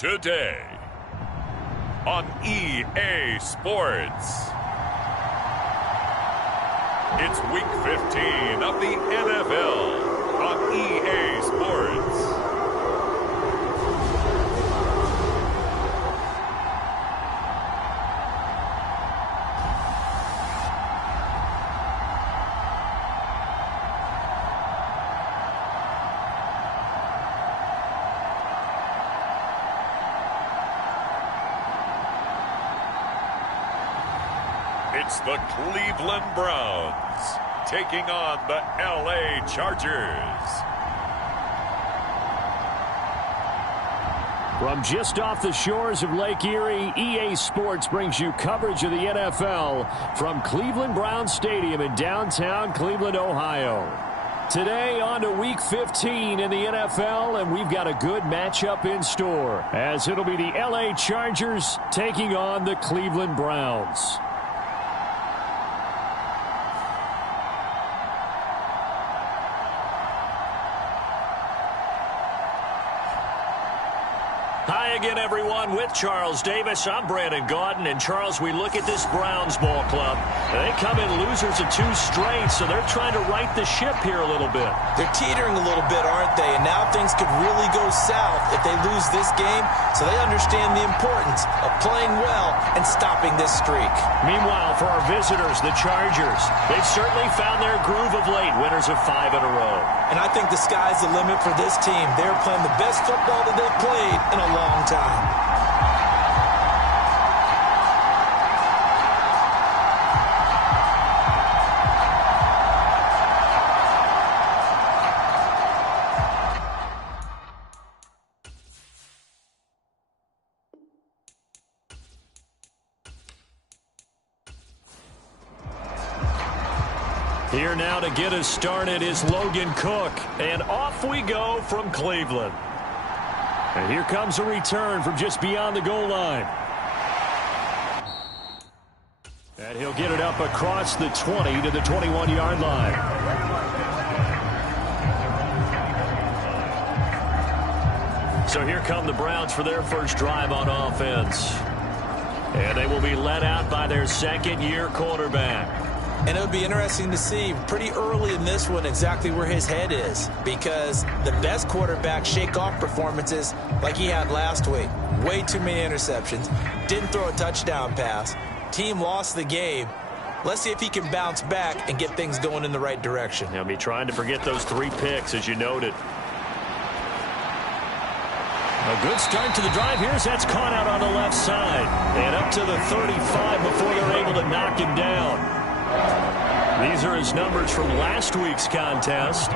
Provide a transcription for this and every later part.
Today on EA Sports. It's week 15 of the NFL on EA Sports. It's the Cleveland Browns taking on the LA Chargers. From just off the shores of Lake Erie, EA Sports brings you coverage of the NFL from Cleveland Browns Stadium in downtown Cleveland, Ohio. Today on to Week 15 in the NFL, and we've got a good matchup in store, as it'll be the LA Chargers taking on the Cleveland Browns. Hi again, everyone. With Charles Davis, I'm Brandon Gaudin. And, Charles, we look at this Browns ball club. They come in losers of 2 straight, so they're trying to right the ship here a little bit. They're teetering a little bit, aren't they? And now things could really go south if they lose this game, so they understand the importance of playing well and stopping this streak. Meanwhile, for our visitors, the Chargers, they've certainly found their groove of late, winners of 5 in a row. And I think the sky's the limit for this team. They're playing the best football that they've played in a long time. Here now to get us started is Logan Cook, and off we go from Cleveland. And here comes a return from just beyond the goal line. And he'll get it up across the 20 to the 21-yard line. So here come the Browns for their first drive on offense. And they will be led out by their second-year quarterback. And it would be interesting to see pretty early in this one exactly where his head is, because the best quarterbacks shake off performances like he had last week. Way too many interceptions. Didn't throw a touchdown pass. Team lost the game. Let's see if he can bounce back and get things going in the right direction. He'll be trying to forget those 3 picks, as you noted. A good start to the drive here as that's caught out on the left side. And up to the 35 before they're able to knock him down. These are his numbers from last week's contest.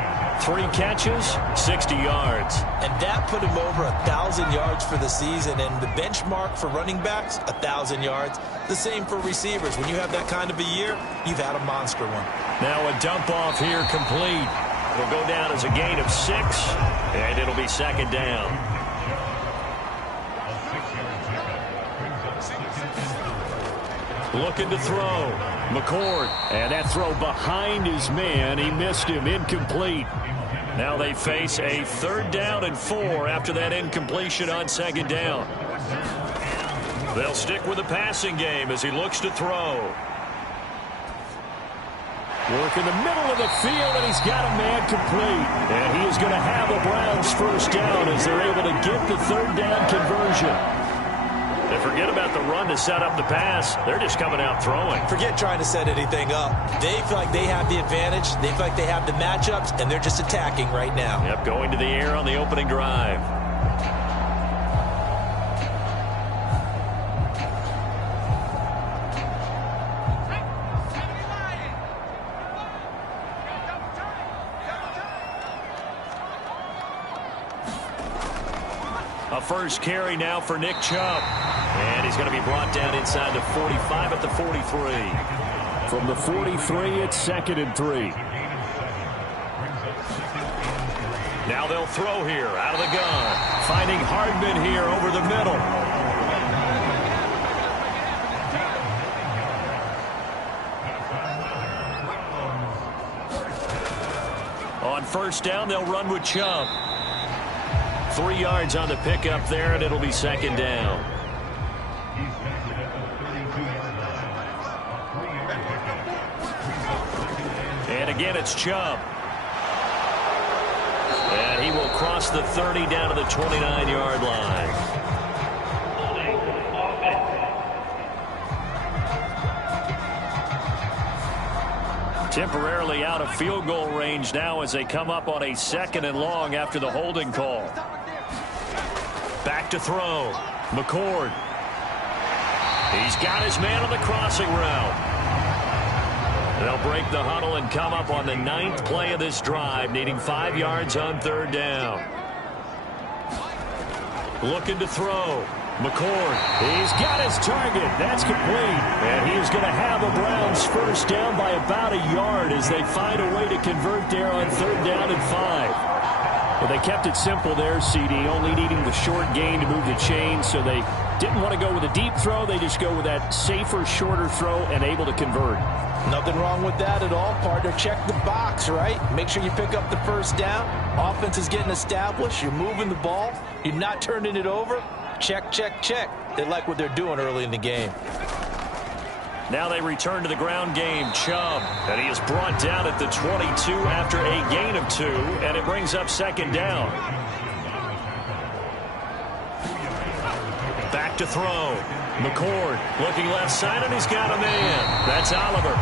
3 catches, 60 yards. And that put him over 1,000 yards for the season. And the benchmark for running backs, 1,000 yards. The same for receivers. When you have that kind of a year, you've had a monster one. Now a dump off here complete. It'll go down as a gain of 6, and it'll be second down. Looking to throw. McCord. And that throw behind his man. He missed him. Incomplete. Now they face a 3rd down and 4 after that incompletion on 2nd down. They'll stick with the passing game as he looks to throw. Work in the middle of the field, and he's got a man complete. And he is going to have a Browns first down as they're able to get the 3rd down conversion. And forget about the run to set up the pass. They're just coming out throwing. Forget trying to set anything up. They feel like they have the advantage. They feel like they have the matchups, and they're just attacking right now. Yep, going to the air on the opening drive. A first carry now for Nick Chubb. And he's going to be brought down inside the 45 at the 43. From the 43, it's 2nd and 3. Now they'll throw here out of the gun. Finding Hardman here over the middle. On first down, they'll run with Chubb. 3 yards on the pickup there, and it'll be second down. And again, it's Chubb. And he will cross the 30 down to the 29-yard line. Temporarily out of field goal range now as they come up on a 2nd and long after the holding call. Back to throw. McCord. He's got his man on the crossing route. They'll break the huddle and come up on the 9th play of this drive, needing 5 yards on 3rd down. Looking to throw. McCord. He's got his target. That's complete. And he is going to have a Browns first down by about a yard as they find a way to convert there on 3rd down and 5. Well, they kept it simple there, CD, only needing the short gain to move the chain, so they didn't want to go with a deep throw. They just go with that safer, shorter throw and able to convert. Nothing wrong with that at all, partner. Check the box, right? Make sure you pick up the first down. Offense is getting established. You're moving the ball. You're not turning it over. Check, check, check. They like what they're doing early in the game. Now they return to the ground game. Chubb, and he is brought down at the 22 after a gain of 2, and it brings up 2nd down. Back to throw. McCord looking left side, and he's got a man. That's Oliver.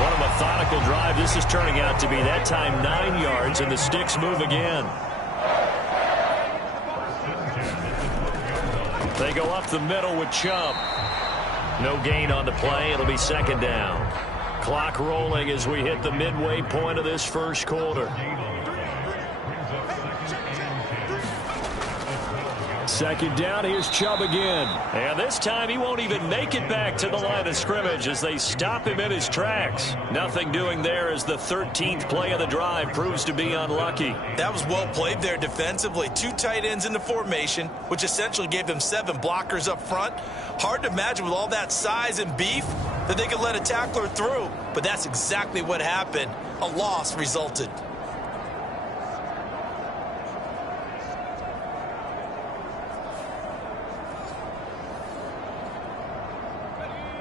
What a methodical drive this is turning out to be. That time 9 yards, and the sticks move again. They go up the middle with Chubb. No gain on the play. It'll be 2nd down. Clock rolling as we hit the midway point of this first quarter. 2nd down. Here's Chubb again. And this time he won't even make it back to the line of scrimmage as they stop him in his tracks. Nothing doing there as the 13th play of the drive proves to be unlucky. That was well played there defensively. 2 tight ends in the formation, which essentially gave them 7 blockers up front. Hard to imagine with all that size and beef that they could let a tackler through. But that's exactly what happened. A loss resulted.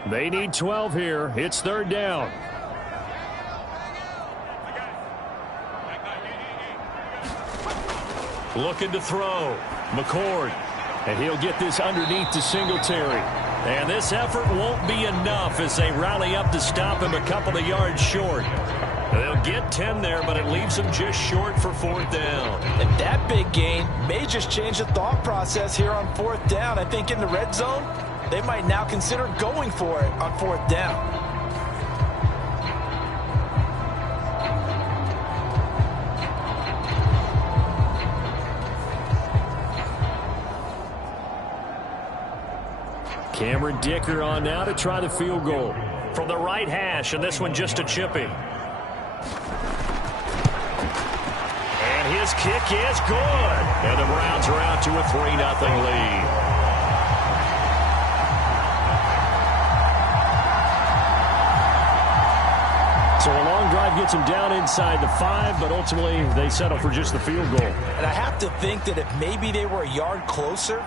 They need 12 here. It's 3rd down. Looking to throw. McCord. And he'll get this underneath to Singletary. And this effort won't be enough as they rally up to stop him a couple of yards short. They'll get 10 there, but it leaves them just short for 4th down. And that big gain may just change the thought process here on 4th down. I think in the red zone, they might now consider going for it on 4th down. Cameron Dicker on now to try the field goal. From the right hash, and this one just a chippy. And his kick is good. And the Browns are out to a 3-0 lead. So a long drive gets them down inside the 5, but ultimately they settle for just the field goal. And I have to think that if maybe they were a yard closer,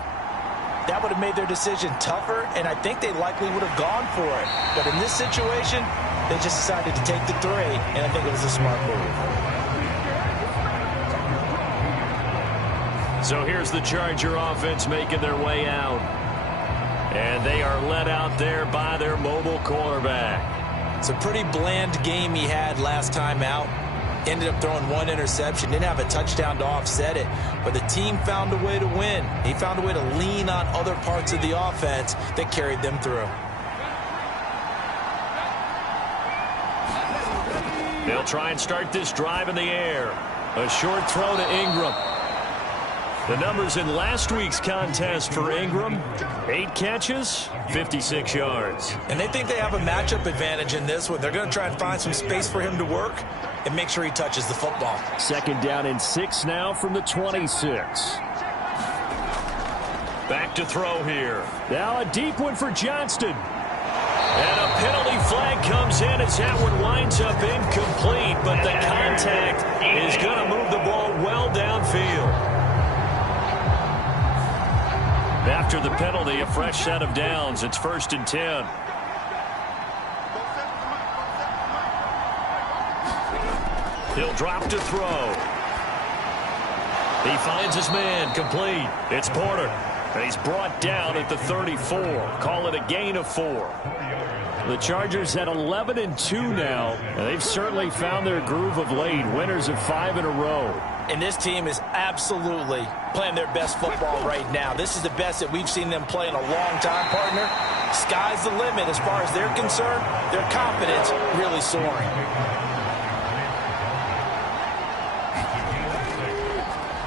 that would have made their decision tougher, and I think they likely would have gone for it. But in this situation, they just decided to take the 3, and I think it was a smart move. So here's the Charger offense making their way out. And they are led out there by their mobile quarterback. It's a pretty bland game he had last time out. Ended up throwing 1 interception. Didn't have a touchdown to offset it. But the team found a way to win. He found a way to lean on other parts of the offense that carried them through. They'll try and start this drive in the air. A short throw to Ingram. The numbers in last week's contest for Ingram: 8 catches, 56 yards. And they think they have a matchup advantage in this one. They're going to try and find some space for him to work and make sure he touches the football. 2nd down and 6 now from the 26. Back to throw here. Now a deep one for Johnston. And a penalty flag comes in as that one winds up incomplete, but the contact is going to move the ball well downfield. After the penalty, a fresh set of downs. It's 1st and 10. He'll drop to throw. He finds his man, complete. It's Porter, and he's brought down at the 34. Call it a gain of 4. The Chargers at 11-2 now, and they've certainly found their groove of late. Winners of 5 in a row. And this team is absolutely playing their best football right now. This is the best that we've seen them play in a long time, partner. Sky's the limit as far as they're concerned. Their confidence really soaring.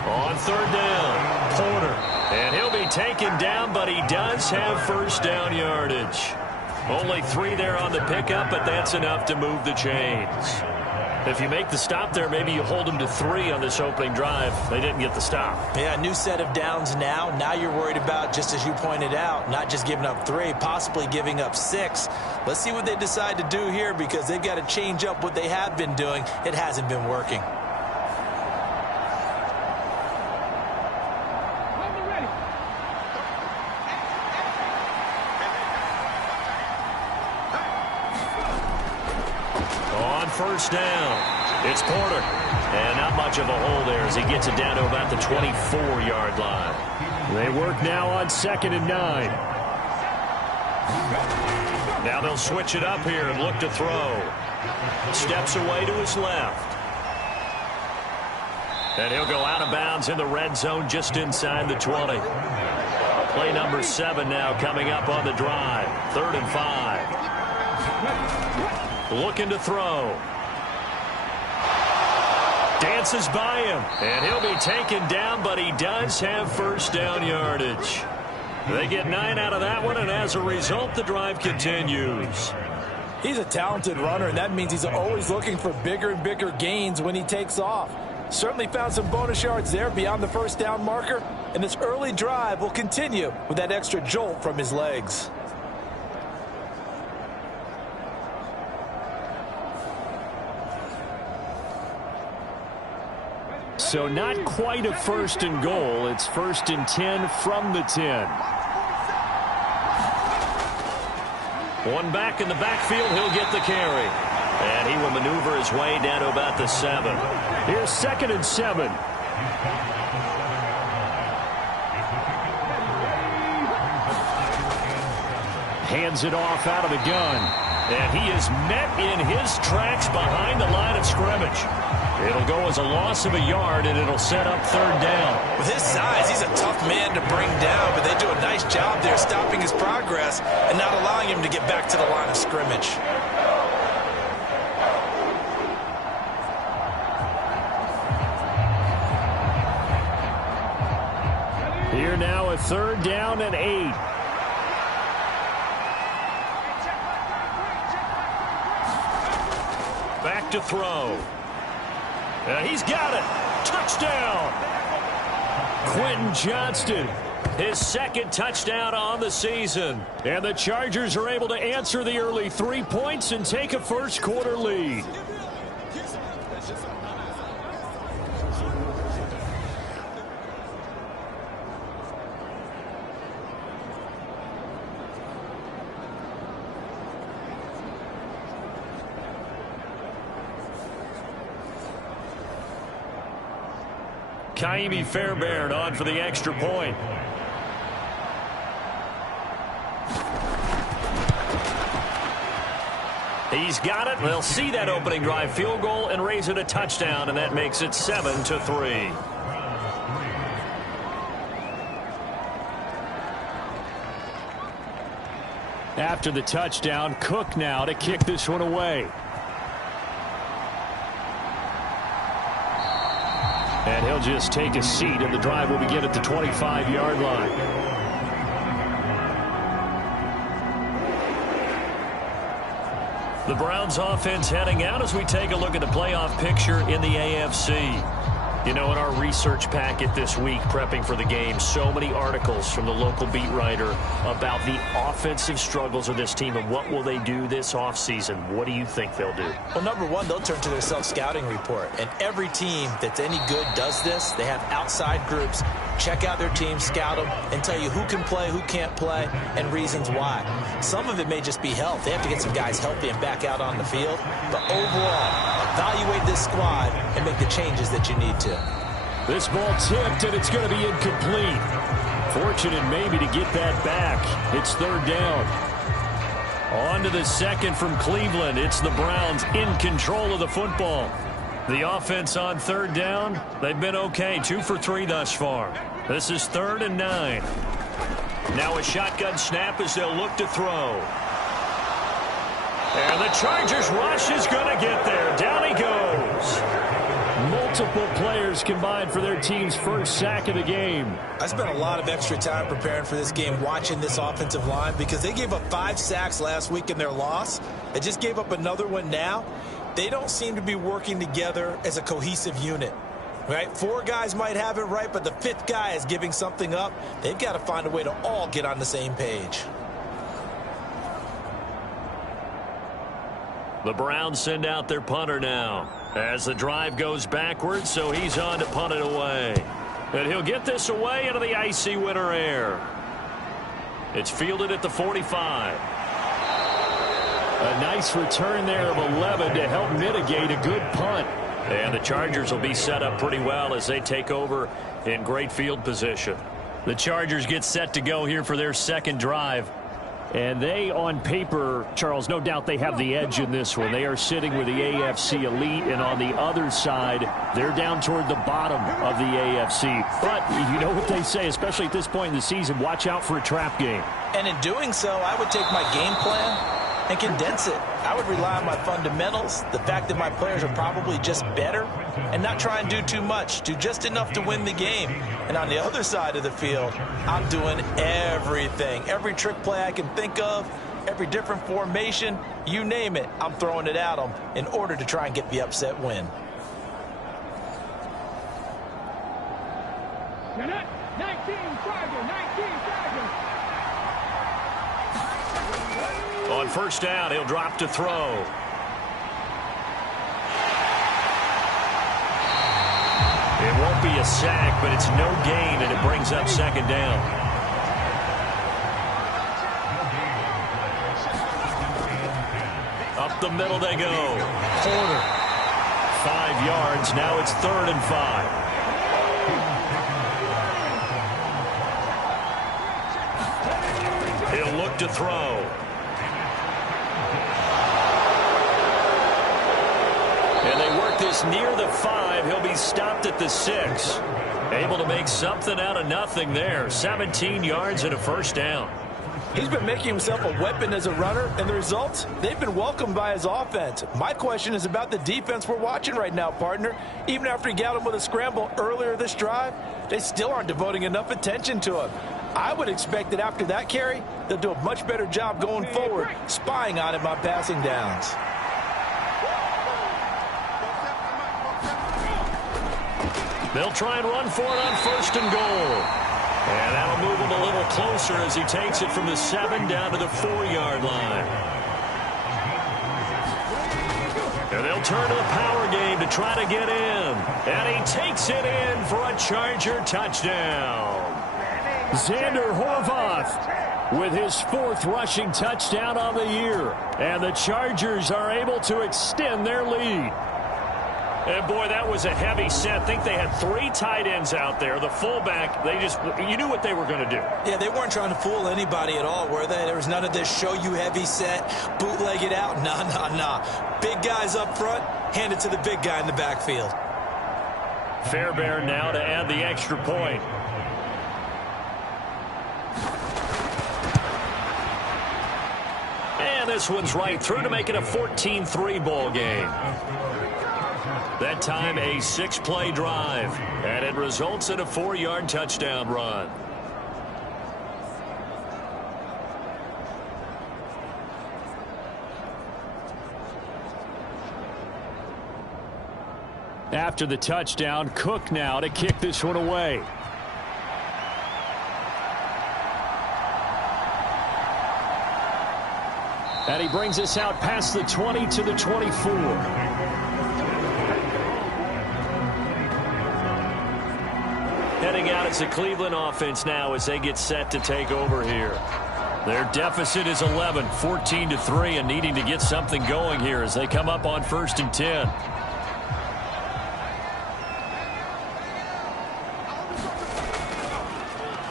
On 3rd down, Porter. And he'll be taken down, but he does have first down yardage. Only 3 there on the pickup, but that's enough to move the chains. If you make the stop there, maybe you hold them to 3 on this opening drive. They didn't get the stop. Yeah, new set of downs now. Now you're worried about, just as you pointed out, not just giving up 3, possibly giving up 6. Let's see what they decide to do here, because they've got to change up what they have been doing. It hasn't been working. First down. It's Porter. And not much of a hole there as he gets it down to about the 24-yard line. They work now on 2nd and 9. Now they'll switch it up here and look to throw. Steps away to his left. And he'll go out of bounds in the red zone just inside the 20. Play number 7 now coming up on the drive. 3rd and 5. Looking to throw. Dances by him, and he'll be taken down, but he does have first down yardage. They get 9 out of that one, and as a result, the drive continues. He's a talented runner, and that means he's always looking for bigger and bigger gains when he takes off. Certainly found some bonus yards there beyond the first down marker, and this early drive will continue with that extra jolt from his legs. So not quite a 1st and goal. It's 1st and 10 from the 10. One back in the backfield. He'll get the carry. And he will maneuver his way down to about the 7. Here's 2nd and 7. Hands it off out of the gun. And he is met in his tracks behind the line of scrimmage. It'll go as a loss of a yard, and it'll set up 3rd down. With his size, he's a tough man to bring down, but they do a nice job there stopping his progress and not allowing him to get back to the line of scrimmage. Here now a 3rd down and 8. Back to throw. He's got it. Touchdown. Quentin Johnston, his 2nd touchdown on the season. And the Chargers are able to answer the early 3 points and take a first-quarter lead. Kaimi Fairbairn on for the extra point. He's got it. They'll see that opening drive field goal and raise it a touchdown, and that makes it 7-3. After the touchdown, Cook now to kick this one away. And he'll just take a seat, and the drive will begin at the 25-yard line. The Browns offense heading out as we take a look at the playoff picture in the AFC. You know, in our research packet this week, prepping for the game, so many articles from the local beat writer about the offensive struggles of this team and what will they do this offseason. What do you think they'll do? Well, number one, they'll turn to their self-scouting report. And every team that's any good does this. They have outside groups check out their team, scout them, and tell you who can play, who can't play, and reasons why. Some of it may just be health. They have to get some guys healthy and back out on the field. But overall, evaluate this squad and make the changes that you need to. This ball tipped, and it's going to be incomplete. Fortunate maybe to get that back. It's third down. On to the second from Cleveland. It's the Browns in control of the football. The offense on third down, they've been okay. 2 for 3 thus far. This is 3rd and 9. Now a shotgun snap as they'll look to throw. And the Chargers rush is going to get there. Down he goes. Multiple players combined for their team's first sack of the game. I spent a lot of extra time preparing for this game, watching this offensive line, because they gave up 5 sacks last week in their loss. They just gave up another one now. They don't seem to be working together as a cohesive unit. Right? 4 guys might have it right, but the 5th guy is giving something up. They've got to find a way to all get on the same page. The Browns send out their punter now as the drive goes backwards, so he's on to punt it away. And he'll get this away into the icy winter air. It's fielded at the 45. A nice return there of 11 to help mitigate a good punt. And the Chargers will be set up pretty well as they take over in great field position. The Chargers get set to go here for their second drive. And they, on paper, Charles, no doubt they have the edge in this one. They are sitting with the AFC elite, and on the other side, they're down toward the bottom of the AFC. But you know what they say, especially at this point in the season, watch out for a trap game. And in doing so, I would take my game plan and condense it. I would rely on my fundamentals, the fact that my players are probably just better, and not try and do too much, do just enough to win the game. And on the other side of the field, I'm doing everything. Every trick play I can think of, every different formation, you name it, I'm throwing it at them in order to try and get the upset win. 19 Chargers, 19 Chargers. On first down, he'll drop to throw. It won't be a sack, but it's no gain, and it brings up second down. Up the middle they go. Corner. 5 yards. Now it's 3rd and 5. He'll look to throw. And they work this near the 5. He'll be stopped at the 6. Able to make something out of nothing there. 17 yards and a first down. He's been making himself a weapon as a runner, and the results, they've been welcomed by his offense. My question is about the defense we're watching right now, partner. Even after he got him with a scramble earlier this drive, they still aren't devoting enough attention to him. I would expect that after that carry, they'll do a much better job going forward, spying on him on passing downs. They'll try and run for it on 1st and goal. And that'll move him a little closer as he takes it from the 7 down to the 4-yard line. And they'll turn to the power game to try to get in. And he takes it in for a Charger touchdown. Xander Horvath with his 4th rushing touchdown on the year. And the Chargers are able to extend their lead. And, boy, that was a heavy set. I think they had 3 tight ends out there. The fullback, you knew what they were going to do. Yeah, they weren't trying to fool anybody at all, were they? There was none of this show you heavy set, bootleg it out. Nah. Big guys up front, hand it to the big guy in the backfield. Fairbairn now to add the extra point. And this one's right through to make it a 14-3 ball game. That time a 6-play drive, and it results in a 4-yard touchdown run. After the touchdown, Cook now to kick this one away. And he brings us out past the 20 to the 24. heading out as the Cleveland offense now as they get set to take over here. Their deficit is 11, 14-3, and needing to get something going here as they come up on 1st and 10.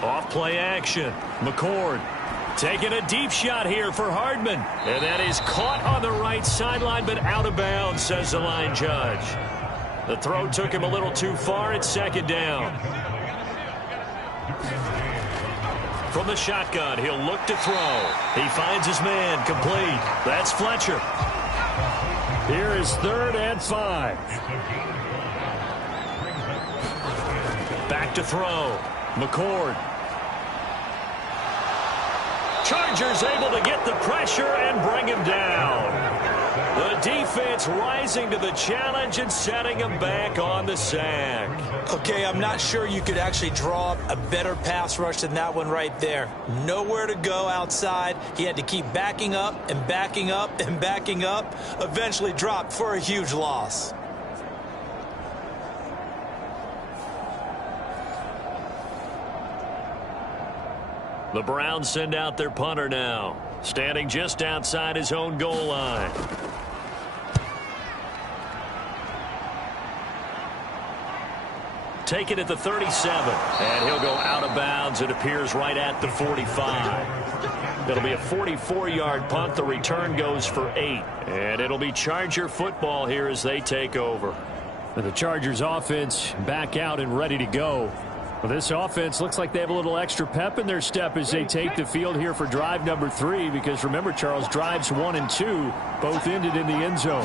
Off play action. McCord taking a deep shot here for Hardman. And that is caught on the right sideline, but out of bounds, says the line judge. The throw took him a little too far. It's 2nd down. From the shotgun, he'll look to throw. He finds his man, complete. That's Fletcher. Here is 3rd and 5. Back to throw. McCord. Chargers able to get the pressure and bring him down. The defense rising to the challenge and setting him back on the sack. Okay, I'm not sure you could actually draw up a better pass rush than that one right there. Nowhere to go outside. He had to keep backing up and backing up and backing up. Eventually dropped for a huge loss. The Browns send out their punter now, standing just outside his own goal line. Take it at the 37, and he'll go out of bounds. It appears right at the 45. It'll be a 44-yard punt. The return goes for 8, and it'll be Charger football here as they take over. And the Chargers offense back out and ready to go. Well, this offense looks like they have a little extra pep in their step as they take the field here for drive number 3, because remember, Charles, drives 1 and 2 both ended in the end zone.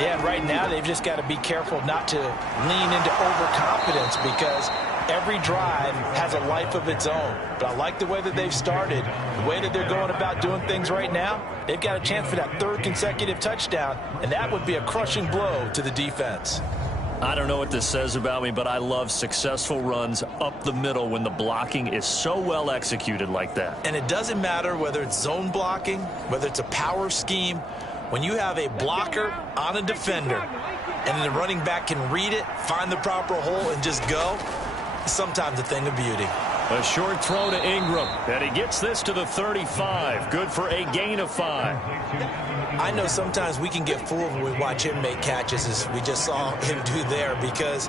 Yeah, and right now they've just got to be careful not to lean into overconfidence, because every drive has a life of its own. But I like the way that they've started, the way that they're going about doing things right now. They've got a chance for that 3rd consecutive touchdown, and that would be a crushing blow to the defense. I don't know what this says about me, but I love successful runs up the middle when the blocking is so well executed like that. And it doesn't matter whether it's zone blocking, whether it's a power scheme. When you have a blocker on a defender and the running back can read it, find the proper hole, and just go, it's sometimes a thing of beauty. A short throw to Ingram, and he gets this to the 35. Good for a gain of 5. I know sometimes we can get fooled when we watch him make catches, as we just saw him do there, because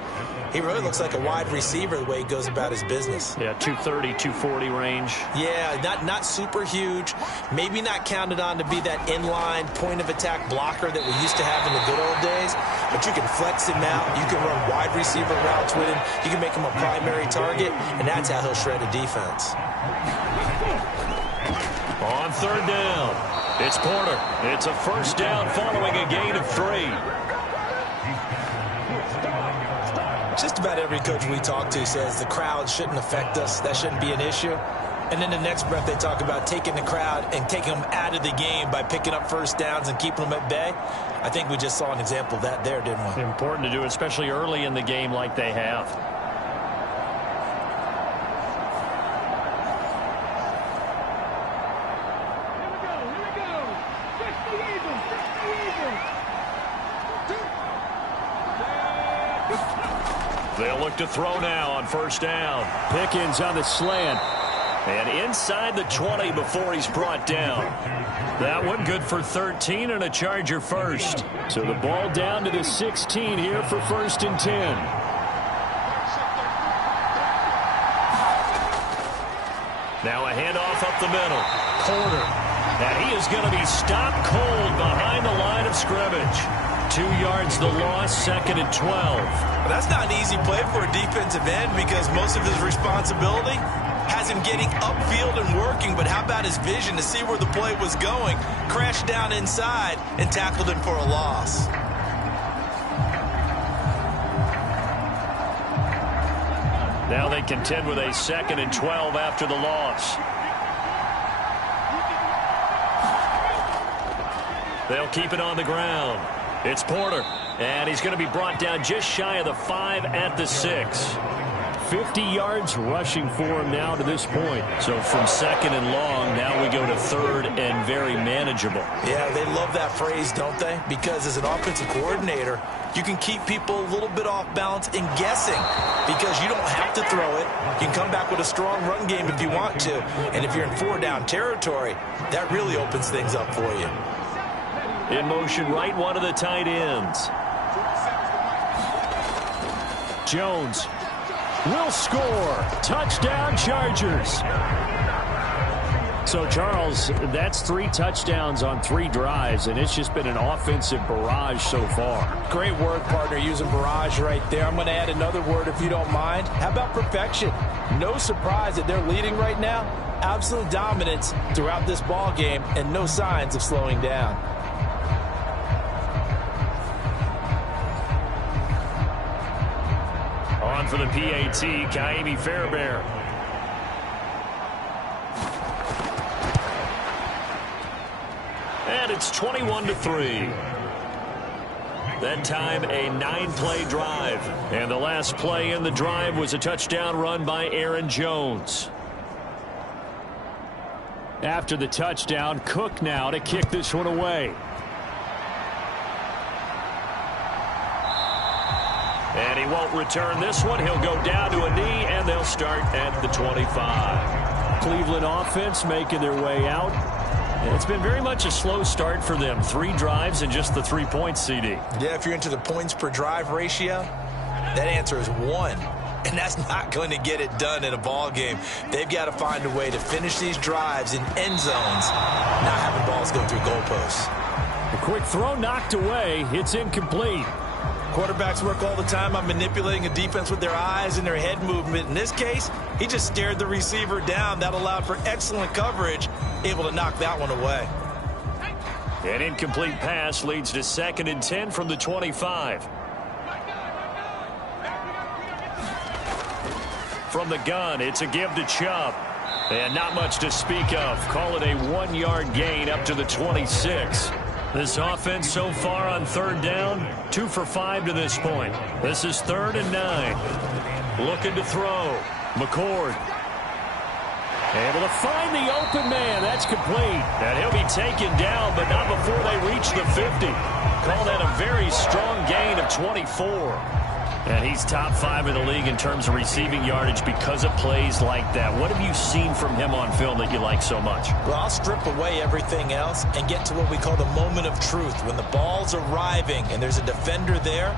he really looks like a wide receiver the way he goes about his business. Yeah, 230, 240 range. Yeah, not super huge. Maybe not counted on to be that inline point-of-attack blocker that we used to have in the good old days, but you can flex him out. You can run wide receiver routes with him. You can make him a primary target, and that's how he'll shred a defense. On 3rd down, it's Porter. It's a 1st down following a gain of 3. Just about every coach we talk to says the crowd shouldn't affect us. That shouldn't be an issue. And then the next breath they talk about taking the crowd and taking them out of the game by picking up 1st downs and keeping them at bay. I think we just saw an example of that there, didn't we? Important to do, especially early in the game like they have. They'll look to throw now on 1st down. Pickens on the slant. And inside the 20 before he's brought down. That one good for 13 and a Charger 1st. So the ball down to the 16 here for 1st and 10. Now a handoff up the middle. Porter. And he is going to be stopped cold behind the line of scrimmage. 2 yards the loss, 2nd and 12. Well, that's not an easy play for a defensive end, because most of his responsibility has him getting upfield and working, but how about his vision to see where the play was going? Crashed down inside and tackled him for a loss. Now they contend with a 2nd and 12 after the loss. They'll keep it on the ground. It's Porter, and he's going to be brought down just shy of the 5 at the 6. 50 yards rushing for him now to this point. So from second and long, now we go to third and very manageable. Yeah, they love that phrase, don't they? Because as an offensive coordinator, you can keep people a little bit off balance and guessing because you don't have to throw it. You can come back with a strong run game if you want to. And if you're in 4-down territory, that really opens things up for you. In motion right, one of the tight ends. Jones will score. Touchdown, Chargers. So, Charles, that's 3 touchdowns on 3 drives, and it's just been an offensive barrage so far. Great word, partner, using barrage right there. I'm going to add another word if you don't mind. How about perfection? No surprise that they're leading right now. Absolute dominance throughout this ball game and no signs of slowing down. On for the PAT, Kaimi Fairbairn. And it's 21-3. That time, a 9-play drive. And the last play in the drive was a touchdown run by Aaron Jones. After the touchdown, Cook now to kick this one away. And he won't return this one. He'll go down to a knee, and they'll start at the 25. Cleveland offense making their way out. It's been very much a slow start for them. 3 drives and just the 3 points, CD. Yeah, if you're into the points per drive ratio, that answer is 1. And that's not going to get it done in a ball game. They've got to find a way to finish these drives in end zones, not having balls go through goalposts. A quick throw knocked away. It's incomplete. Quarterbacks work all the time on manipulating a defense with their eyes and their head movement. In this case, he just stared the receiver down. That allowed for excellent coverage, able to knock that one away. An incomplete pass leads to 2nd and 10 from the 25. From the gun, it's a give to Chubb. And not much to speak of. Call it a 1-yard gain up to the 26. This offense so far on 3rd down, 2 for 5 to this point. This is 3rd and 9. Looking to throw. McCord. Able to find the open man. That's complete. And he'll be taken down, but not before they reach the 50. Call that a very strong gain of 24. And he's top 5 in the league in terms of receiving yardage because of plays like that. What have you seen from him on film that you like so much? Well, I'll strip away everything else and get to what we call the moment of truth. When the ball's arriving and there's a defender there,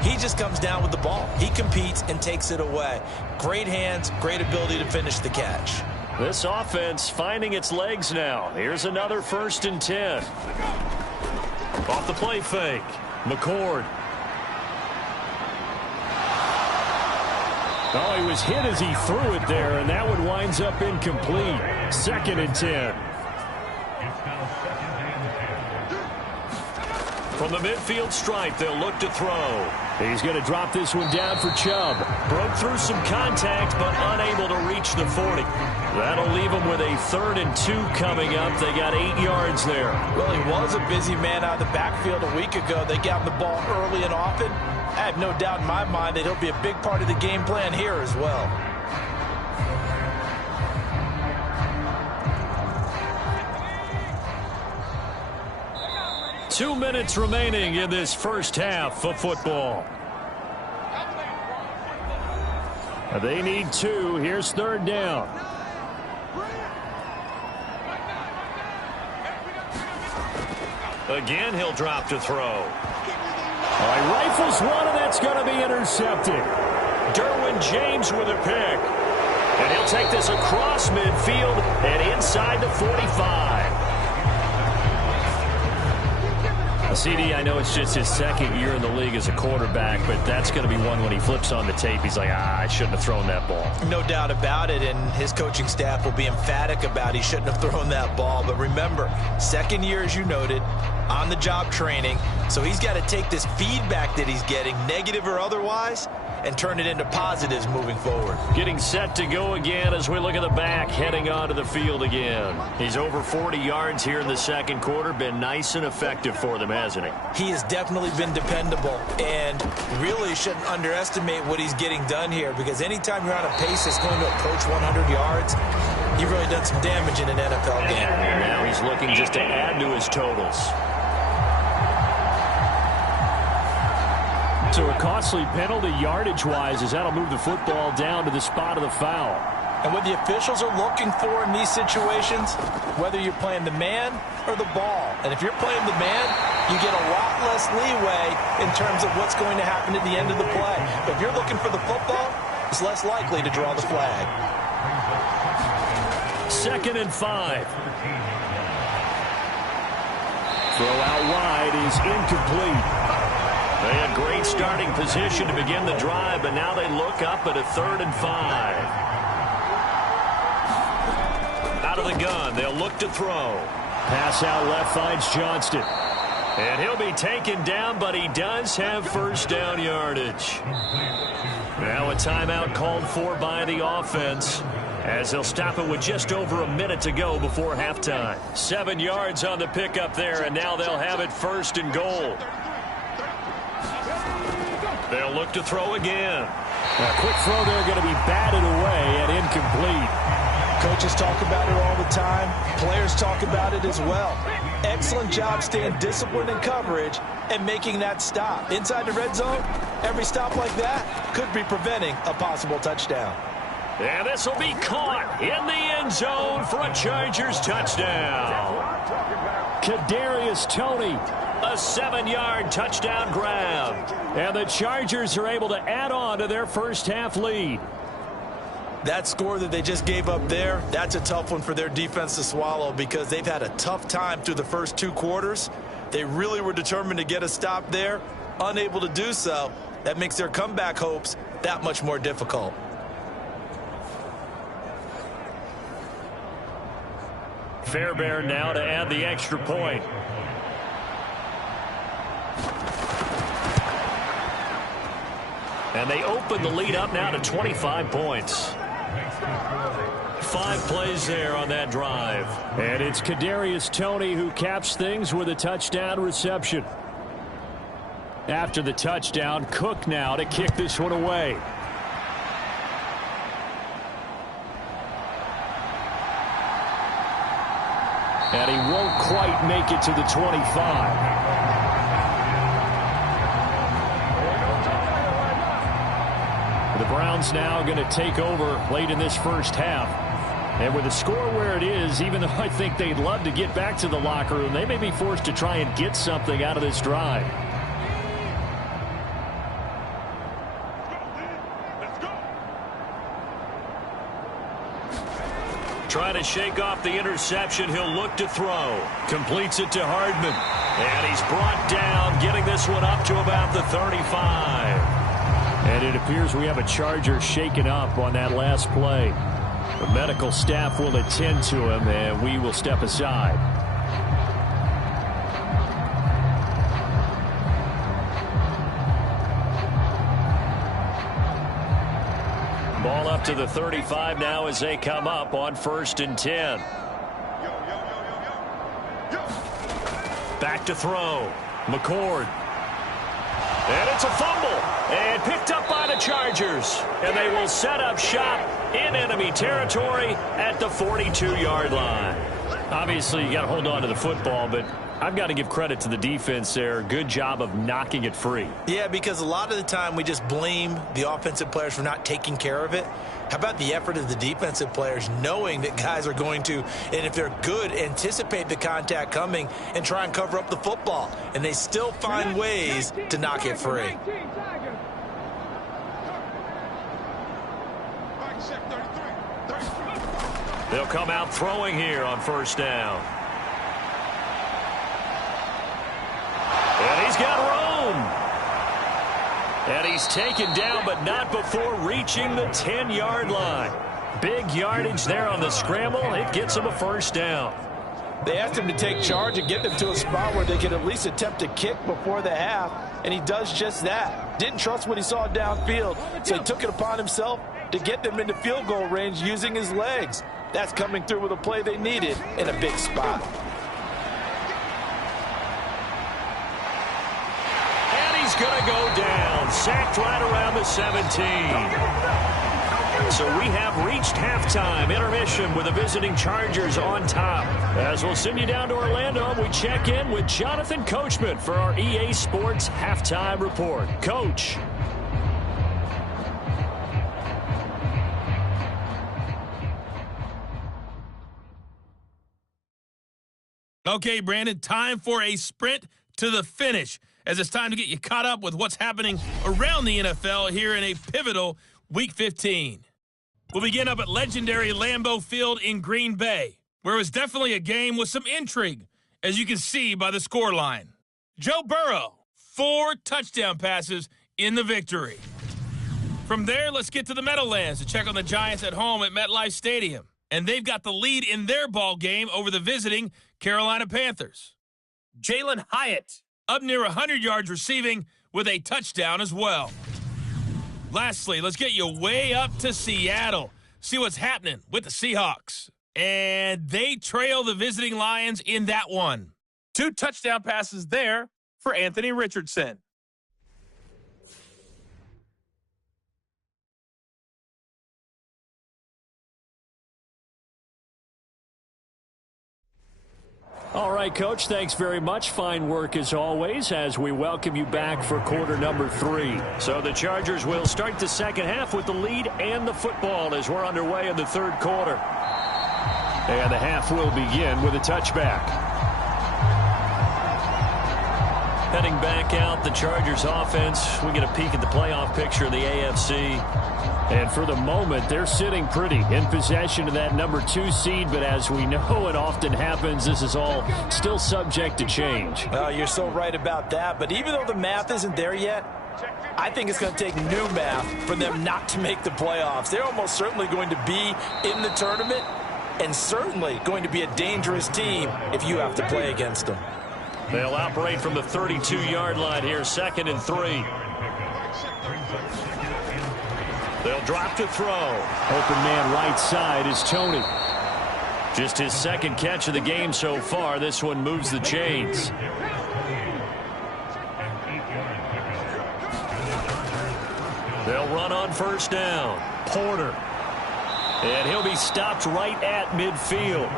he just comes down with the ball. He competes and takes it away. Great hands, great ability to finish the catch. This offense finding its legs now. Here's another 1st and 10. Off the play fake. McCord. Oh, he was hit as he threw it there, and that one winds up incomplete. 2nd and 10. From the midfield stripe, they'll look to throw. He's going to drop this one down for Chubb. Broke through some contact, but unable to reach the 40. That'll leave him with a 3rd and 2 coming up. They got 8 yards there. Well, he was a busy man out of the backfield a week ago. They got him the ball early and often. I have no doubt in my mind that he'll be a big part of the game plan here as well. Two minutes remaining in this first half of football. They need 2. Here's 3rd down. Again, he'll drop to throw. All right, rifles one, and that's going to be intercepted. Derwin James with a pick. And he'll take this across midfield and inside the 45. CD, I know it's just his 2nd year in the league as a quarterback, but that's going to be one when he flips on the tape. He's like, I shouldn't have thrown that ball. No doubt about it, and his coaching staff will be emphatic about he shouldn't have thrown that ball. But remember, 2nd year, as you noted, on-the-job training, so he's got to take this feedback that he's getting, negative or otherwise, and turn it into positives moving forward. Getting set to go again as we look at the back, heading onto the field again. He's over 40 yards here in the second quarter. Been nice and effective for them, hasn't he? He has definitely been dependable, and really shouldn't underestimate what he's getting done here, because anytime you're on a pace that's going to approach 100 yards, you've really done some damage in an NFL game. And now he's looking just to add to his totals. So a costly penalty yardage-wise as that'll move the football down to the spot of the foul. And what the officials are looking for in these situations, whether you're playing the man or the ball. And if you're playing the man, you get a lot less leeway in terms of what's going to happen at the end of the play. But if you're looking for the football, it's less likely to draw the flag. 2nd and 5. Throw out wide is incomplete. They had great starting position to begin the drive, but now they look up at a 3rd and 5. Out of the gun, they'll look to throw. Pass out left finds Johnston. And he'll be taken down, but he does have first down yardage. Now a timeout called for by the offense, as they'll stop it with just over a minute to go before halftime. 7 yards on the pickup there, and now they'll have it 1st and goal. They'll look to throw again. A quick throw there going to be batted away and incomplete. Coaches talk about it all the time. Players talk about it as well. Excellent job staying disciplined in coverage and making that stop. Inside the red zone, every stop like that could be preventing a possible touchdown. And this will be caught in the end zone for a Chargers touchdown. Kadarius Toney, a 7-yard touchdown grab. And the Chargers are able to add on to their first half lead. That score that they just gave up there, that's a tough one for their defense to swallow, because they've had a tough time through the first 2 quarters. They really were determined to get a stop there, unable to do so. That makes their comeback hopes that much more difficult. Fairbairn now to add the extra point. And they open the lead up now to 25 points. 5 plays there on that drive. And it's Kadarius Toney who caps things with a touchdown reception. After the touchdown, Cook now to kick this one away. And he won't quite make it to the 25. The Browns now going to take over late in this first half. And with the score where it is, even though I think they'd love to get back to the locker room, they may be forced to try and get something out of this drive. Trying to shake off the interception. He'll look to throw. Completes it to Hardman. And he's brought down, getting this one up to about the 35. And it appears we have a Charger shaken up on that last play. The medical staff will attend to him, and we will step aside. Ball up to the 35 now as they come up on 1st and 10. Back to throw. McCord. And it's a fumble. And picked up by the Chargers. And they will set up shop in enemy territory at the 42-yard line. Obviously, you got to hold on to the football, but I've got to give credit to the defense there. Good job of knocking it free. Yeah, because a lot of the time we just blame the offensive players for not taking care of it. How about the effort of the defensive players knowing that guys are going to, and if they're good, anticipate the contact coming and try and cover up the football. And they still find ways to knock it free. They'll come out throwing here on 1st down. And he's got room. And he's taken down, but not before reaching the 10-yard line. Big yardage there on the scramble. It gets him a 1st down. They asked him to take charge and get them to a spot where they could at least attempt a kick before the half, and he does just that. Didn't trust what he saw downfield, so he took it upon himself to get them into field goal range using his legs. That's coming through with a play they needed in a big spot. And he's going to go down, sacked right around the 17. So we have reached halftime, intermission with the visiting Chargers on top. As we'll send you down to Orlando, we check in with Jonathan Coachman for our EA Sports Halftime Report. Coach. Okay, Brandon, time for a sprint to the finish, as it's time to get you caught up with what's happening around the NFL here in a pivotal Week 15. We'll begin up at legendary Lambeau Field in Green Bay, where it was definitely a game with some intrigue, as you can see by the scoreline. Joe Burrow, 4 touchdown passes in the victory. From there, let's get to the Meadowlands to check on the Giants at home at MetLife Stadium. And they've got the lead in their ball game over the visiting Carolina Panthers. Jalen Hyatt up near 100 yards receiving with a touchdown as well. Lastly, let's get you way up to Seattle. See what's happening with the Seahawks. And they trail the visiting Lions in that one. 2 touchdown passes there for Anthony Richardson. All right, Coach, thanks very much. Fine work as always as we welcome you back for quarter number 3. So the Chargers will start the second half with the lead and the football as we're underway in the third quarter. And the half will begin with a touchback. Heading back out, the Chargers offense. We get a peek at the playoff picture of the AFC. And for the moment, they're sitting pretty in possession of that number 2 seed. But as we know it often happens, this is all still subject to change. Well, you're so right about that. But even though the math isn't there yet, I think it's going to take new math for them not to make the playoffs. They're almost certainly going to be in the tournament and certainly going to be a dangerous team if you have to play against them. They'll operate from the 32-yard line here, 2nd and 3. They'll drop to throw. Open man right side is Tony. Just his 2nd catch of the game so far. This one moves the chains. They'll run on 1st down. Porter. And he'll be stopped right at midfield.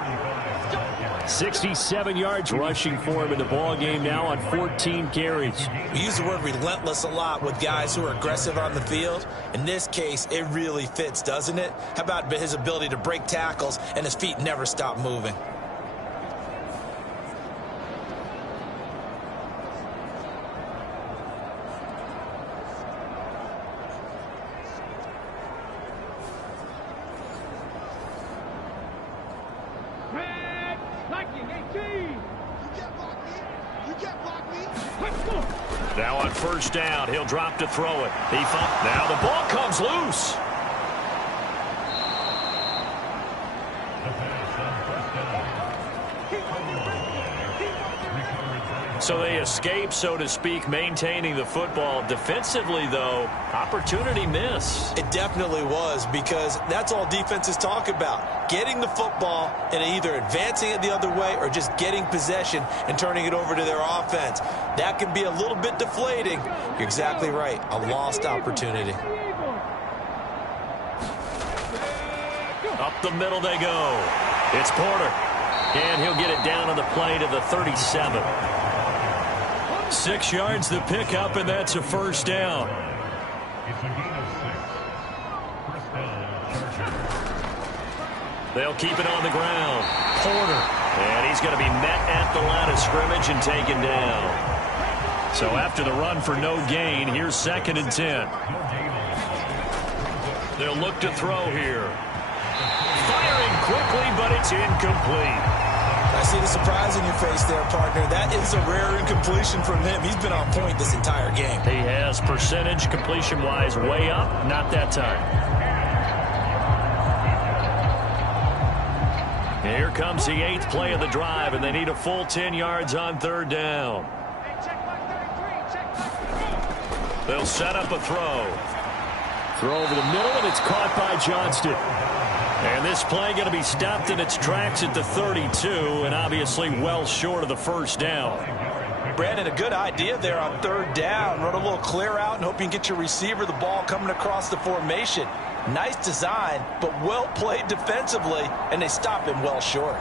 67 yards rushing for him in the ball game now on 14 carries. We use the word relentless a lot with guys who are aggressive on the field. In this case, it really fits, doesn't it? How about his ability to break tackles and his feet never stop moving? Now on 1st down, he'll drop to throw it. Now the ball comes loose. So they escape, so to speak, maintaining the football. Defensively, though, opportunity miss. It definitely was, because that's all defenses talk about. Getting the football and either advancing it the other way or just getting possession and turning it over to their offense. That can be a little bit deflating. You're exactly right. A lost opportunity. Up the middle they go. It's Porter. And he'll get it down on the play to the 37. 6 yards the pickup, and that's a 1st down. They'll keep it on the ground. Porter. And he's going to be met at the line of scrimmage and taken down. So after the run for no gain, here's 2nd and 10. They'll look to throw here. Firing quickly, but it's incomplete. I see the surprise in your face there, partner. That is a rare incompletion from him. He's been on point this entire game. He has percentage completion-wise way up. Not that time. Here comes the 8th play of the drive, and they need a full 10 yards on 3rd down. They'll set up a throw. Throw over the middle, and it's caught by Johnston. And this play going to be stopped in its tracks at the 32, and obviously well short of the 1st down. Brandon, a good idea there on 3rd down. Run a little clear out and hope you can get your receiver the ball coming across the formation. Nice design, but well played defensively, and they stop him well short.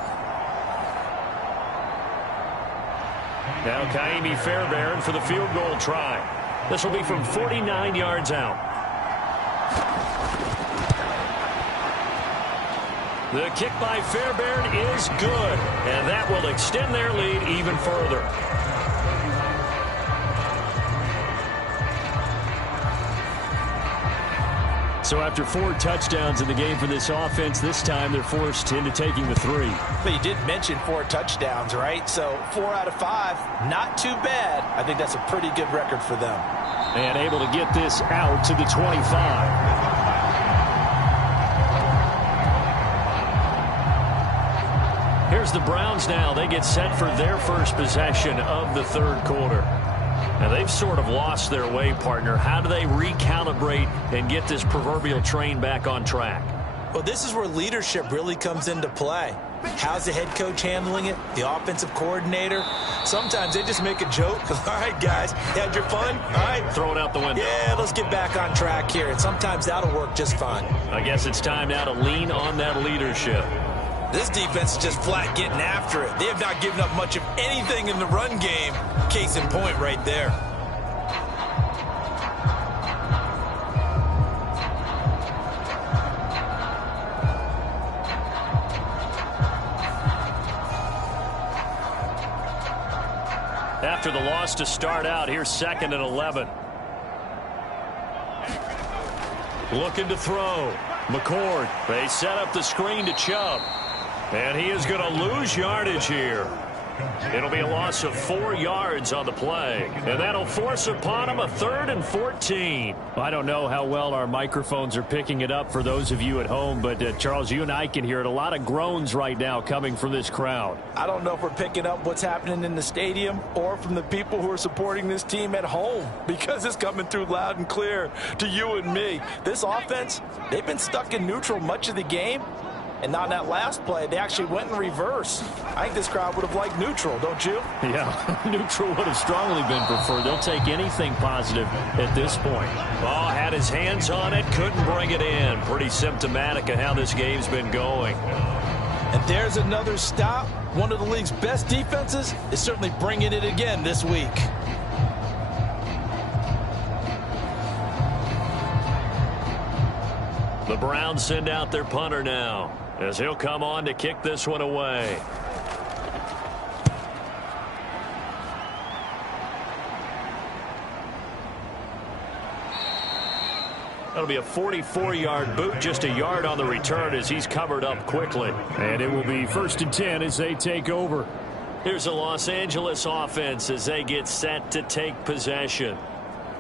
Now Kaimi Fairbairn for the field goal try. This will be from 49 yards out. The kick by Fairbairn is good, and that will extend their lead even further. So after 4 touchdowns in the game for this offense, this time they're forced into taking the 3. But you did mention 4 touchdowns, right? So 4 out of 5, not too bad. I think that's a pretty good record for them. And able to get this out to the 25. Here's the Browns now. They get set for their first possession of the 3rd quarter. Now, they've sort of lost their way, partner. How do they recalibrate and get this proverbial train back on track? Well, this is where leadership really comes into play. How's the head coach handling it? The offensive coordinator? Sometimes they just make a joke. All right, guys, you had your fun? All right. Throw it out the window. Yeah, let's get back on track here. And sometimes that'll work just fine. I guess it's time now to lean on that leadership. This defense is just flat getting after it. They have not given up much of anything in the run game. Case in point right there. After the loss to start out, here's 2nd and 11. Looking to throw. McCord. They set up the screen to Chubb. And he is going to lose yardage here. It'll be a loss of 4 yards on the play. And that'll force upon him a 3rd and 14. I don't know how well our microphones are picking it up for those of you at home, but Charles, you and I can hear it. A lot of groans right now coming from this crowd. I don't know if we're picking up what's happening in the stadium or from the people who are supporting this team at home, because it's coming through loud and clear to you and me. This offense, they've been stuck in neutral much of the game. And on that last play, they actually went in reverse. I think this crowd would have liked neutral, don't you? Yeah, neutral would have strongly been preferred. They'll take anything positive at this point. Oh, had his hands on it, couldn't bring it in. Pretty symptomatic of how this game's been going. And there's another stop. One of the league's best defenses is certainly bringing it again this week. The Browns send out their punter now, as he'll come on to kick this one away. That'll be a 44-yard boot, just a yard on the return as he's covered up quickly. And it will be 1st and 10 as they take over. Here's the Los Angeles offense as they get set to take possession.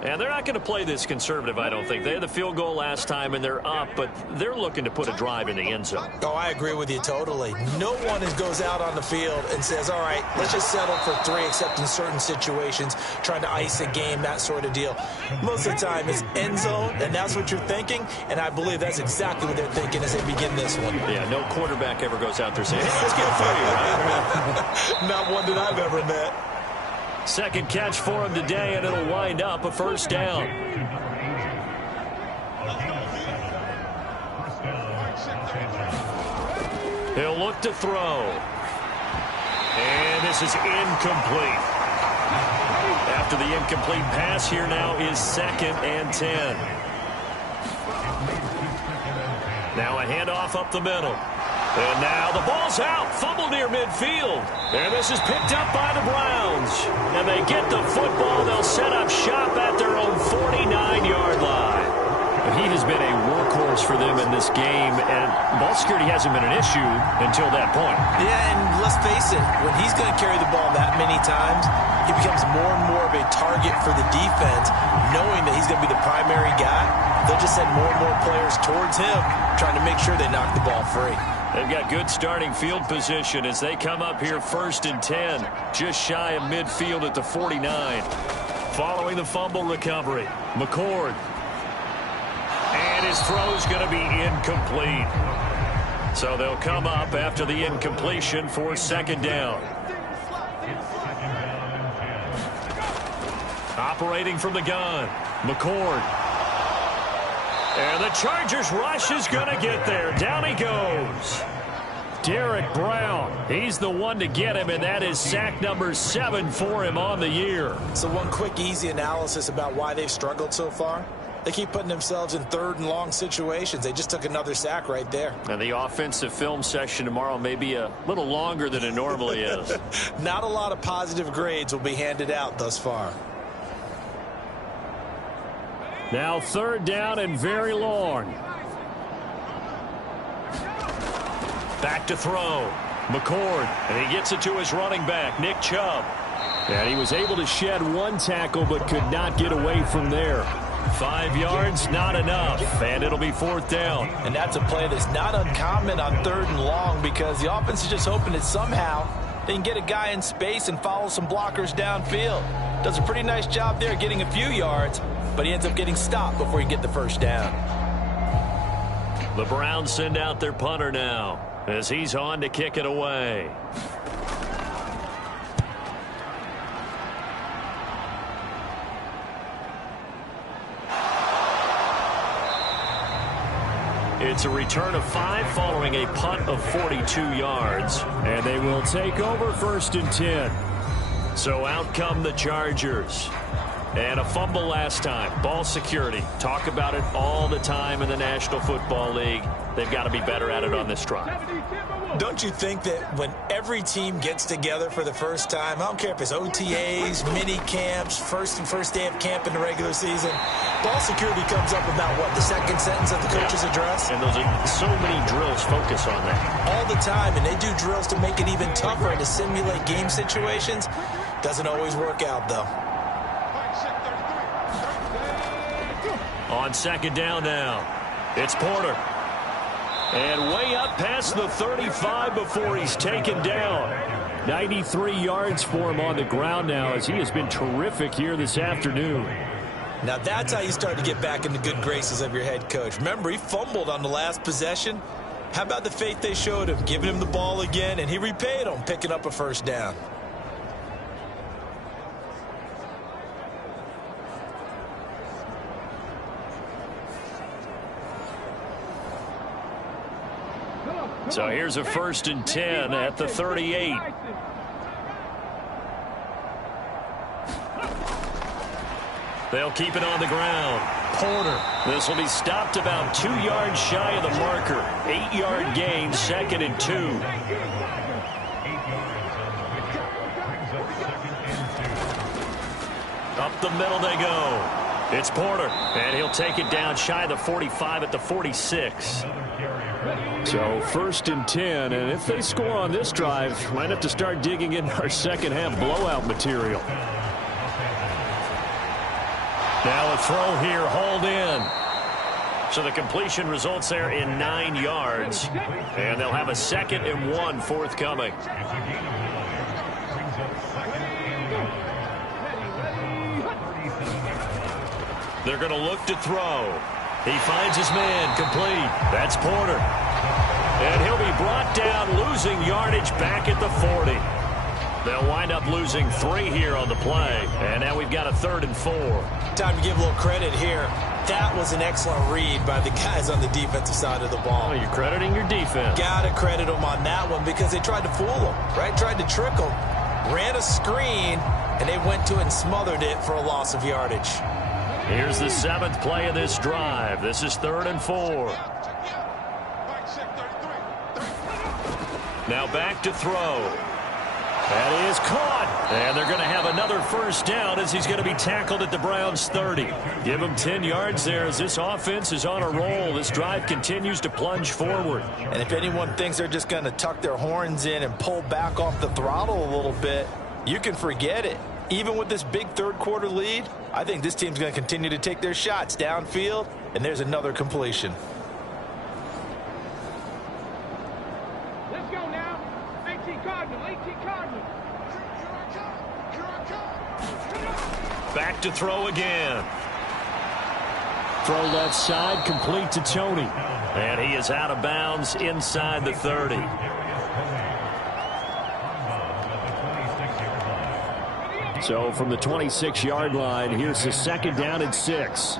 And they're not going to play this conservative, I don't think. They had the field goal last time, and they're up, but they're looking to put a drive in the end zone. Oh, I agree with you totally. No one goes out on the field and says, all right, let's just settle for 3, except in certain situations, trying to ice a game, that sort of deal. Most of the time, it's end zone, and that's what you're thinking, and I believe that's exactly what they're thinking as they begin this one. Yeah, no quarterback ever goes out there saying, hey, let's get 3, right? Not one that I've ever met. Second catch for him today, and it'll wind up a 1st down. He'll look to throw. And this is incomplete. After the incomplete pass, here now is 2nd and 10. Now a handoff up the middle. And now the ball's out. Fumble near midfield. And this is picked up by the Browns. And they get the football. They'll set up shop at their own 49-yard line. He has been a workhorse for them in this game, and ball security hasn't been an issue until that point. Yeah, and let's face it, when he's going to carry the ball that many times, he becomes more and more of a target for the defense, knowing that he's going to be the primary guy. They'll just send more and more players towards him, trying to make sure they knock the ball free. They've got good starting field position as they come up here 1st and 10, just shy of midfield at the 49. Following the fumble recovery, McCord. And his throw's going to be incomplete. So they'll come up after the incompletion for 2nd down. Operating from the gun, McCord. And the Chargers rush is going to get there. Down he goes. Derek Brown, he's the one to get him, and that is sack number 7 for him on the year. So one quick, easy analysis about why they've struggled so far. They keep putting themselves in 3rd and long situations. They just took another sack right there. And the offensive film session tomorrow may be a little longer than it normally is. Not a lot of positive grades will be handed out thus far. Now 3rd down and very long. Back to throw. McCord, and he gets it to his running back, Nick Chubb. And he was able to shed 1 tackle but could not get away from there. 5 yards, not enough, and it'll be 4th down. And that's a play that's not uncommon on 3rd and long because the offense is just hoping that somehow they can get a guy in space and follow some blockers downfield. Does a pretty nice job there getting a few yards, but he ends up getting stopped before he can get the 1st down. The Browns send out their punter now as he's on to kick it away. It's a return of 5 following a punt of 42 yards. And they will take over 1st and 10. So out come the Chargers. And a fumble last time. Ball security. Talk about it all the time in the National Football League. They've got to be better at it on this drive. Don't you think that when every team gets together for the first time, I don't care if it's OTAs, mini camps, first day of camp in the regular season, ball security comes up about, what, the 2nd sentence of the coach's address? And those are so many drills focus on that. All the time, and they do drills to make it even tougher to simulate game situations. Doesn't always work out, though. On 2nd down now, it's Porter. And way up past the 35 before he's taken down. 93 yards for him on the ground now as he has been terrific here this afternoon. Now that's how you start to get back in the good graces of your head coach. Remember, he fumbled on the last possession. How about the faith they showed him, giving him the ball again, and he repaid him, picking up a 1st down. So here's a 1st and 10 at the 38. They'll keep it on the ground. Porter. This will be stopped about 2 yards shy of the marker. 8-yard gain, 2nd and 2. Up the middle they go. It's Porter, and he'll take it down shy of the 45 at the 46. So 1st and 10, and if they score on this drive, might have to start digging in our 2nd half blowout material. Now a throw here, hauled in. So the completion results there in 9 yards, and they'll have a 2nd and 1 forthcoming. They're going to look to throw. He finds his man, complete. That's Porter. And he'll be brought down, losing yardage back at the 40. They'll wind up losing 3 here on the play. And now we've got a 3rd and 4. Time to give a little credit here. That was an excellent read by the guys on the defensive side of the ball. Oh, you're crediting your defense. Got to credit them on that one because they tried to fool them, right? Tried to trick them. Ran a screen, and they went to it and smothered it for a loss of yardage. Here's the 7th play of this drive. This is 3rd and 4. Now back to throw. That is caught. And they're going to have another 1st down as he's going to be tackled at the Browns' 30. Give him 10 yards there as this offense is on a roll. This drive continues to plunge forward. And if anyone thinks they're just going to tuck their horns in and pull back off the throttle a little bit, you can forget it. Even with this big 3rd quarter lead, I think this team's going to continue to take their shots downfield, and there's another completion. Back to throw again. Throw left side, complete to Tony. And he is out of bounds inside the 30. So from the 26-yard line, here's the 2nd down and 6.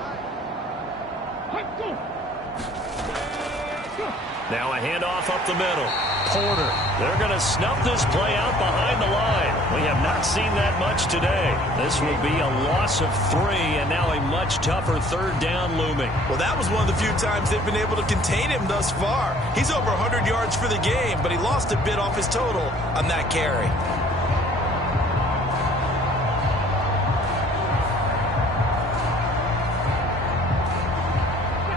Now a handoff up the middle. Porter. They're going to snuff this play out behind the line. We have not seen that much today. This will be a loss of 3, and now a much tougher 3rd down looming. Well, that was one of the few times they've been able to contain him thus far. He's over 100 yards for the game, but he lost a bit off his total on that carry.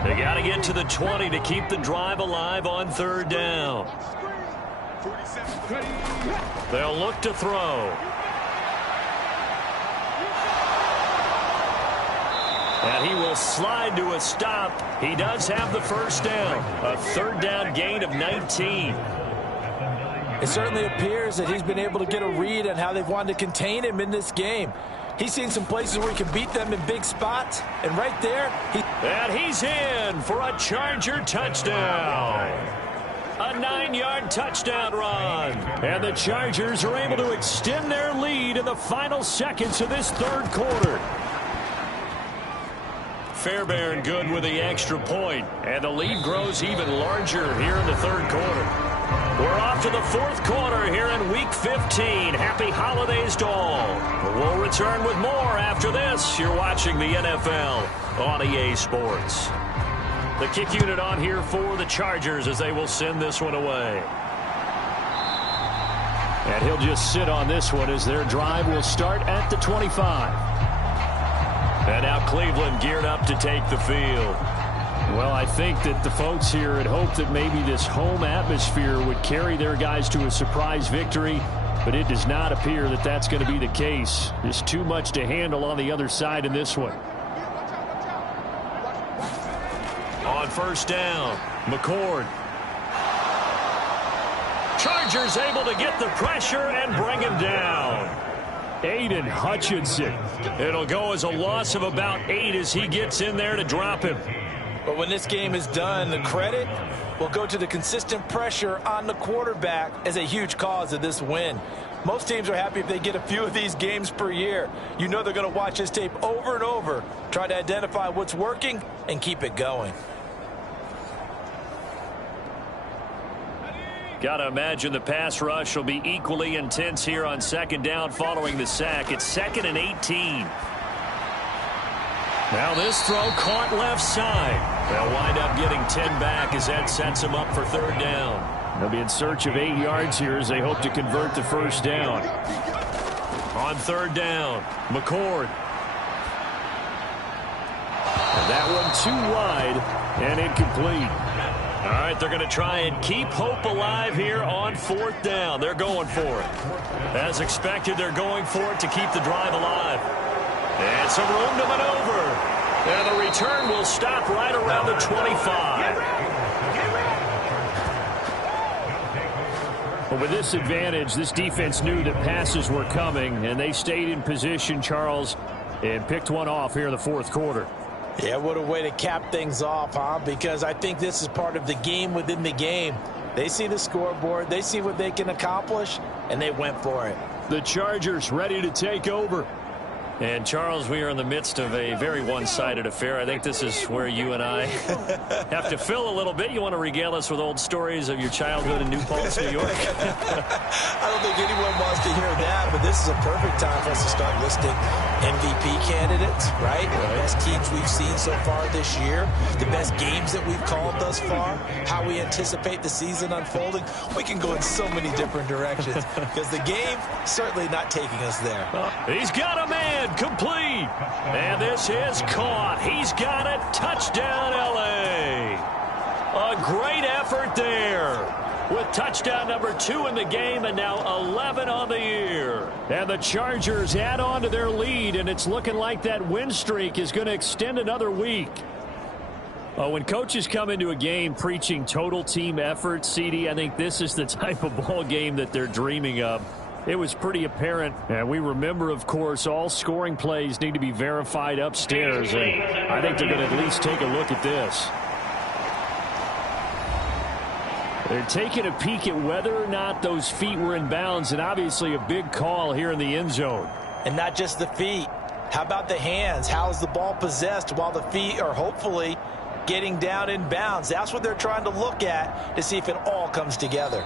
They got to get to the 20 to keep the drive alive on 3rd down. They'll look to throw. And he will slide to a stop. He does have the 1st down. A 3rd down gain of 19. It certainly appears that he's been able to get a read on how they've wanted to contain him in this game. He's seen some places where he can beat them in big spots. And right there, and he's in for a Charger touchdown. A 9-yard touchdown run. And the Chargers are able to extend their lead in the final seconds of this 3rd quarter. Fairbairn good with the extra point. And the lead grows even larger here in the 3rd quarter. We're off to the 4th quarter here in Week 15. Happy holidays to all. We'll return with more after this. You're watching the NFL on EA Sports. The kick unit on here for the Chargers as they will send this one away. And he'll just sit on this one as their drive will start at the 25. And now Cleveland geared up to take the field. Well, I think that the folks here had hoped that maybe this home atmosphere would carry their guys to a surprise victory, but it does not appear that that's going to be the case. There's too much to handle on the other side in this one. On 1st down, McCord. Chargers able to get the pressure and bring him down. Aiden Hutchinson. It'll go as a loss of about 8 as he gets in there to drop him. But when this game is done, the credit will go to the consistent pressure on the quarterback as a huge cause of this win. Most teams are happy if they get a few of these games per year. You know they're going to watch this tape over and over, try to identify what's working and keep it going. Got to imagine the pass rush will be equally intense here on 2nd down following the sack. It's 2nd and 18. Now this throw caught left side. They'll wind up getting 10 back as that sets them up for 3rd down. They'll be in search of 8 yards here as they hope to convert the 1st down. On 3rd down, McCord. And that one too wide and incomplete. All right, they're going to try and keep hope alive here on 4th down. They're going for it. As expected, they're going for it to keep the drive alive. And some room to maneuver. And the return will stop right around the 25. Well, with this advantage, this defense knew that passes were coming, and they stayed in position, Charles, and picked one off here in the 4th quarter. Yeah, what a way to cap things off, huh? Because I think this is part of the game within the game. They see the scoreboard, they see what they can accomplish, and they went for it. The Chargers ready to take over. And, Charles, we are in the midst of a very one-sided affair. I think this is where you and I have to fill a little bit. You want to regale us with old stories of your childhood in New Paltz, New York? I don't think anyone wants to hear that, but this is a perfect time for us to start listing MVP candidates, right? The best teams we've seen so far this year, the best games that we've called thus far, how we anticipate the season unfolding. We can go in so many different directions because the game certainly not taking us there. He's got a man. Complete. And this is caught. He's got it. Touchdown, L.A. A great effort there with touchdown number 2 in the game and now 11 on the year. And the Chargers add on to their lead, and it's looking like that win streak is going to extend another week. When coaches come into a game preaching total team effort, CD, I think this is the type of ball game that they're dreaming of. It was pretty apparent, and we remember, of course, all scoring plays need to be verified upstairs, and I think they're going to at least take a look at this. They're taking a peek at whether or not those feet were in bounds, and obviously a big call here in the end zone. And not just the feet. How about the hands? How is the ball possessed while the feet are hopefully getting down in bounds? That's what they're trying to look at to see if it all comes together.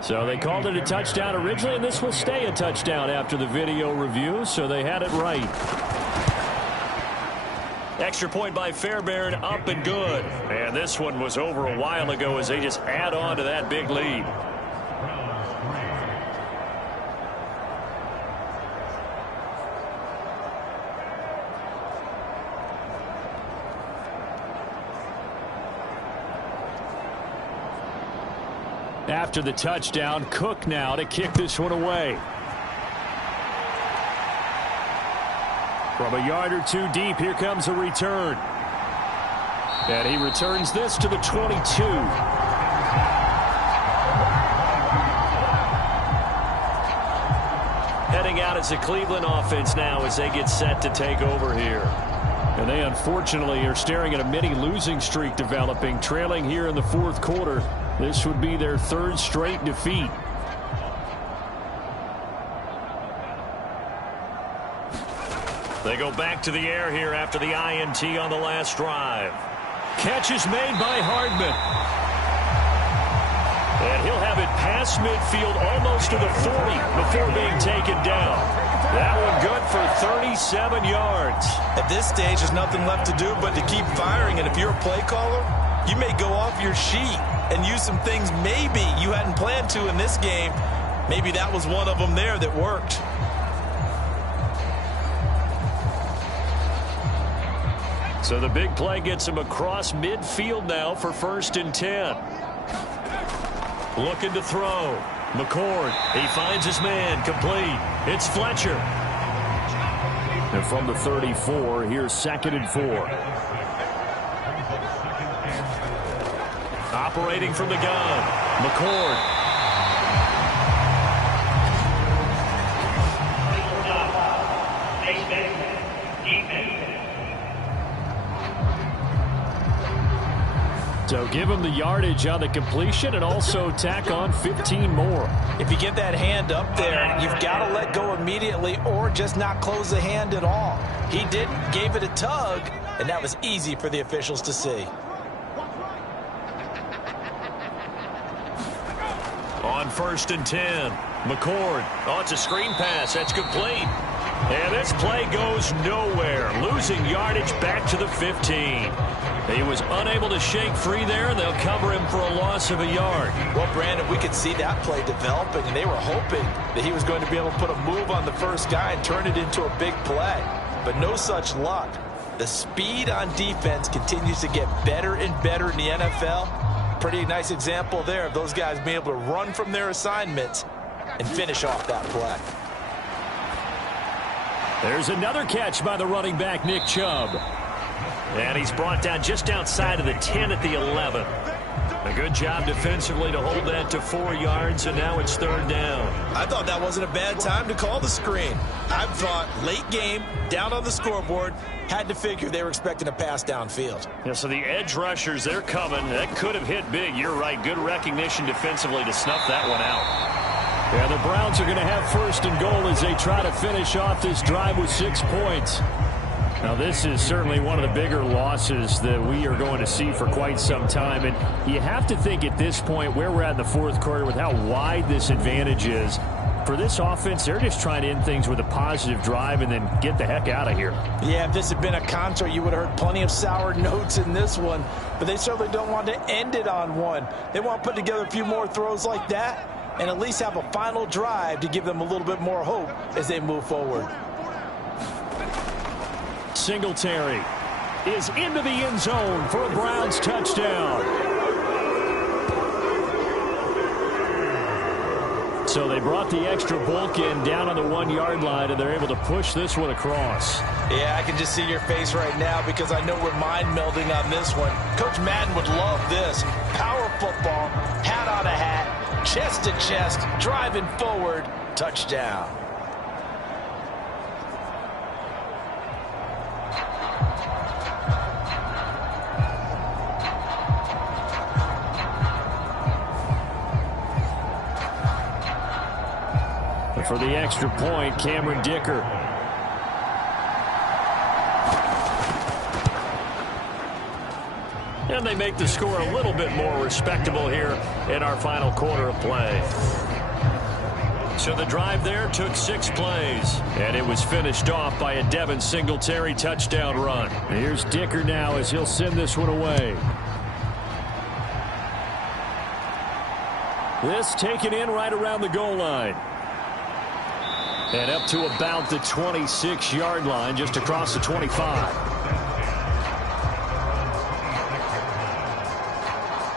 So they called it a touchdown originally, and this will stay a touchdown after the video review, so they had it right. Extra point by Fairbairn, up and good. And this one was over a while ago as they just add on to that big lead. After the touchdown, Cook now to kick this one away. From a yard or two deep, here comes a return. And he returns this to the 22. Heading out as a Cleveland offense now as they get set to take over here. And they unfortunately are staring at a mini losing streak developing, trailing here in the fourth quarter. This would be their third straight defeat. They go back to the air here after the INT on the last drive. Catch is made by Hardman. And he'll have it past midfield almost to the 40 before being taken down. That one good for 37 yards. At this stage, there's nothing left to do but to keep firing. And if you're a play caller, you may go off your sheet and use some things maybe you hadn't planned to in this game. Maybe that was one of them there that worked. So the big play gets him across midfield now for 1st and 10. Looking to throw. McCord, he finds his man, complete. It's Fletcher. And from the 34, here's 2nd and 4. Operating from the gun, McCord. So give him the yardage on the completion and also tack on 15 more. If you get that hand up there, you've got to let go immediately or just not close the hand at all. He didn't, gave it a tug, and that was easy for the officials to see. On 1st and 10, McCord. Oh, it's a screen pass. That's complete. And this play goes nowhere. Losing yardage back to the 15. He was unable to shake free there, and they'll cover him for a loss of a yard. Well, Brandon, we could see that play developing, and they were hoping that he was going to be able to put a move on the first guy and turn it into a big play. But no such luck. The speed on defense continues to get better and better in the NFL. Pretty nice example there of those guys being able to run from their assignments and finish off that play. There's another catch by the running back, Nick Chubb. And he's brought down just outside of the 10 at the 11. A good job defensively to hold that to 4 yards, and now it's 3rd down. I thought that wasn't a bad time to call the screen. I thought late game, down on the scoreboard, had to figure they were expecting a pass downfield. Yeah, so the edge rushers, they're coming. That could have hit big. You're right. Good recognition defensively to snuff that one out. Yeah, the Browns are going to have 1st and goal as they try to finish off this drive with 6 points. Now, this is certainly one of the bigger losses that we are going to see for quite some time. And you have to think at this point where we're at in the fourth quarter with how wide this advantage is. For this offense, they're just trying to end things with a positive drive and then get the heck out of here. Yeah, if this had been a concert, you would have heard plenty of sour notes in this one. But they certainly don't want to end it on one. They want to put together a few more throws like that and at least have a final drive to give them a little bit more hope as they move forward. Singletary is into the end zone for a Browns touchdown. So they brought the extra bulk in down on the 1-yard line, and they're able to push this one across. Yeah, I can just see your face right now because I know we're mind melding on this one. Coach Madden would love this. Power football, hat on a hat, chest to chest, driving forward, touchdown. For the extra point, Cameron Dicker. And they make the score a little bit more respectable here in our final quarter of play. So the drive there took 6 plays, and it was finished off by a Devin Singletary touchdown run. Here's Dicker now as he'll send this one away. This taken in right around the goal line. And up to about the 26-yard line, just across the 25.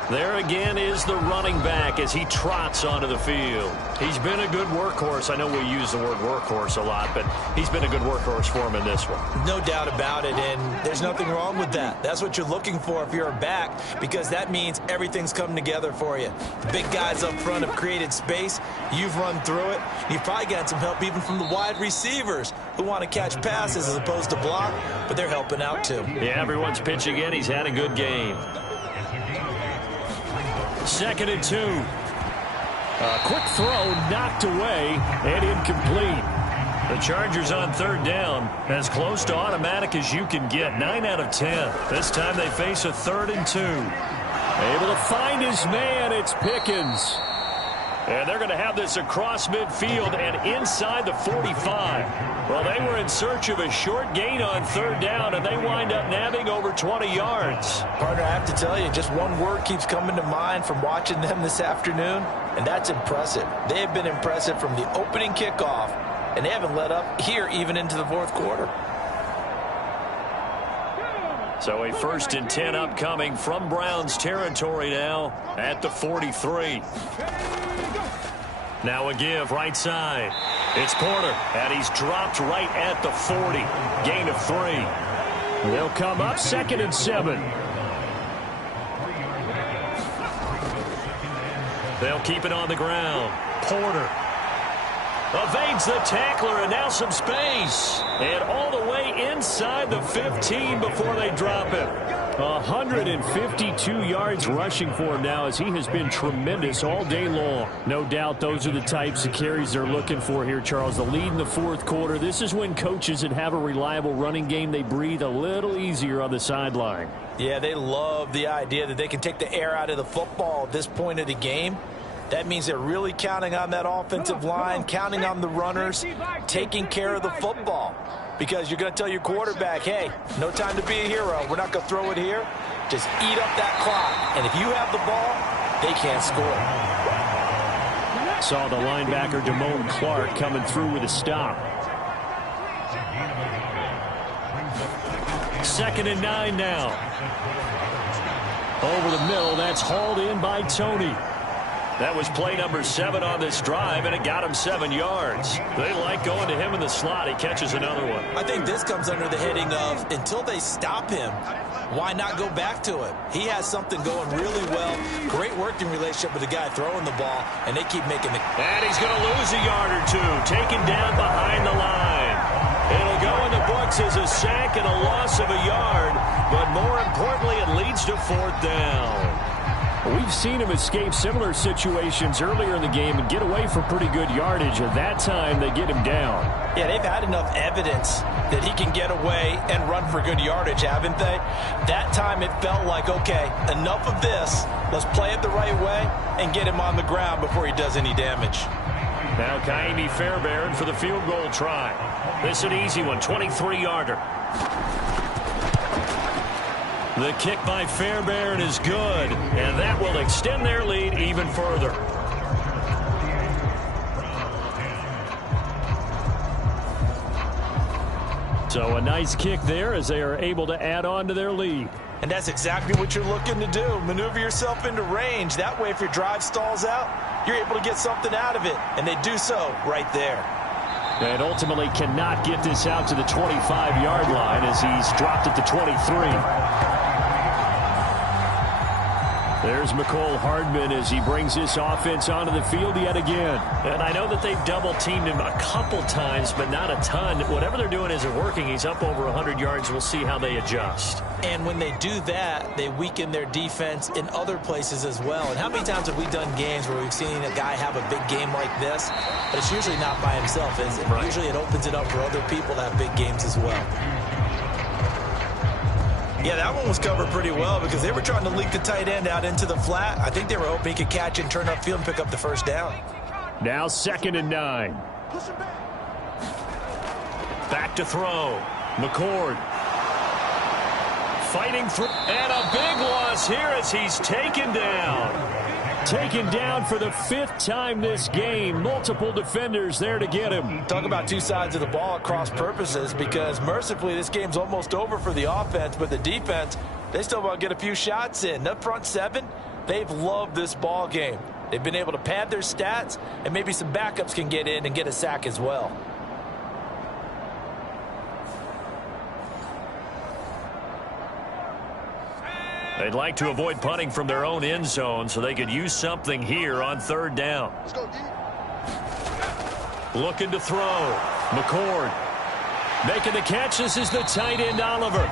There again is the running back as he trots onto the field. He's been a good workhorse. I know we use the word workhorse a lot, but he's been a good workhorse for him in this one. No doubt about it, and there's nothing wrong with that. That's what you're looking for if you're a back, because that means everything's coming together for you. The big guys up front have created space. You've run through it. You've probably gotten some help even from the wide receivers who want to catch passes as opposed to block, but they're helping out too. Yeah, everyone's pitching in. He's had a good game. 2nd and 2. A quick throw knocked away and incomplete. The Chargers on 3rd down, as close to automatic as you can get. 9 out of 10. This time they face a 3rd and 2. Able to find his man. It's Pickens. And they're going to have this across midfield and inside the 45. Well, they were in search of a short gain on 3rd down, and they wind up nabbing over 20 yards. Partner, I have to tell you, just one word keeps coming to mind from watching them this afternoon, and that's impressive. They have been impressive from the opening kickoff, and they haven't let up here even into the 4th quarter. So a 1st and 10 upcoming from Browns territory now at the 43. Now a give right side. It's Porter, and he's dropped right at the 40. Gain of 3. They'll come up 2nd and 7. They'll keep it on the ground. Porter evades the tackler, and now some space. And all the way inside the 15 before they drop him. 152 yards rushing for him now, as he has been tremendous all day long. No doubt those are the types of carries they're looking for here, Charles. The lead in the 4th quarter. This is when coaches that have a reliable running game, they breathe a little easier on the sideline. Yeah, they love the idea that they can take the air out of the football at this point of the game. That means they're really counting on that offensive line, counting on the runners, taking care of the football. Because you're going to tell your quarterback, hey, no time to be a hero. We're not going to throw it here. Just eat up that clock. And if you have the ball, they can't score. Saw the linebacker, Damone Clark, coming through with a stop. 2nd and 9 now. Over the middle, that's hauled in by Tony. That was play number 7 on this drive, and it got him 7 yards. They like going to him in the slot. He catches another one. I think this comes under the heading of, until they stop him, why not go back to it? He has something going really well. Great working relationship with the guy throwing the ball, and they keep making the... And he's going to lose a yard or 2, taken down behind the line. It'll go in the books as a sack and a loss of a yard, but more importantly, it leads to 4th down. We've seen him escape similar situations earlier in the game and get away for pretty good yardage. At that time, they get him down. Yeah, they've had enough evidence that he can get away and run for good yardage, haven't they? That time it felt like, okay, enough of this. Let's play it the right way and get him on the ground before he does any damage. Now Kaimi Fairbairn for the field goal try. This is an easy one, 23-yarder. The kick by Fairbairn is good, and that will extend their lead even further. So a nice kick there as they are able to add on to their lead. And that's exactly what you're looking to do. Maneuver yourself into range. That way, if your drive stalls out, you're able to get something out of it. And they do so right there. And ultimately cannot get this out to the 25-yard line as he's dropped it to 23. There's McCole Hardman as he brings this offense onto the field yet again. And I know that they've double-teamed him a couple times, but not a ton. Whatever they're doing isn't working. He's up over 100 yards. We'll see how they adjust. And when they do that, they weaken their defense in other places as well. And how many times have we done games where we've seen a guy have a big game like this, but it's usually not by himself, is it? Right. Usually it opens it up for other people to have big games as well. Yeah, that one was covered pretty well because they were trying to leak the tight end out into the flat. I think they were hoping he could catch and turn upfield and pick up the first down. Now 2nd and 9. Back to throw. McCord. Fighting through. And a big loss here as he's taken down. Taken down for the 5th time this game. Multiple defenders there to get him. Talk about two sides of the ball at cross purposes because mercifully this game's almost over for the offense, but the defense, they still want to get a few shots in. The front 7, they've loved this ball game. They've been able to pad their stats, and maybe some backups can get in and get a sack as well. They'd like to avoid punting from their own end zone so they could use something here on 3rd down. Looking to throw. McCord making the catch. This is the tight end, Oliver.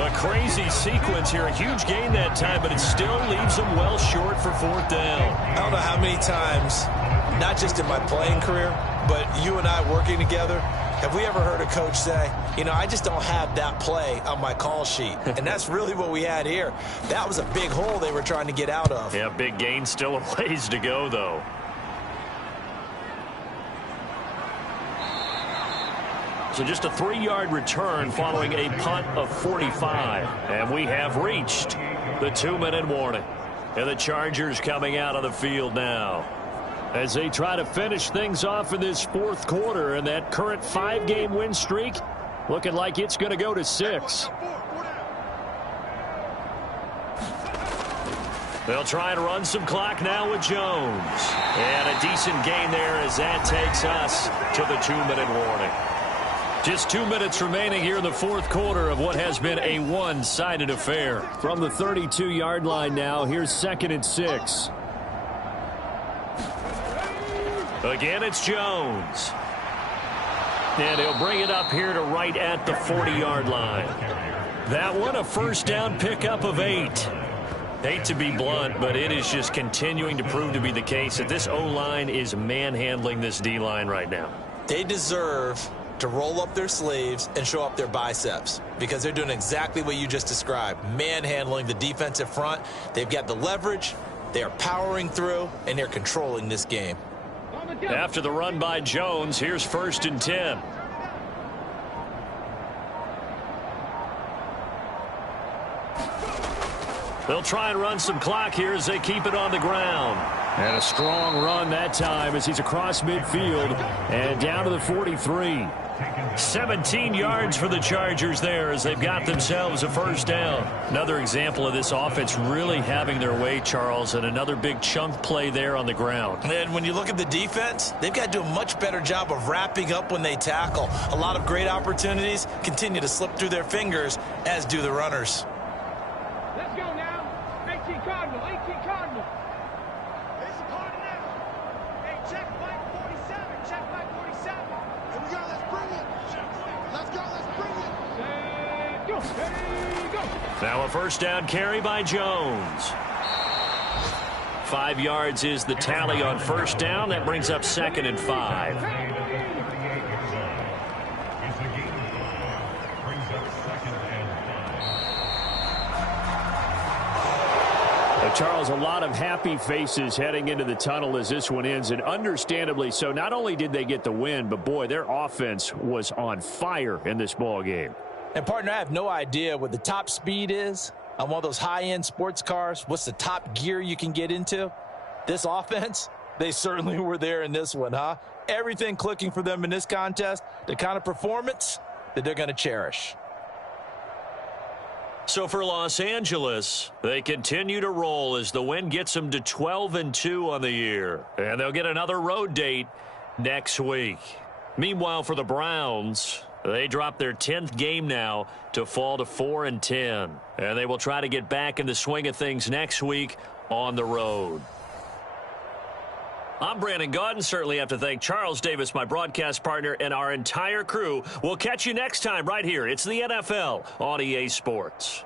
A crazy sequence here. A huge gain that time, but it still leaves them well short for 4th down. I don't know how many times, not just in my playing career, but you and I working together, have we ever heard a coach say, you know, I just don't have that play on my call sheet? And that's really what we had here. That was a big hole they were trying to get out of. Yeah, big gain. Still a ways to go, though. So just a 3-yard return following a punt of 45. And we have reached the 2-minute warning. And the Chargers coming out on the field now as they try to finish things off in this 4th quarter, and that current 5-game win streak looking like it's going to go to 6. They'll try and run some clock now with Jones. And a decent gain there as that takes us to the 2-minute warning. Just 2 minutes remaining here in the 4th quarter of what has been a one-sided affair. From the 32-yard line now, here's 2nd and 6. Again, it's Jones. And he'll bring it up here to right at the 40-yard line. That one, a 1st down pickup of 8. Hate to be blunt, but it is just continuing to prove to be the case that this O-line is manhandling this D-line right now. They deserve to roll up their sleeves and show up their biceps because they're doing exactly what you just described, manhandling the defensive front. They've got the leverage, they are powering through, and they're controlling this game. After the run by Jones, here's 1st and 10. They'll try and run some clock here as they keep it on the ground. And a strong run that time as he's across midfield and down to the 43. 17 yards for the Chargers there as they've got themselves a 1st down. Another example of this offense really having their way, Charles, and another big chunk play there on the ground. And when you look at the defense, they've got to do a much better job of wrapping up when they tackle. A lot of great opportunities continue to slip through their fingers, as do the runners. Let's go now. 18 Cardinal, 18 Cardinal. It's a Cardinal. Hey, check Mike 47. Check Mike 47. Here we go. Let's bring it. Let's go. Let's bring it. Set, go. Ready, go. Now a 1st down carry by Jones. 5 yards is the tally on 1st down. That brings up 2nd and 5. Charles, a lot of happy faces heading into the tunnel as this one ends, and understandably so. Not only did they get the win, but boy, their offense was on fire in this ball game. And partner, I have no idea what the top speed is on one of those high-end sports cars. What's the top gear you can get into? This offense, they certainly were there in this one, huh? Everything clicking for them in this contest, the kind of performance that they're going to cherish. So for Los Angeles, they continue to roll as the win gets them to 12-2 on the year. And they'll get another road date next week. Meanwhile, for the Browns, they dropped their 10th game now to fall to 4-10. And they will try to get back in the swing of things next week on the road. I'm Brandon Gaudin. Certainly have to thank Charles Davis, my broadcast partner, and our entire crew. We'll catch you next time right here. It's the NFL on EA Sports.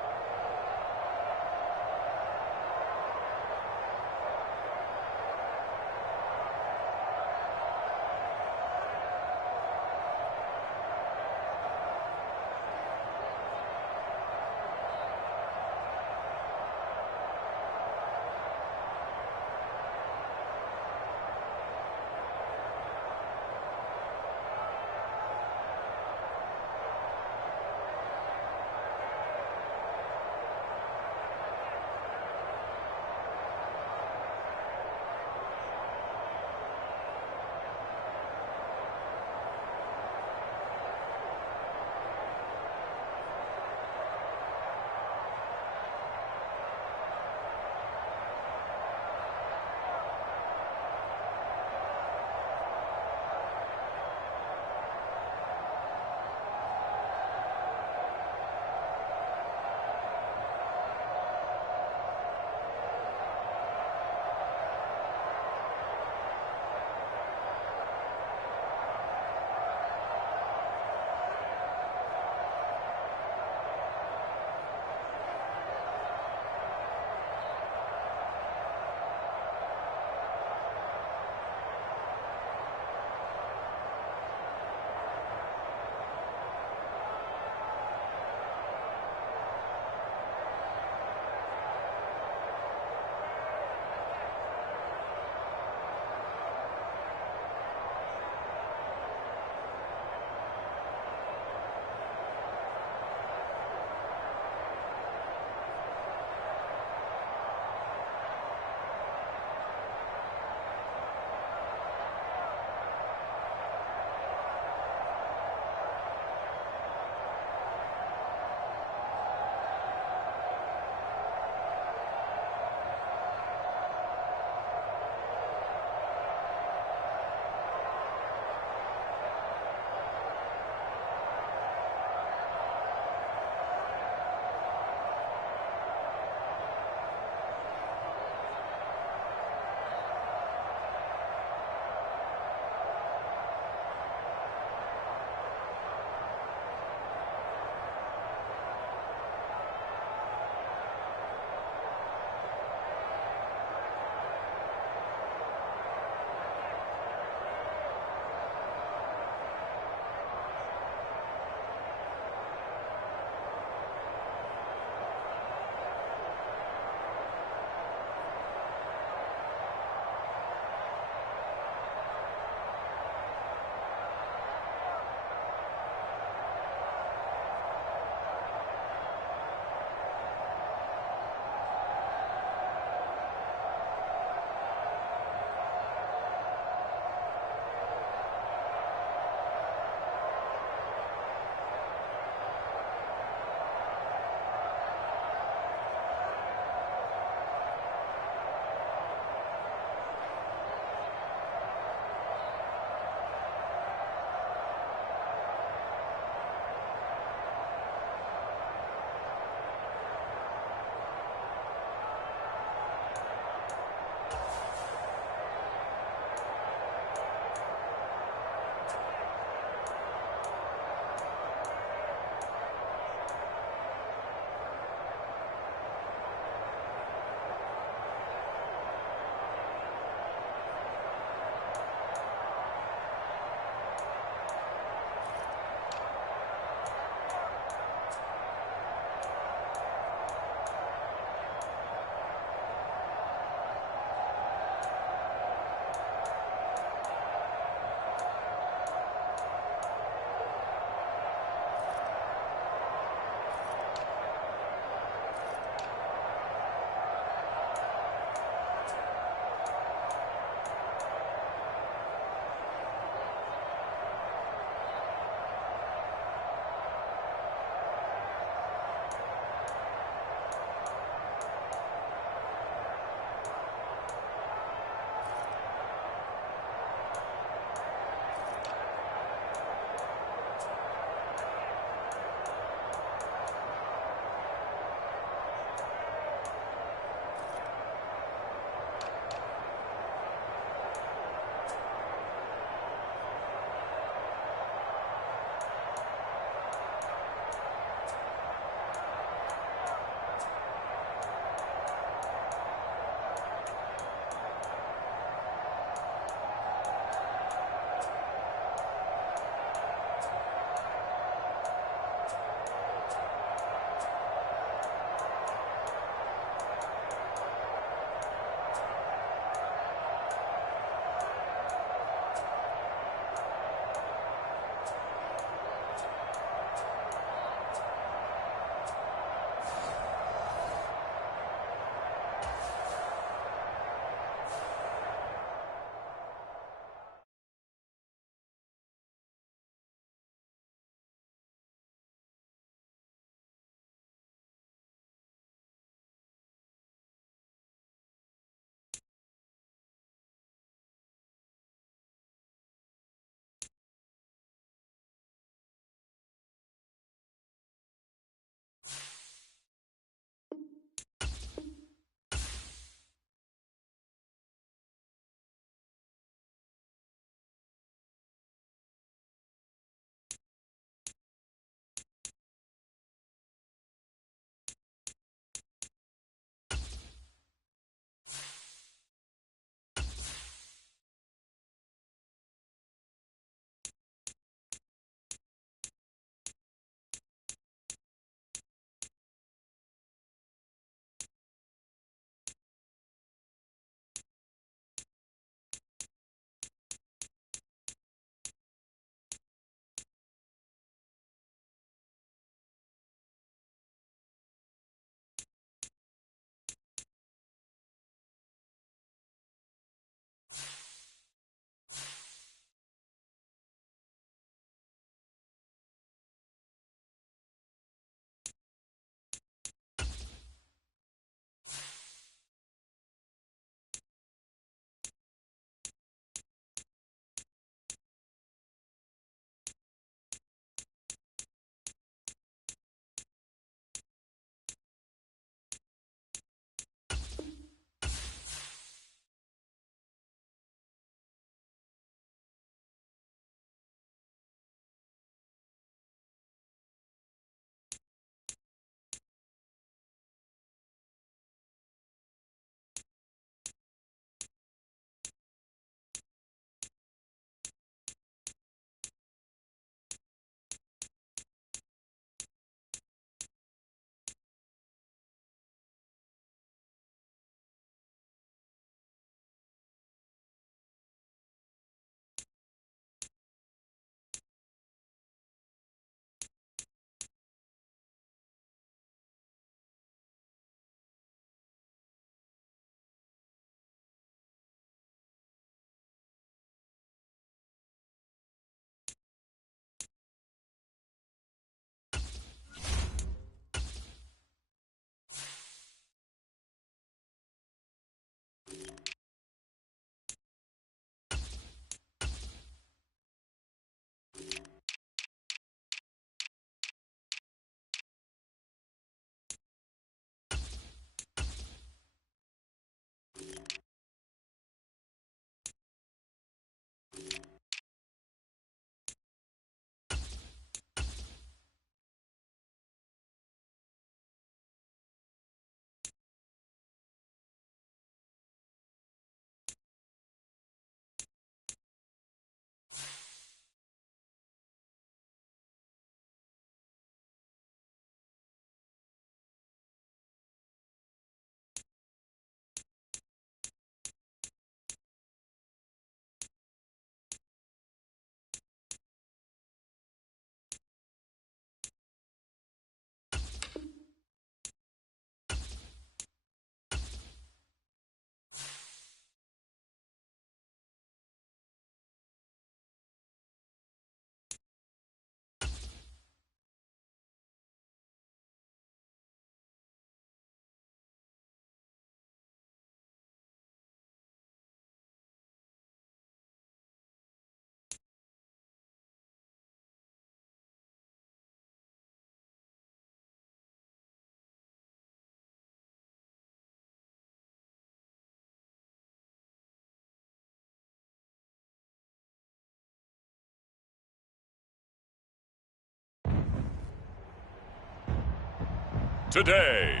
today.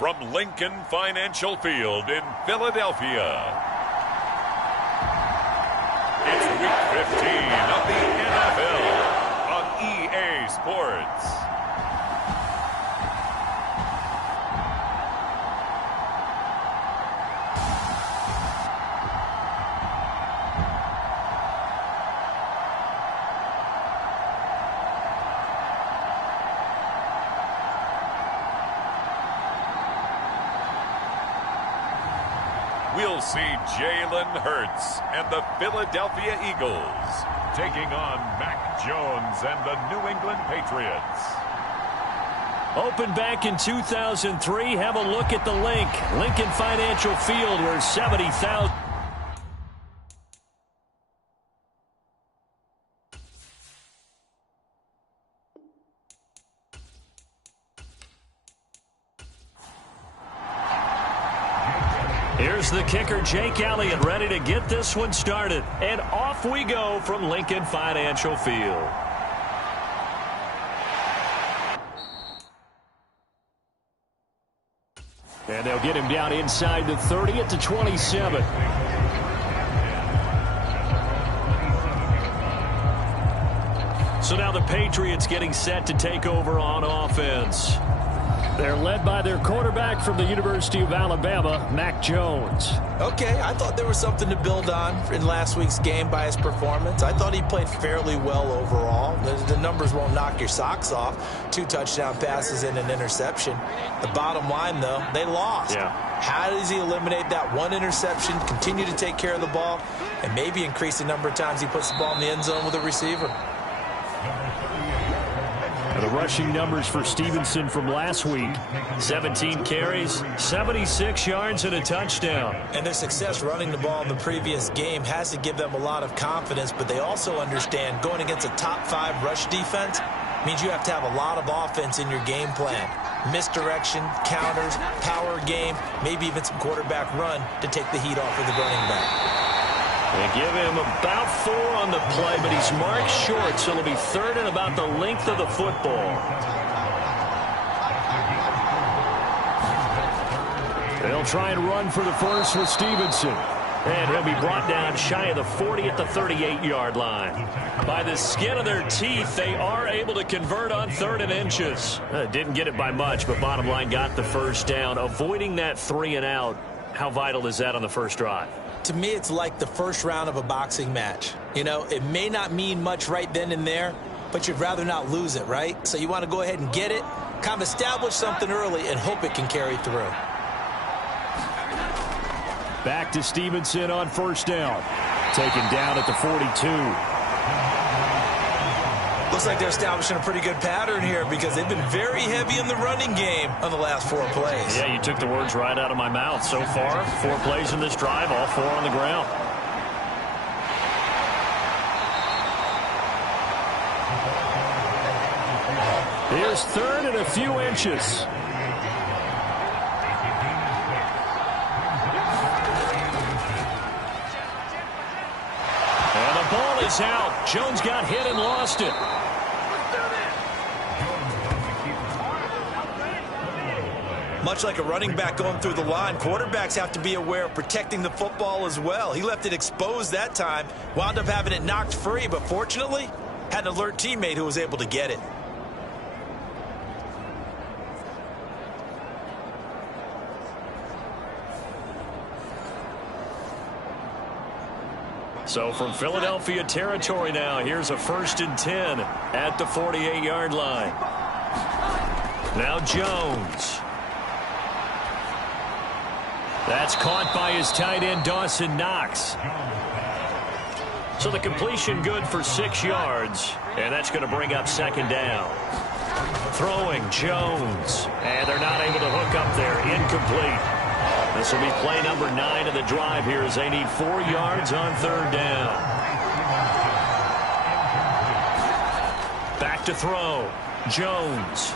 From Lincoln Financial Field in Philadelphia, it's Week 15 of the NFL on EA Sports. We'll see Jalen Hurts and the Philadelphia Eagles taking on Mac Jones and the New England Patriots. Opened back in 2003. Have a look at the link. Lincoln Financial Field, where 70,000... Here's the kicker, Jake Elliott, ready to get this one started. And off we go from Lincoln Financial Field. And they'll get him down inside the 30 at the 27. So now the Patriots getting set to take over on offense. They're led by their quarterback from the University of Alabama, Mac Jones. Okay, I thought there was something to build on in last week's game by his performance. I thought he played fairly well overall. The numbers won't knock your socks off. 2 touchdown passes and an interception. The bottom line, though, they lost. Yeah. How does he eliminate that one interception, continue to take care of the ball, and maybe increase the number of times he puts the ball in the end zone with a receiver? The rushing numbers for Stevenson from last week: 17 carries, 76 yards, and a touchdown. And their success running the ball in the previous game has to give them a lot of confidence, but they also understand going against a top 5 rush defense means you have to have a lot of offense in your game plan. Misdirection, counters, power game, maybe even some quarterback run to take the heat off of the running back. They give him about 4 on the play, but he's marked short, so it'll be 3rd and about the length of the football. They'll try and run for the first with Stevenson. And he'll be brought down shy of the 40 at the 38-yard line. By the skin of their teeth, they are able to convert on 3rd and inches. Didn't get it by much, but bottom line got the first down. Avoiding that 3 and out, how vital is that on the first drive? To me, it's like the first round of a boxing match. You know, it may not mean much right then and there, but you'd rather not lose it, right? So you want to go ahead and get it, kind of establish something early, and hope it can carry through. Back to Stevenson on first down. Taken down at the 42. Looks like they're establishing a pretty good pattern here because they've been very heavy in the running game on the last 4 plays. Yeah, you took the words right out of my mouth. So far, 4 plays in this drive, all 4 on the ground. Here's 3rd and a few inches. And the ball is out. Jones got hit and lost it. Much like a running back going through the line, quarterbacks have to be aware of protecting the football as well. He left it exposed that time, wound up having it knocked free, but fortunately, had an alert teammate who was able to get it. So from Philadelphia territory now, here's a 1st and 10 at the 48-yard line. Now Jones. That's caught by his tight end, Dawson Knox. So the completion good for 6 yards, and that's going to bring up 2nd down. Throwing Jones, and they're not able to hook up there. Incomplete. This will be play number 9 of the drive here as they need 4 yards on 3rd down. Back to throw. Jones.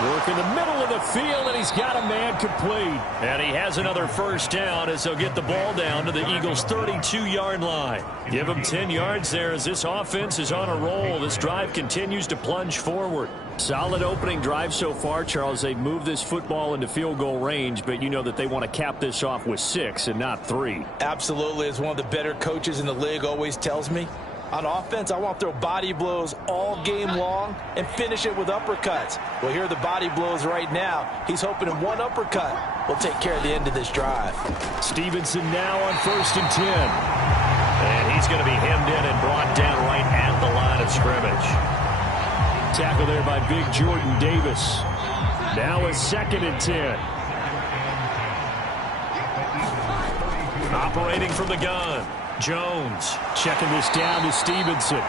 Work in the middle of the field, and he's got a man complete. And he has another first down as he'll get the ball down to the Eagles' 32-yard line. Give him 10 yards there as this offense is on a roll. This drive continues to plunge forward. Solid opening drive so far, Charles. They've moved this football into field goal range, but you know that they want to cap this off with 6 and not 3. Absolutely. As one of the better coaches in the league always tells me, on offense, I want to throw body blows all game long and finish it with uppercuts. Well, here are the body blows right now. He's hoping in one uppercut will take care of the end of this drive. Stevenson now on 1st and 10. And he's going to be hemmed in and brought down right at the line of scrimmage. Tackle there by big Jordan Davis. Now a 2nd and 10. Operating from the gun. Jones checking this down to Stevenson.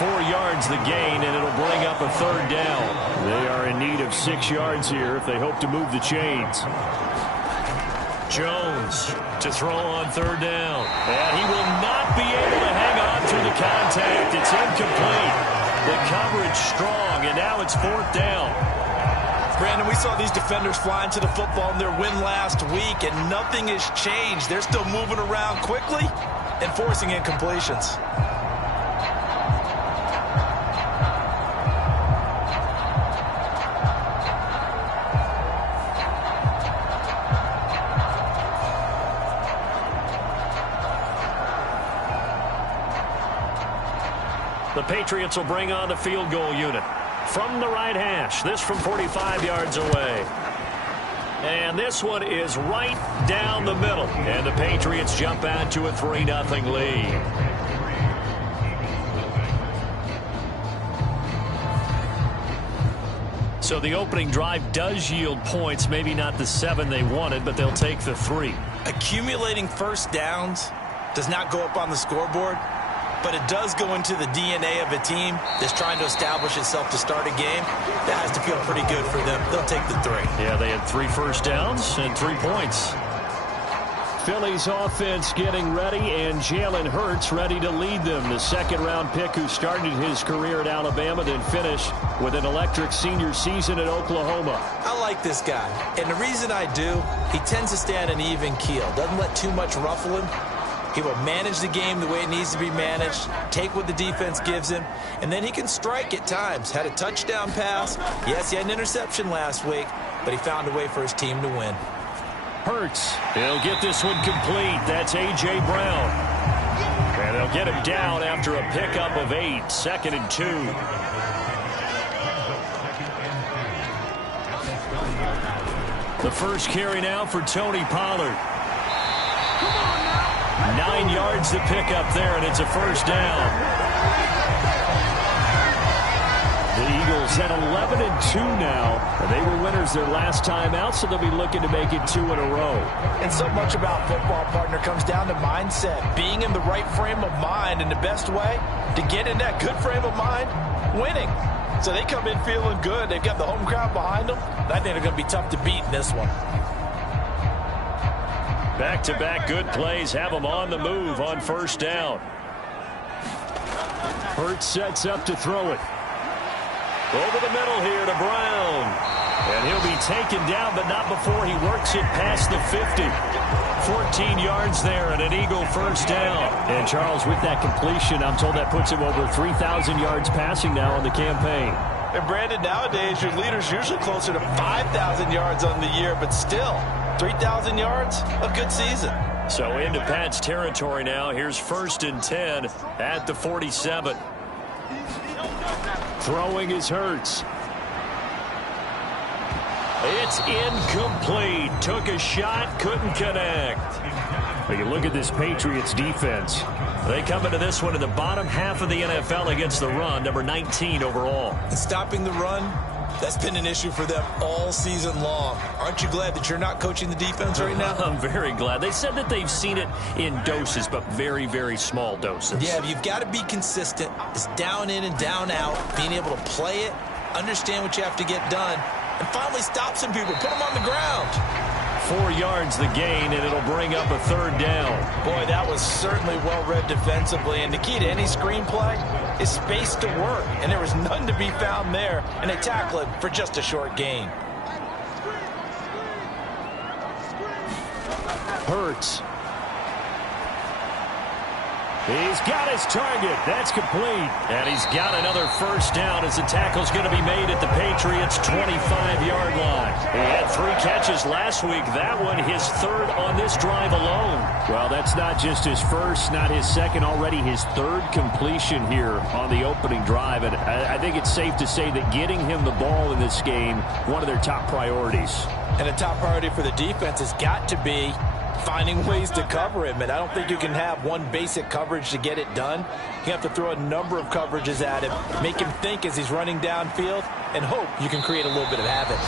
4 yards the gain, and it'll bring up a 3rd down. They are in need of 6 yards here if they hope to move the chains. Jones to throw on 3rd down. And he will not be able to hang on through the contact. It's incomplete. The coverage strong, and now it's 4th down. Brandon, we saw these defenders flying to the football in their win last week, and nothing has changed. They're still moving around quickly and forcing incompletions. The Patriots will bring on the field goal unit. From the right hash, this from 45 yards away. And this one is right down the middle. And the Patriots jump out to a 3-0 lead. So the opening drive does yield points, maybe not the 7 they wanted, but they'll take the 3. Accumulating first downs does not go up on the scoreboard, but it does go into the DNA of a team that's trying to establish itself to start a game. That has to feel pretty good for them. They'll take the 3. Yeah, they had 3 first downs and 3 points. Philly's offense getting ready, and Jalen Hurts ready to lead them. The 2nd-round pick who started his career at Alabama, then finished with an electric senior season at Oklahoma. I like this guy, and the reason I do, he tends to stay on an even keel. Doesn't let too much ruffle him. He will manage the game the way it needs to be managed, take what the defense gives him, and then he can strike at times. Had a touchdown pass. Yes, he had an interception last week, but he found a way for his team to win. Hurts. He'll get this one complete. That's A.J. Brown. And they'll get him down after a pickup of 8. 2nd and 2. The first carry now for Tony Pollard. 9 yards to pick up there, and it's a first down. The Eagles at 11-2 now. They were winners their last time out, so they'll be looking to make it 2 in a row. And so much about football, partner, comes down to mindset. Being in the right frame of mind, and the best way to get in that good frame of mind, winning. So they come in feeling good. They've got the home crowd behind them. I think they're going to be tough to beat in this one. Back-to-back good plays have them on the move on first down. Hurts sets up to throw it. Over the middle here to Brown. And he'll be taken down, but not before he works it past the 50. 14 yards there and an Eagle first down. And Charles, with that completion, I'm told that puts him over 3,000 yards passing now on the campaign. And Brandon, nowadays your leader's usually closer to 5,000 yards on the year, but still, 3,000 yards, a good season. So into Pat's territory now. Here's 1st and 10 at the 47. Throwing is Hurts. It's incomplete. Took a shot, couldn't connect. But you look at this Patriots defense. They come into this one in the bottom half of the NFL against the run, number 19 overall. And stopping the run, that's been an issue for them all season long. Aren't you glad that you're not coaching the defense right now? I'm very glad. They said that they've seen it in doses, but very, very small doses. Yeah, you've got to be consistent. It's down in and down out, being able to play it, understand what you have to get done, and finally stop some people, put them on the ground. 4 yards the gain, and it'll bring up a 3rd down. Boy, that was certainly well read defensively. And the key to any screenplay is space to work. And there was none to be found there. And they tackle it for just a short gain. Hurts. He's got his target. That's complete. And he's got another 1st down as the tackle's going to be made at the Patriots' 25-yard line. He had 3 catches last week. That one his 3rd on this drive alone. Well, that's not just his first, not his second, already his 3rd completion here on the opening drive. And I think it's safe to say that getting him the ball in this game, one of their top priorities. And the top priority for the defense has got to be finding ways to cover him. And I don't think you can have one basic coverage to get it done. You have to throw a number of coverages at him, make him think as he's running downfield, and hope you can create a little bit of havoc.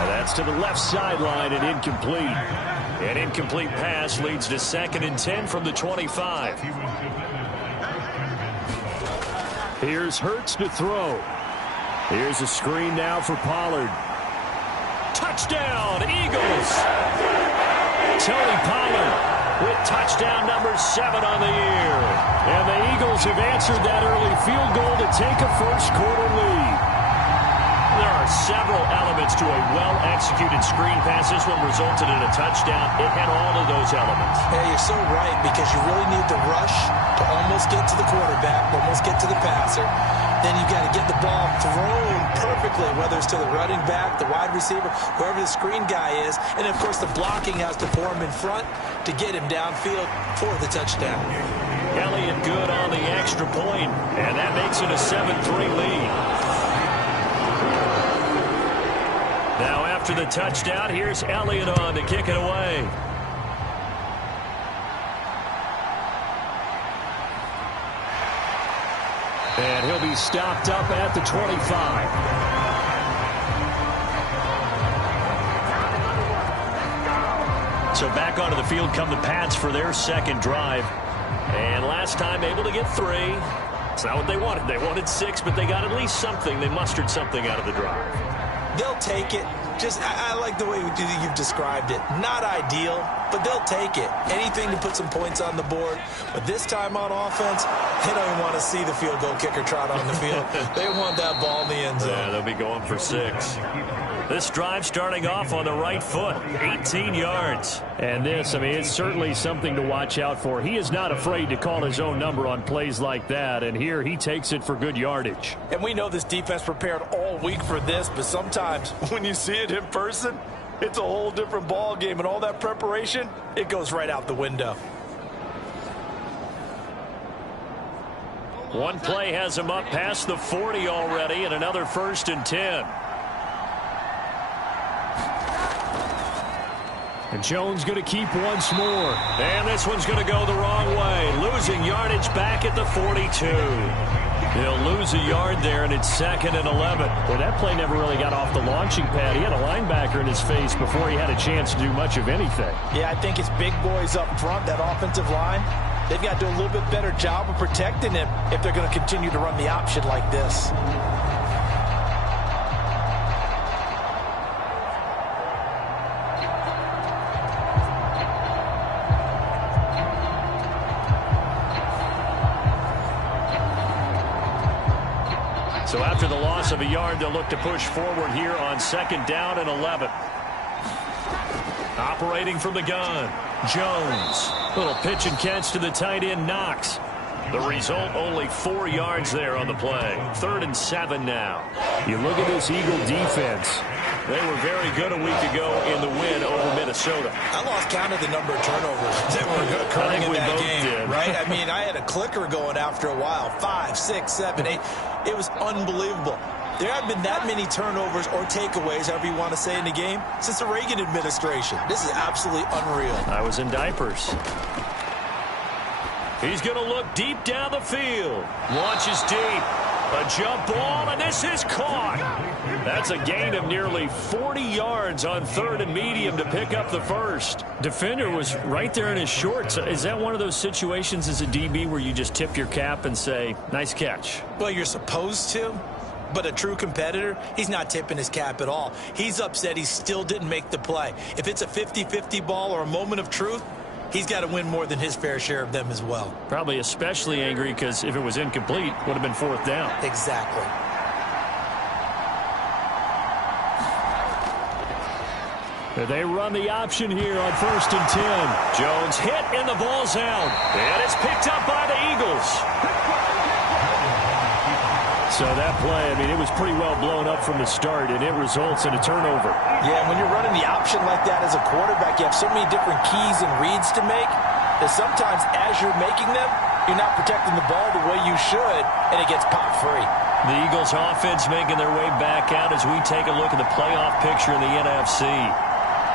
And that's to the left sideline and incomplete. An incomplete pass leads to 2nd and 10 from the 25. Here's Hurts to throw. Here's a screen now for Pollard. Touchdown, Eagles! Tony Pollard with touchdown number 7 on the year. And the Eagles have answered that early field goal to take a first-quarter lead. There are several elements to a well-executed screen pass. This one resulted in a touchdown. It had all of those elements. Yeah, you're so right, because you really need the rush to almost get to the quarterback, almost get to the passer. Then you got to get the ball thrown perfectly, whether it's to the running back, the wide receiver, whoever the screen guy is. And, of course, the blocking has to form in front to get him downfield for the touchdown. Elliott good on the extra point, and that makes it a 7-3 lead. Now, after the touchdown, here's Elliott on to kick it away. And he'll be stopped up at the 25. So back onto the field come the Pats for their 2nd drive. And last time able to get 3. It's not what they wanted. They wanted 6, but they got at least something. They mustered something out of the drive. They'll take it. I like the way you've described it. Not ideal, but they'll take it. Anything to put some points on the board. But this time on offense, they don't even want to see the field goal kicker trot on the field. They want that ball in the end zone. Yeah, they'll be going for 6. This drive starting off on the right foot, 18 yards. And this, I mean, it's certainly something to watch out for. He is not afraid to call his own number on plays like that, and here he takes it for good yardage. And we know this defense prepared all week for this, but sometimes when you see it in person, it's a whole different ball game, and all that preparation, it goes right out the window. One play has him up past the 40 already, and another 1st and 10. And Jones going to keep once more. And this one's going to go the wrong way. Losing yardage back at the 42. He'll lose a yard there, and it's 2nd and 11. Well, that play never really got off the launching pad. He had a linebacker in his face before he had a chance to do much of anything. Yeah, I think it's big boys up front, that offensive line. They've got to do a little bit better job of protecting him if they're going to continue to run the option like this. So after the loss of a yard, they'll look to push forward here on 2nd down and 11. Operating from the gun, Jones. Little pitch and catch to the tight end, Knox. The result, only 4 yards there on the play. 3rd and 7 now. You look at this Eagle defense. They were very good a week ago in the win over Minnesota. I lost count of the number of turnovers that were occurring in that game, right? I mean, I had a clicker going after a while. 5, 6, 7, 8. It was unbelievable. There haven't been that many turnovers or takeaways, however you want to say, in the game since the Reagan administration. This is absolutely unreal. I was in diapers. He's going to look deep down the field. Launches deep. A jump ball, and this is caught. That's a gain of nearly 40 yards on 3rd and medium to pick up the 1st. Defender was right there in his shorts. Is that one of those situations as a DB where you just tip your cap and say, nice catch? Well, you're supposed to. But a true competitor, he's not tipping his cap at all. He's upset he still didn't make the play. If it's a 50-50 ball or a moment of truth, he's got to win more than his fair share of them as well. Probably especially angry because if it was incomplete, would have been 4th down. Exactly. They run the option here on 1st and 10. Jones hit and the ball's out. And it's picked up by the Eagles. So that play, I mean, it was pretty well blown up from the start, and it results in a turnover. Yeah, when you're running the option like that as a quarterback, you have so many different keys and reads to make that sometimes as you're making them, you're not protecting the ball the way you should, and it gets popped free. The Eagles offense making their way back out as we take a look at the playoff picture in the NFC.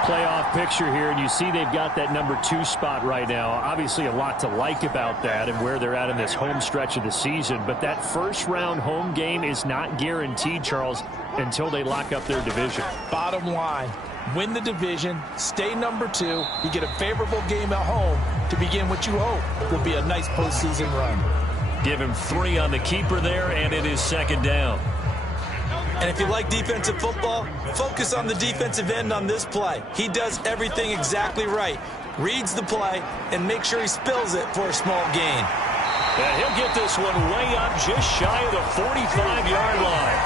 Playoff picture here, and you see they've got that number 2 spot right now. Obviously a lot to like about that and where they're at in this home stretch of the season, but that first-round home game is not guaranteed, Charles, until they lock up their division. Bottom line, win the division, stay number 2, you get a favorable game at home to begin what you hope will be a nice postseason run. Give him 3 on the keeper there, and it is 2nd down. And if you like defensive football, focus on the defensive end on this play. He does everything exactly right. Reads the play and makes sure he spills it for a small gain. And he'll get this one way up just shy of the 45-yard line.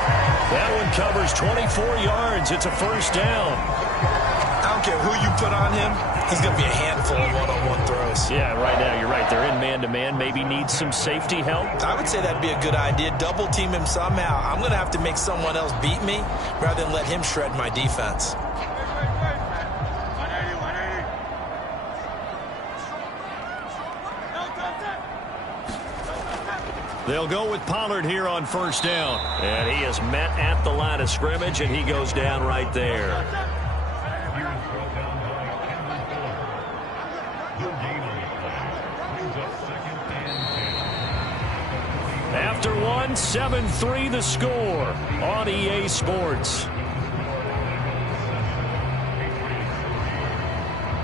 That one covers 24 yards. It's a 1st down. I don't care who you put on him. He's going to be a handful of one-on-one throws. Yeah, right now, you're right. They're in man-to-man. Maybe needs some safety help. I would say that'd be a good idea. Double team him somehow. I'm going to have to make someone else beat me rather than let him shred my defense. They'll go with Pollard here on 1st down. And he is met at the line of scrimmage, and he goes down right there. After 1, 7-3 the score on EA Sports.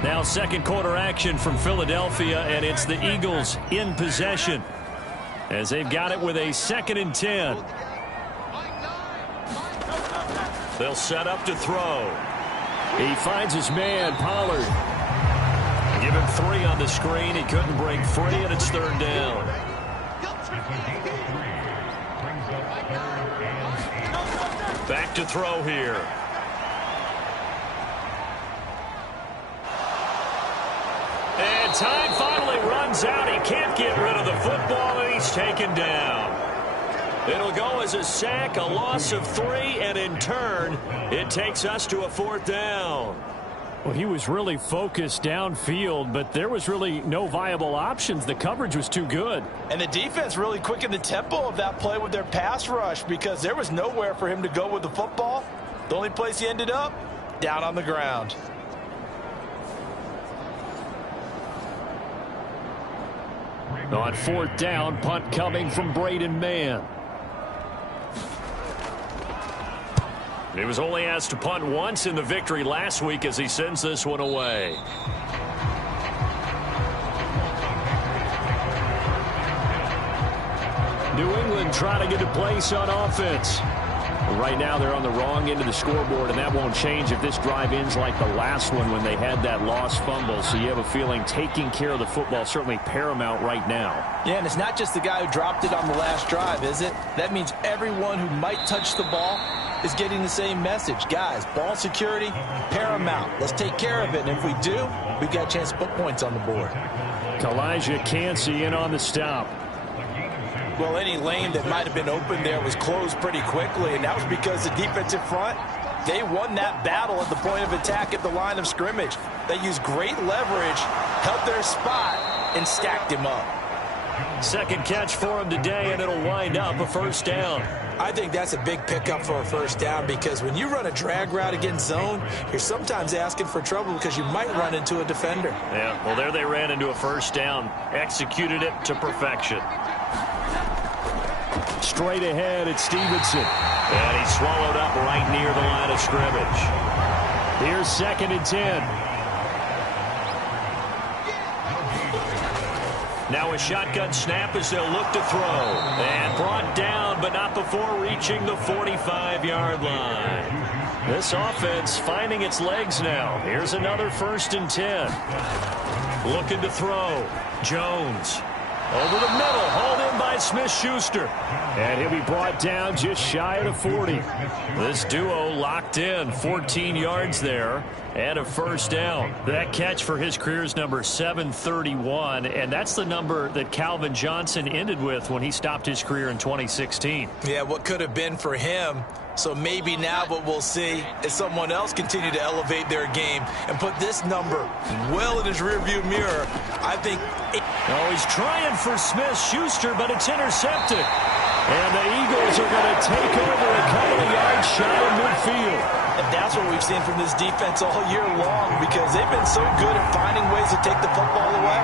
Now 2nd quarter action from Philadelphia, and it's the Eagles in possession as they've got it with a 2nd and 10. They'll set up to throw. He finds his man, Pollard. Give him 3 on the screen. He couldn't break free, and it's 3rd down. Back to throw here. And time finally runs out. He can't get rid of the football, and he's taken down. It'll go as a sack, a loss of 3, and in turn, it takes us to a 4th down. Well, he was really focused downfield, but there was really no viable options. The coverage was too good. And the defense really quickened the tempo of that play with their pass rush because there was nowhere for him to go with the football. The only place he ended up, down on the ground. On 4th down, punt coming from Braden Mann. He was only asked to punt once in the victory last week as he sends this one away. New England trying to get a place on offense. Right now they're on the wrong end of the scoreboard, and that won't change if this drive ends like the last one when they had that lost fumble. So you have a feeling taking care of the football certainly paramount right now. Yeah, and it's not just the guy who dropped it on the last drive, is it? That means everyone who might touch the ball is getting the same message. Guys, ball security, paramount. Let's take care of it, and if we do, we've got a chance to put points on the board. Kalijah Cansey in on the stop. Well, any lane that might have been open there was closed pretty quickly, and that was because the defensive front, they won that battle at the point of attack at the line of scrimmage. They used great leverage, held their spot, and stacked him up. 2nd catch for him today, and it'll wind up a 1st down. I think that's a big pickup for a 1st down because when you run a drag route against zone, you're sometimes asking for trouble because you might run into a defender. Yeah, well, there they ran into a 1st down, executed it to perfection. Straight ahead, it's Stevenson. And he's swallowed up right near the line of scrimmage. Here's 2nd and 10. Now a shotgun snap as they'll look to throw. And brought down, but not before reaching the 45-yard line. This offense finding its legs now. Here's another 1st and 10. Looking to throw. Jones. Over the middle, hauled in by Smith-Schuster. And he'll be brought down just shy of the 40. This duo locked in, 14 yards there, and a 1st down. That catch for his career is number 731, and that's the number that Calvin Johnson ended with when he stopped his career in 2016. Yeah, what could have been for him. So maybe now what we'll see is someone else continue to elevate their game and put this number well in his rearview mirror. I think... Oh, he's trying for Smith-Schuster, but it's intercepted. And the Eagles are going to take over a couple of yards shy of midfield. And that's what we've seen from this defense all year long, because they've been so good at finding ways to take the football away.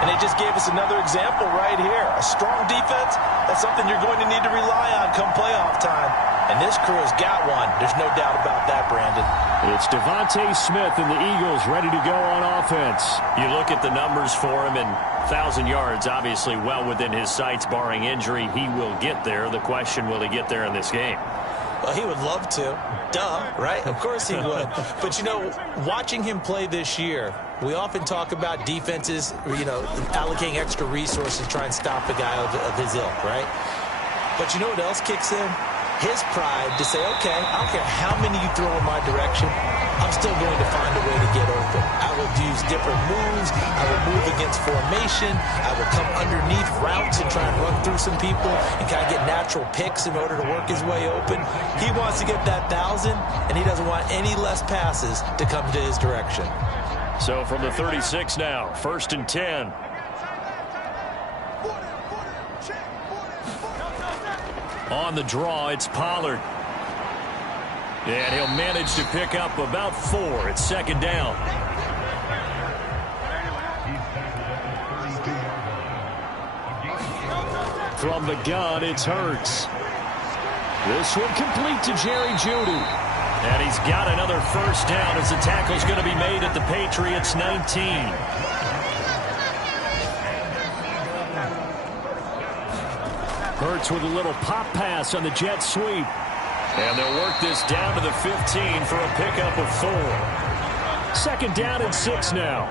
And they just gave us another example right here. A strong defense, that's something you're going to need to rely on come playoff time. And this crew has got one. There's no doubt about that, Brandon. It's Devontae Smith and the Eagles ready to go on offense. You look at the numbers for him, and 1,000 yards obviously well within his sights, barring injury. He will get there. The question, will he get there in this game? Well, he would love to. Duh, right? Of course he would. But, you know, watching him play this year, we often talk about defenses, allocating extra resources to try and stop a guy of his ilk, right? But you know what else kicks in? His pride to say, okay, I don't care how many you throw in my direction, I'm still going to find a way to get open. I will use different moves. I will move against formation. I will come underneath routes and try and run through some people and kind of get natural picks in order to work his way open. He wants to get that 1,000, and he doesn't want any less passes to come to his direction. So from the 36 now, 1st and 10. On the draw, it's Pollard. And he'll manage to pick up about 4. It's 2nd down. From the gun, it's Hurts. This one complete to Jerry Jeudy. And he's got another 1st down as the tackle's going to be made at the Patriots 19. Hurts with a little pop pass on the jet sweep. And they'll work this down to the 15 for a pickup of 4. 2nd down and 6 now.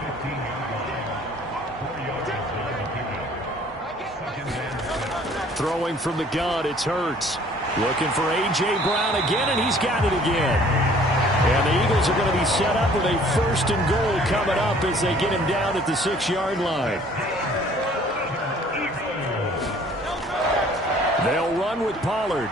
Throwing from the gun, it's Hurts. Looking for A.J. Brown again, and he's got it again. And the Eagles are going to be set up with a 1st and goal coming up as they get him down at the 6-yard line. They'll run with Pollard.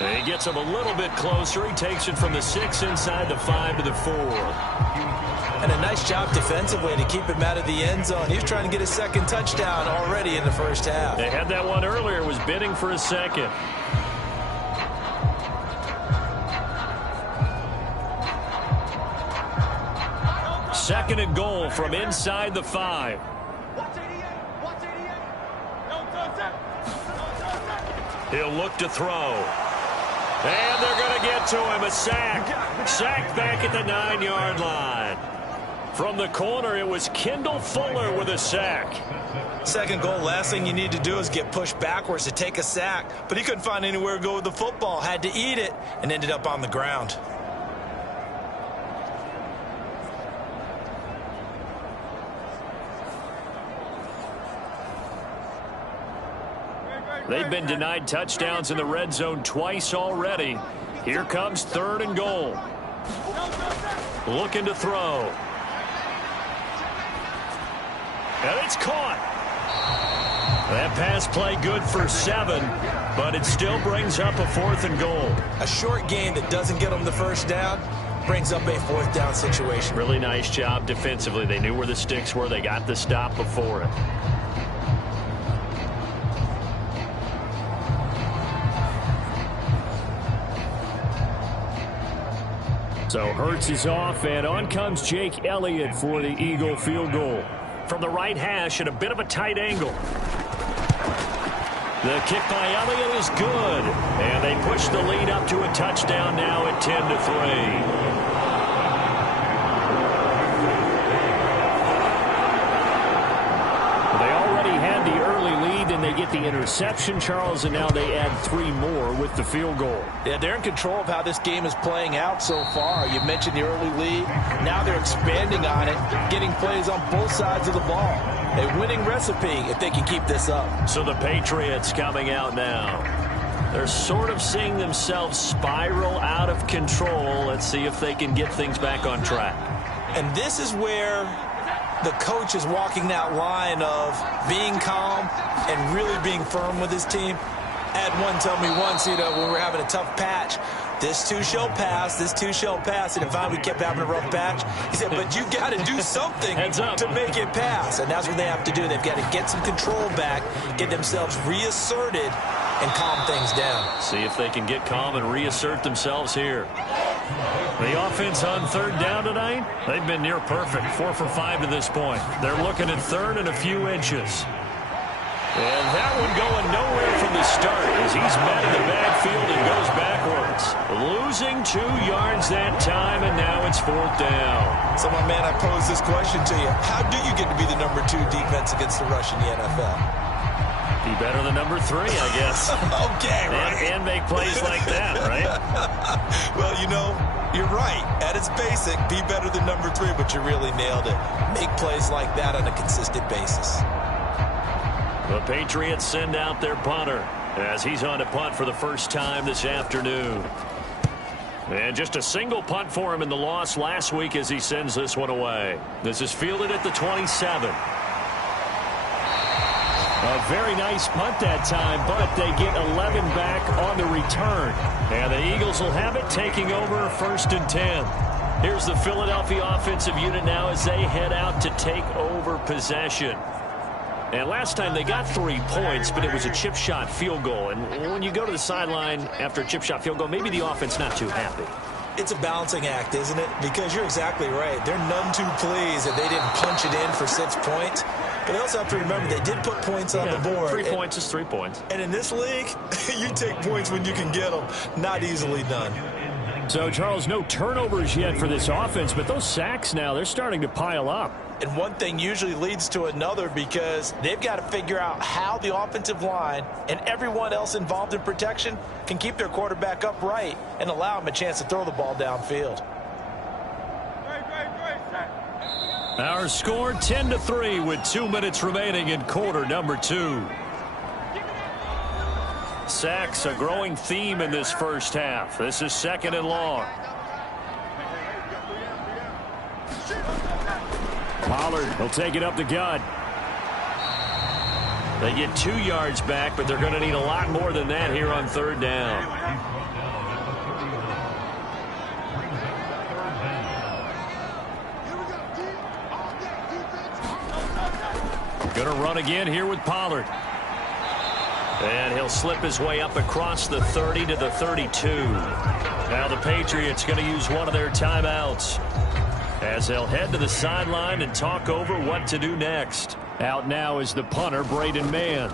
And he gets him a little bit closer. He takes it from the 6 inside the 5 to the 4. And a nice job defensively to keep him out of the end zone. He was trying to get his 2nd touchdown already in the 1st half. They had that one earlier. Was bidding for a 2nd. Second and goal from inside the 5. He'll look to throw. And they're going to get to him. A sack. Sacked back at the 9-yard line. From the corner, it was Kendall Fuller with a sack. 2nd goal, last thing you need to do is get pushed backwards to take a sack. But he couldn't find anywhere to go with the football. Had to eat it and ended up on the ground. They've been denied touchdowns in the red zone twice already. Here comes 3rd and goal. Looking to throw. And it's caught. That pass play good for 7, but it still brings up a 4th and goal. A short game that doesn't get them the 1st down brings up a 4th down situation. Really nice job defensively. They knew where the sticks were. They got the stop before it. So Hurts is off, and on comes Jake Elliott for the Eagle field goal. From the right hash at a bit of a tight angle. The kick by Elliott is good, and they push the lead up to a touchdown now at 10-3. they get the interception, Charles, and now they add 3 more with the field goal. Yeah, they're in control of how this game is playing out so far. You mentioned the early lead. Now they're expanding on it, getting plays on both sides of the ball. A winning recipe if they can keep this up. So the Patriots coming out now. They're sort of seeing themselves spiral out of control. Let's see if they can get things back on track. And this is where the coach is walking that line of being calm and really being firm with his team. I had one tell me once, when we were having a tough patch, this too shall pass, this too shall pass. And if we kept having a rough patch, he said, but you got to do something to make it pass. And that's what they have to do. They've got to get some control back, get themselves reasserted, and calm things down. See if they can get calm and reassert themselves here. The offense on third down tonight, they've been near perfect, 4 for 5 to this point. They're looking at third and a few inches. And that one going nowhere from the start as he's met in the backfield and goes backwards. Losing 2 yards that time, and now it's 4th down. So, my man, I pose this question to you. How do you get to be the number 2 defense against the rush in the NFL? Be better than number 3, I guess. Okay, right. And make plays like that, right? Well, you're right. At its basic, be better than number 3, but you really nailed it. Make plays like that on a consistent basis. The Patriots send out their punter as he's on to punt for the first time this afternoon. And just a single punt for him in the loss last week as he sends this one away. This is fielded at the 27. A very nice punt that time, but they get 11 back on the return. And the Eagles will have it, taking over 1st and 10. Here's the Philadelphia offensive unit now as they head out to take over possession. And last time they got 3 points, but it was a chip shot field goal. And when you go to the sideline after a chip shot field goal, maybe the offense not too happy. It's a balancing act, isn't it? Because you're exactly right. They're none too pleased that they didn't punch it in for 6 points. But they also have to remember they did put points on the board. 3 points is 3 points. And in this league, you take points when you can get them. Not easily done. So, Charles, no turnovers yet for this offense, but those sacks now, they're starting to pile up. And one thing usually leads to another because they've got to figure out how the offensive line and everyone else involved in protection can keep their quarterback upright and allow him a chance to throw the ball downfield. Our score 10-3 with 2 minutes remaining in quarter number 2. Sacks, a growing theme in this first half. This is 2nd and long. Pollard will take it up the gut. They get 2 yards back, but they're going to need a lot more than that here on 3rd down. Going to run again here with Pollard. And he'll slip his way up across the 30 to the 32. Now the Patriots going to use one of their timeouts as they'll head to the sideline and talk over what to do next. Out now is the punter, Braden Mann.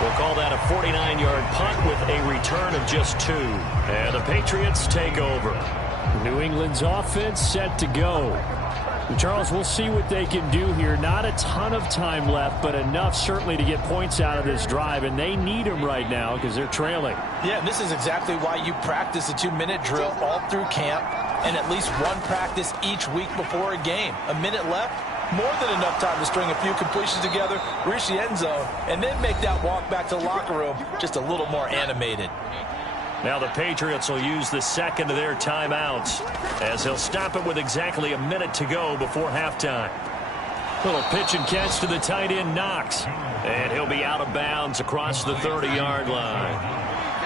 We'll call that a 49-yard punt with a return of just 2. And the Patriots take over. New England's offense set to go. Charles, we'll see what they can do here. Not a ton of time left, but enough certainly to get points out of this drive, and they need them right now because they're trailing. Yeah, and this is exactly why you practice a 2-minute drill all through camp and at least one practice each week before a game. A minute left, more than enough time to string a few completions together, reach the end zone, and then make that walk back to the locker room just a little more animated. Now the Patriots will use the second of their timeouts as he'll stop it with exactly a minute to go before halftime. Little pitch and catch to the tight end, Knox. And he'll be out of bounds across the 30-yard line.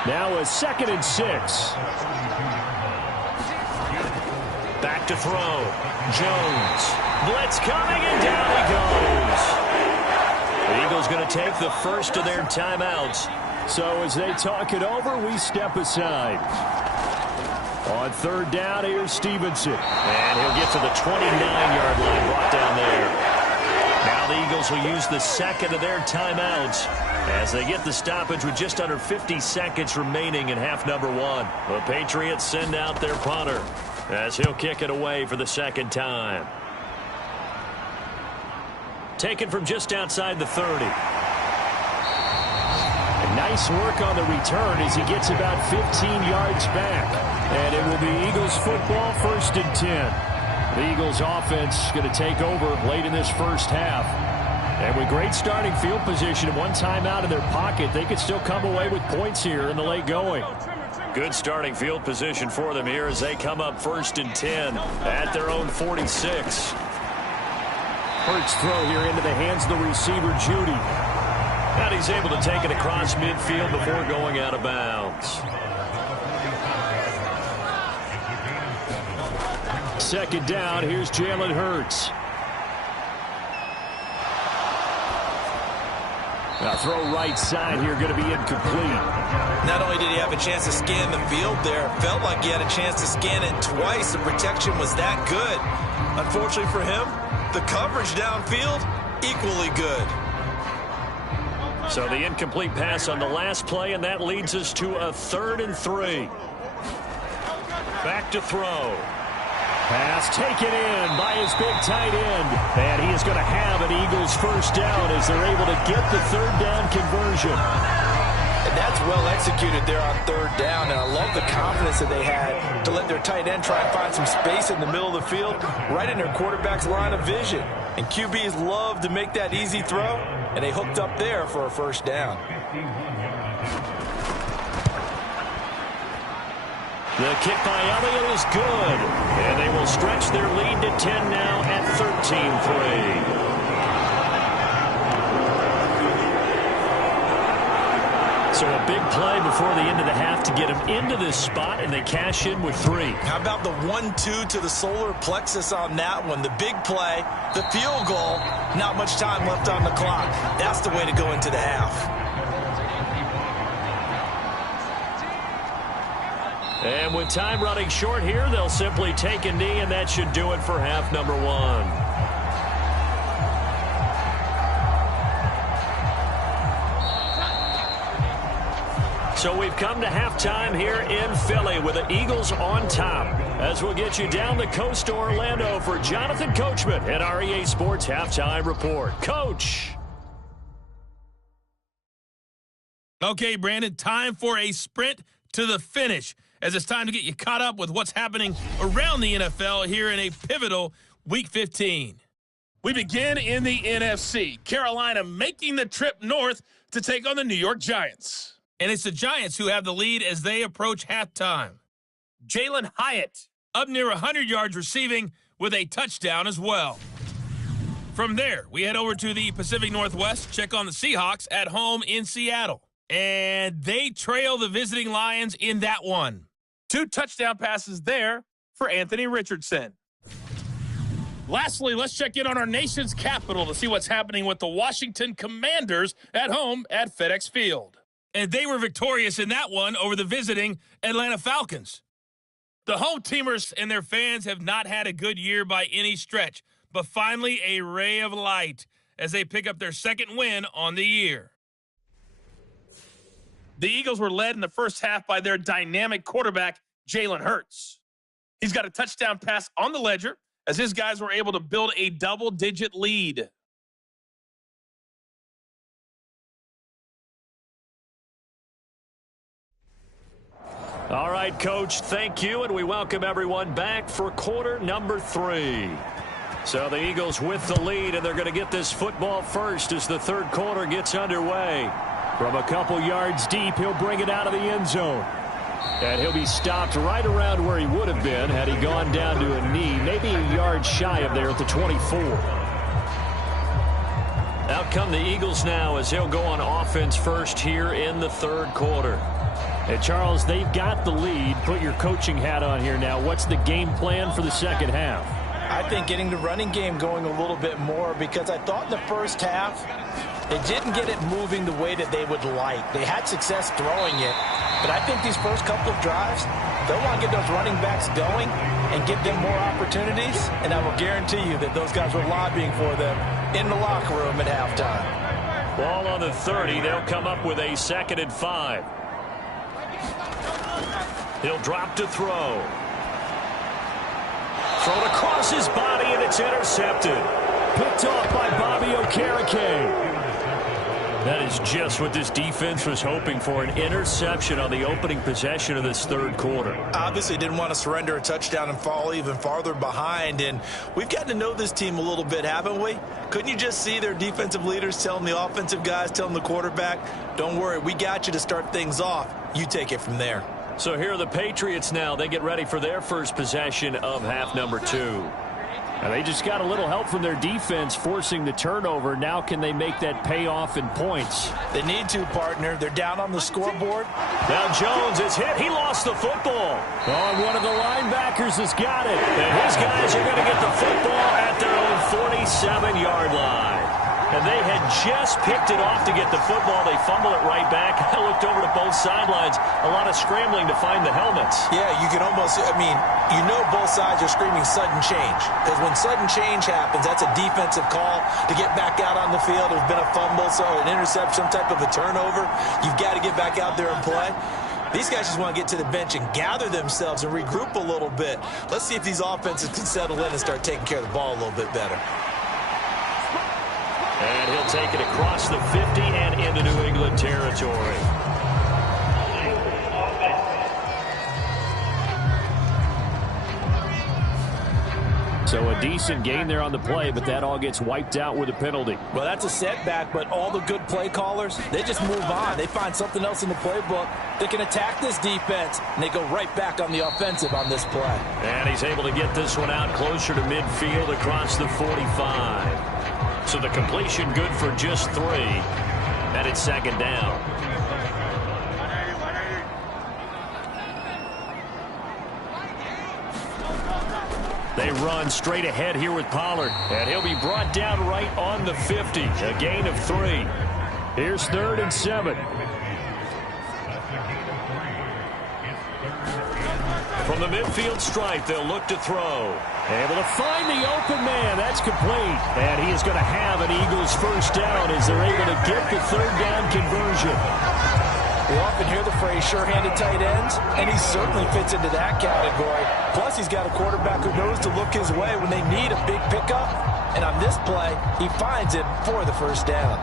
Now a 2nd and 6. Back to throw. Jones. Blitz coming, and down he goes. The Eagles going to take the first of their timeouts. So as they talk it over, we step aside. On 3rd down, here's Stevenson. And he'll get to the 29-yard line, brought down there. Now the Eagles will use the second of their timeouts as they get the stoppage with just under 50 seconds remaining in half number 1. The Patriots send out their punter. as he'll kick it away for the second time. Taken from just outside the 30. Nice work on the return as he gets about 15 yards back. And it will be Eagles football, 1st and 10. The Eagles offense going to take over late in this first half. And with great starting field position and one timeout in their pocket, they could still come away with points here in the late going. Good starting field position for them here as they come up 1st and 10 at their own 46. Hurts throw here into the hands of the receiver, Judy. And he's able to take it across midfield before going out of bounds. Second down, here's Jalen Hurts. Now throw right side here, going to be incomplete. Not only did he have a chance to scan the field there, it felt like he had a chance to scan it twice. The protection was that good. Unfortunately for him, the coverage downfield, equally good. So the incomplete pass on the last play, and that leads us to a 3rd and 3. Back to throw. Pass taken in by his big tight end. And he is going to have an Eagles first down as they're able to get the 3rd down conversion. And that's well executed there on 3rd down. And I love the confidence that they had to let their tight end try and find some space in the middle of the field, right in their quarterback's line of vision. And QBs love to make that easy throw, and they hooked up there for a first down. The kick by Elliott is good. And they will stretch their lead to 10 now at 13-3. So a big play before the end of the half to get them into this spot, and they cash in with 3. How about the 1-2 to the solar plexus on that one? The big play, the field goal, not much time left on the clock. That's the way to go into the half. And with time running short here, they'll simply take a knee, and that should do it for half number 1. So we've come to halftime here in Philly with the Eagles on top. As we'll get you down the coast to Orlando for Jonathan Coachman at our EA Sports Halftime Report. Coach. Okay, Brandon, time for a sprint to the finish, as it's time to get you caught up with what's happening around the NFL here in a pivotal Week 15. We begin in the NFC. Carolina making the trip north to take on the New York Giants. And it's the Giants who have the lead as they approach halftime. Jalen Hyatt up near 100 yards receiving with a touchdown as well. From there, we head over to the Pacific Northwest, check on the Seahawks at home in Seattle. And they trail the visiting Lions in that one. 2 touchdown passes there for Anthony Richardson. Lastly, let's check in on our nation's capital to see what's happening with the Washington Commanders at home at FedEx Field. And they were victorious in that one over the visiting Atlanta Falcons. The home teamers and their fans have not had a good year by any stretch, but finally a ray of light as they pick up their second win on the year. The Eagles were led in the first half by their dynamic quarterback, Jalen Hurts. He's got a touchdown pass on the ledger as his guys were able to build a double-digit lead. All right, Coach, thank you, and we welcome everyone back for quarter number 3. So the Eagles with the lead, and they're going to get this football first as the third quarter gets underway. From a couple yards deep, he'll bring it out of the end zone. And he'll be stopped right around where he would have been had he gone down to a knee, maybe a yard shy of there at the 24. Out come the Eagles now as he'll go on offense first here in the third quarter. And Charles, they've got the lead. Put your coaching hat on here now. What's the game plan for the second half? I think getting the running game going a little bit more, because I thought in the first half they didn't get it moving the way that they would like. They had success throwing it, but I think these first couple of drives, they'll want to get those running backs going and give them more opportunities, and I will guarantee you that those guys were lobbying for them in the locker room at halftime. Ball on the 30. They'll come up with a 2nd and 5. He'll drop to throw. thrown across his body, and it's intercepted. Picked off by Bobby Okereke. That is just what this defense was hoping for, an interception on the opening possession of this third quarter. Obviously didn't want to surrender a touchdown and fall even farther behind, and we've gotten to know this team a little bit, haven't we? Couldn't you just see their defensive leaders telling the offensive guys, telling the quarterback, don't worry, we got you to start things off. You take it from there. So here are the Patriots now. They get ready for their first possession of half number 2. And they just got a little help from their defense forcing the turnover. Now can they make that pay off in points? They need to, partner. They're down on the scoreboard. Now Jones is hit. He lost the football. Oh, and one of the linebackers has got it. And his guys are going to get the football at their own 47-yard line. And they had just picked it off to get the football. They fumble it right back. I looked over to both sidelines. A lot of scrambling to find the helmets. Yeah, you can almost, you know both sides are screaming sudden change. Because when sudden change happens, that's a defensive call to get back out on the field. There's been a fumble, so an interception, some type of a turnover. You've got to get back out there and play. These guys just want to get to the bench and gather themselves and regroup a little bit. Let's see if these offenses can settle in and start taking care of the ball a little bit better. And he'll take it across the 50 and into New England territory. So a decent gain there on the play, but that all gets wiped out with a penalty. Well, that's a setback, but all the good play callers, they just move on. They find something else in the playbook. They can attack this defense, and they go right back on the offensive on this play. And he's able to get this one out closer to midfield across the 45. So the completion good for just 3. And it's second down. They run straight ahead here with Pollard. And he'll be brought down right on the 50. A gain of 3. Here's 3rd and 7. From the midfield stripe, they'll look to throw. Able to find the open man. That's complete. And he is going to have an Eagles first down as they're able to get the 3rd down conversion. We often hear the phrase sure-handed tight ends, and he certainly fits into that category. Plus, he's got a quarterback who knows to look his way when they need a big pickup. And on this play, he finds it for the first down.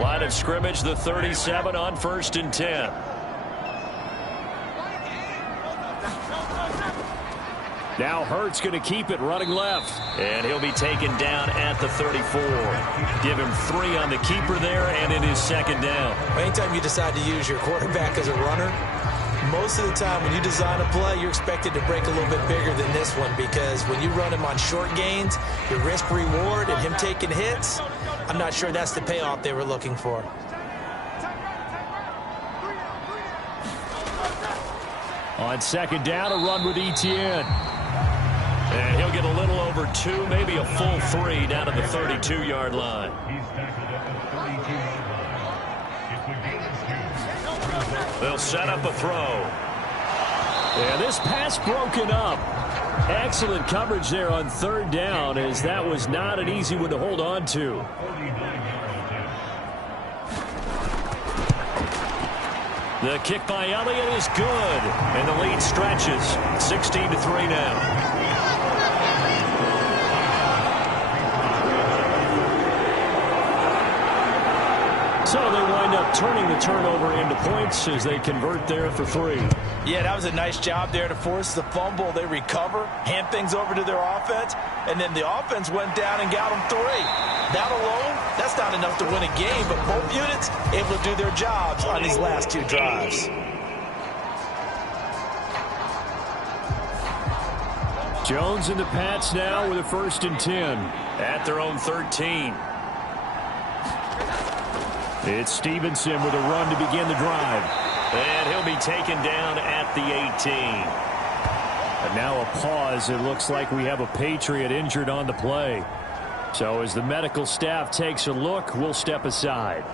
Line of scrimmage, the 37 on 1st and 10. Now Hurts going to keep it running left. And he'll be taken down at the 34. Give him 3 on the keeper there, and it is second down. Anytime you decide to use your quarterback as a runner, most of the time when you design a play, you're expected to break a little bit bigger than this one, because when you run him on short gains, your risk-reward and him taking hits, I'm not sure that's the payoff they were looking for. On second down, a run with Etienne. And he'll get a little over 2, maybe a full 3 down to the 32-yard line. They'll set up a throw. And this pass broken up. Excellent coverage there on 3rd down, as that was not an easy one to hold on to. The kick by Elliott is good, and the lead stretches. 16-3 now. So they wind up turning the turnover into points as they convert there for 3. Yeah, that was a nice job there to force the fumble. They recover, hand things over to their offense, and then the offense went down and got them 3. That alone, that's not enough to win a game, but both units able to do their jobs on these last 2 drives. Jones and the Pats now with a 1st and 10. At their own 13. It's Stevenson with a run to begin the drive. And he'll be taken down at the 18. And now a pause. It looks like we have a Patriot injured on the play. So as the medical staff takes a look, we'll step aside.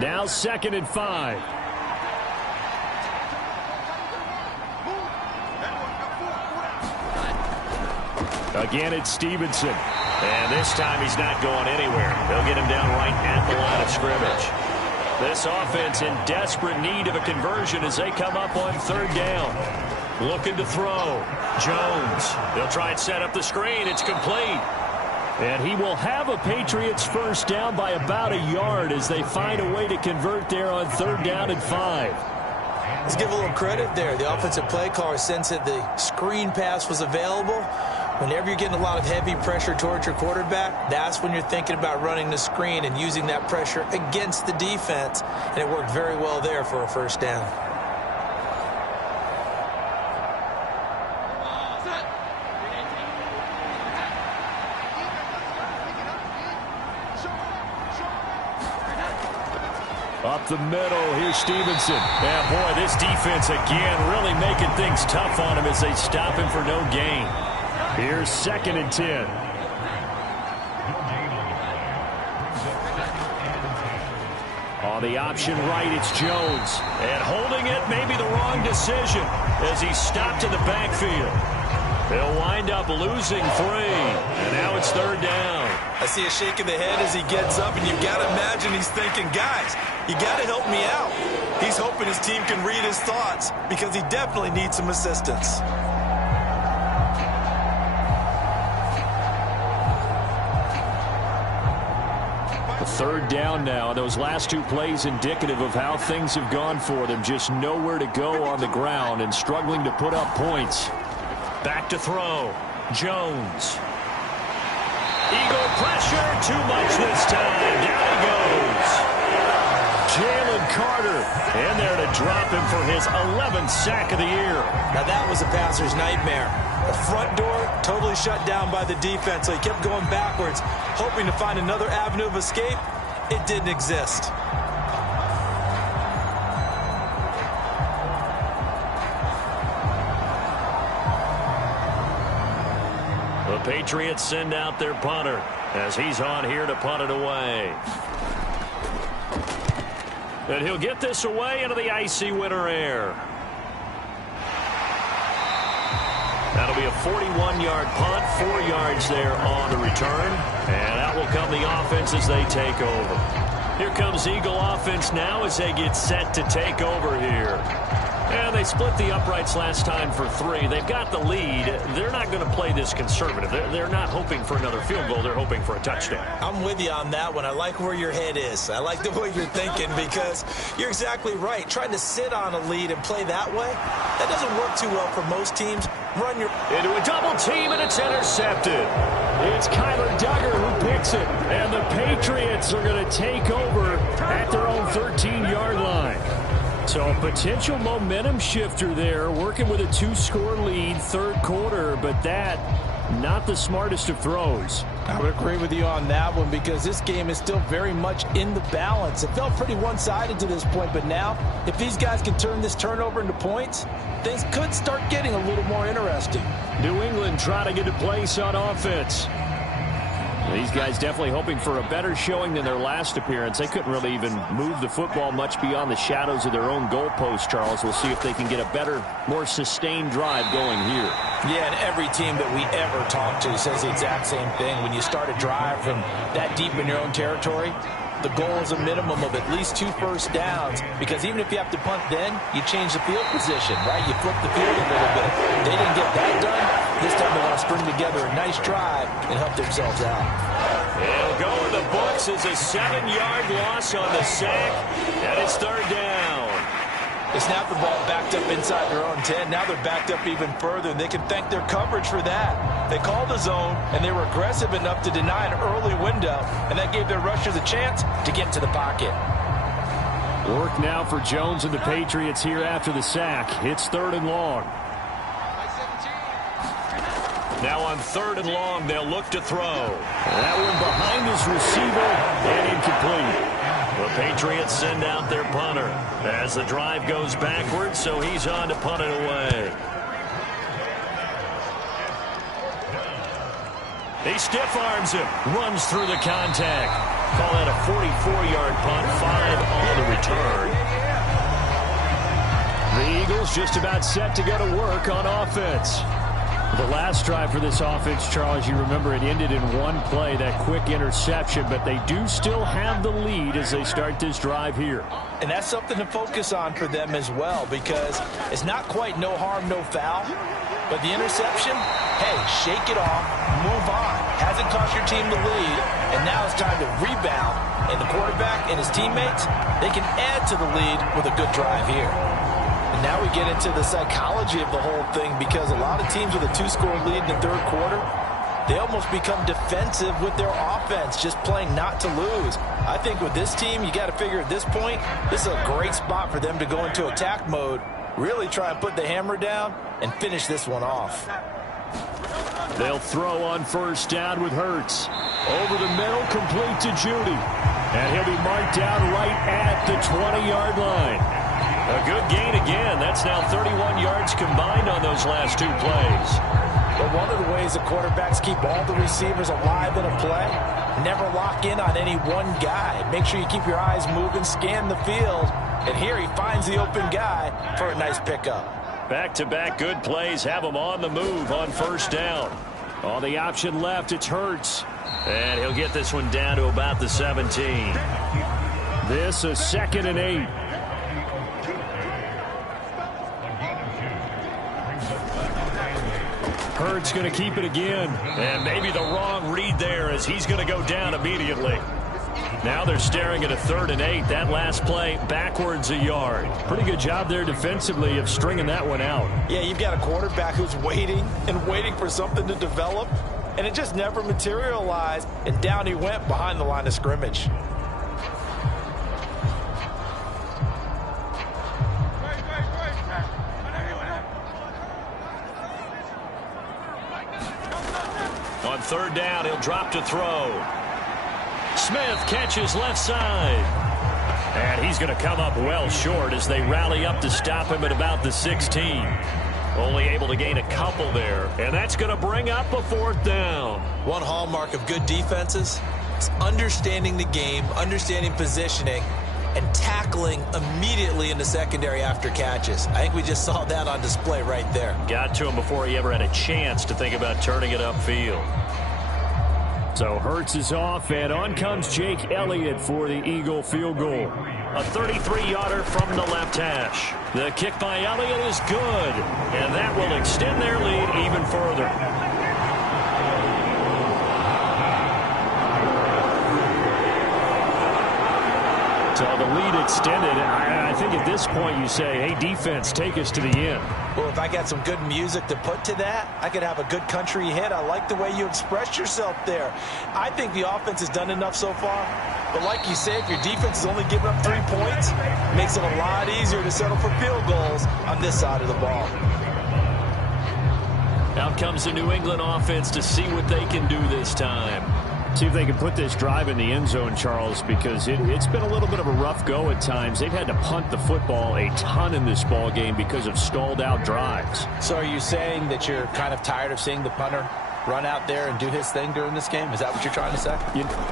Now 2nd and 5. Again, it's Stevenson. And this time he's not going anywhere. They'll get him down right at the line of scrimmage. This offense in desperate need of a conversion as they come up on third down. Looking to throw. Jones. They'll try and set up the screen. It's complete. And he will have a Patriots first down by about a yard as they find a way to convert there on third down and 5. Let's give a little credit there. The offensive play caller sensed that the screen pass was available. Whenever you're getting a lot of heavy pressure towards your quarterback, that's when you're thinking about running the screen and using that pressure against the defense. And it worked very well there for a first down. Up the middle, here's Stevenson. Yeah, boy, this defense again really making things tough on him as they stop him for no gain. Here's 2nd and 10. On the option right, it's Jones. And holding it may be the wrong decision as he's stopped in the backfield. They'll wind up losing 3. And now it's third down. I see a shake of the head as he gets up, and you've got to imagine he's thinking, guys, you got to help me out. He's hoping his team can read his thoughts because he definitely needs some assistance. Third down now. Those last 2 plays indicative of how things have gone for them. Just nowhere to go on the ground and struggling to put up points. Back to throw. Jones. Eagle pressure. Too much this time. Down he goes. Jalen Carter in there to drop him for his 11th sack of the year. Now that was a passer's nightmare. The front door totally shut down by the defense, so he kept going backwards, hoping to find another avenue of escape. It didn't exist. The Patriots send out their punter as he's on here to punt it away. And he'll get this away into the icy winter air. That'll be a 41-yard punt, 4 yards there on the return. And out will come the offense as they take over. Here comes Eagle offense now as they get set to take over here. And they split the uprights last time for 3. They've got the lead. They're not going to play this conservative. They're not hoping for another field goal. They're hoping for a touchdown. I'm with you on that one. I like where your head is. I like the way you're thinking because you're exactly right. Trying to sit on a lead and play that way, that doesn't work too well for most teams. Run your into a double team, and it's intercepted. It's Kyler Duggar who picks it. And the Patriots are going to take over at their own 13-yard line. So a potential momentum shifter there, working with a 2-score lead, third quarter, but that, not the smartest of throws. I would agree with you on that one because this game is still very much in the balance. It felt pretty one-sided to this point, but now, if these guys can turn this turnover into points, things could start getting a little more interesting. New England trying to get a place on offense. These guys definitely hoping for a better showing than their last appearance. They couldn't really even move the football much beyond the shadows of their own goalpost, Charles. We'll see if they can get a better, more sustained drive going here. Yeah, and every team that we ever talk to says the exact same thing. When you start a drive from that deep in your own territory, the goal is a minimum of at least 2 first downs, because even if you have to punt then, you change the field position, right? You flip the field a little bit. They didn't get that done. This time they want to string together a nice drive and help themselves out. It'll go in the books as a 7-yard loss on the sack, and it's third down. They snapped the ball backed up inside their own 10. Now they're backed up even further, and they can thank their coverage for that. They called the zone, and they were aggressive enough to deny an early window, and that gave their rushers a chance to get into the pocket. Work now for Jones and the Patriots here after the sack. It's 3rd and long. Now on 3rd and long, they'll look to throw. That one behind his receiver and incomplete. The Patriots send out their punter as the drive goes backwards, so he's on to punt it away. He stiff arms him, runs through the contact. Call that a 44-yard punt, 5 on the return. The Eagles just about set to go to work on offense. The last drive for this offense, Charles, you remember it ended in one play, that quick interception, but they do still have the lead as they start this drive here. And that's something to focus on for them as well, because it's not quite no harm, no foul. But the interception, hey, shake it off, move on. Hasn't cost your team the lead, and now it's time to rebound. And the quarterback and his teammates, they can add to the lead with a good drive here. And now we get into the psychology of the whole thing, because a lot of teams with a 2-score lead in the third quarter, they almost become defensive with their offense, just playing not to lose. I think with this team, you got to figure at this point, this is a great spot for them to go into attack mode, really try and put the hammer down and finish this one off. They'll throw on first down with Hurts. Over the middle, complete to Judy. And he'll be marked down right at the 20-yard line. A good gain again. That's now 31 yards combined on those last 2 plays. But one of the ways the quarterbacks keep all the receivers alive in a play, never lock in on any one guy. Make sure you keep your eyes moving, scan the field. And here he finds the open guy for a nice pickup. Back-to-back good plays have him on the move on first down. On the option left, it's Hurts. And he'll get this one down to about the 17. This a 2nd and 8. Hurts going to keep it again. And maybe the wrong read there, as he's going to go down immediately. Now they're staring at a 3rd and 8. That last play backwards a yard. Pretty good job there defensively of stringing that one out. Yeah, you've got a quarterback who's waiting and waiting for something to develop, and it just never materialized, and down he went behind the line of scrimmage. On 3rd down, he'll drop to throw. Smith catches left side. And he's going to come up well short as they rally up to stop him at about the 16. Only able to gain a couple there. And that's going to bring up a 4th down. One hallmark of good defenses is understanding the game, understanding positioning, and tackling immediately in the secondary after catches. I think we just saw that on display right there. Got to him before he ever had a chance to think about turning it upfield. So Hurts is off, and on comes Jake Elliott for the Eagle field goal. A 33-yarder from the left hash. The kick by Elliott is good, and that will extend their lead even further. So the lead extended. I think at this point you say, hey, defense, take us to the end. Well, if I got some good music to put to that, I could have a good country hit. I like the way you expressed yourself there. I think the offense has done enough so far. But like you said, if your defense is only giving up 3 points, it makes it a lot easier to settle for field goals on this side of the ball. Out comes the New England offense to see what they can do this time. See if they can put this drive in the end zone, Charles, because it's been a little bit of a rough go at times. They've had to punt the football a ton in this ball game because of stalled out drives. So are you saying that you're kind of tired of seeing the punter run out there and do his thing during this game? Is that what you're trying to say?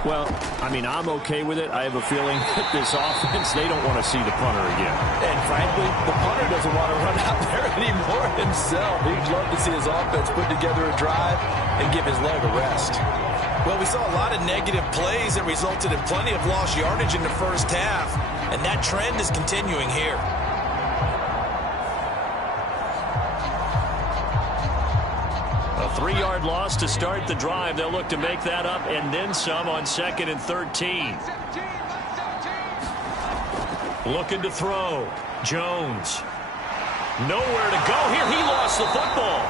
Well, I mean, I'm okay with it. I have a feeling that this offense, they don't want to see the punter again. And frankly, the punter doesn't want to run out there anymore himself. He'd love to see his offense put together a drive and give his leg a rest. Well, we saw a lot of negative plays that resulted in plenty of lost yardage in the first half, and that trend is continuing here. A 3-yard loss to start the drive. They'll look to make that up and then some on 2nd and 13. Looking to throw. Jones. Nowhere to go here. He lost the football.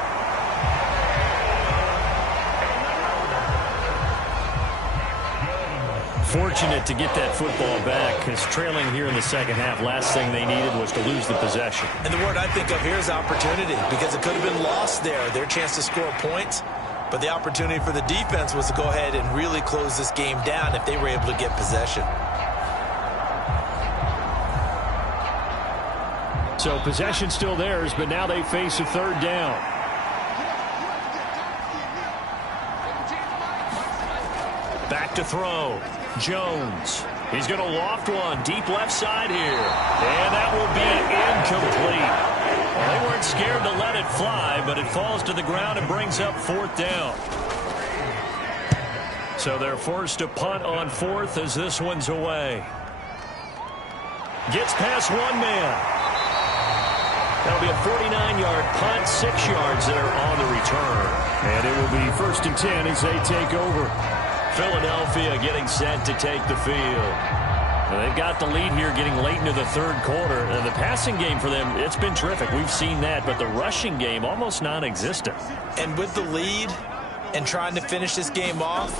Fortunate to get that football back, because trailing here in the second half, last thing they needed was to lose the possession. And the word I think of here is opportunity, because it could have been lost there, their chance to score points. But the opportunity for the defense was to go ahead and really close this game down if they were able to get possession. So possession still theirs, but now they face a 3rd down. Back to throw. Jones. He's going to loft one deep left side here. And that will be incomplete. Well, they weren't scared to let it fly, but it falls to the ground and brings up 4th down. So they're forced to punt on 4th as this one's away. Gets past one man. That'll be a 49-yard punt, 6 yards there on the return. And it will be 1st and 10 as they take over. Philadelphia getting set to take the field. Now they've got the lead here getting late into the 3rd quarter. The passing game for them, it's been terrific. We've seen that, but the rushing game almost non-existent. And with the lead and trying to finish this game off,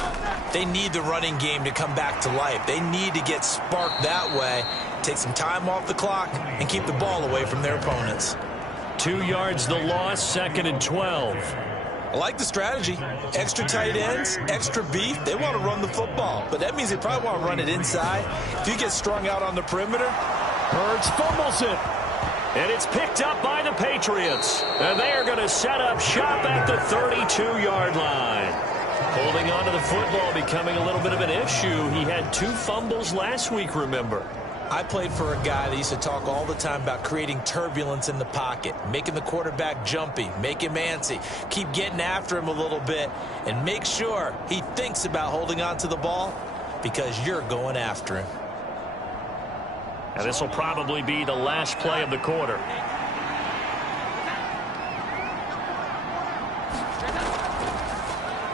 they need the running game to come back to life. They need to get sparked that way, take some time off the clock, and keep the ball away from their opponents. 2 yards the loss, 2nd and 12. I like the strategy. Extra tight ends, extra beef. They want to run the football, but that means they probably want to run it inside. If you get strung out on the perimeter. Hurts fumbles it. And it's picked up by the Patriots. And they are going to set up shop at the 32-yard line. Holding on to the football becoming a little bit of an issue. He had 2 fumbles last week, remember. I played for a guy that used to talk all the time about creating turbulence in the pocket, making the quarterback jumpy, make him antsy, keep getting after him a little bit, and make sure he thinks about holding on to the ball because you're going after him. And this will probably be the last play of the quarter.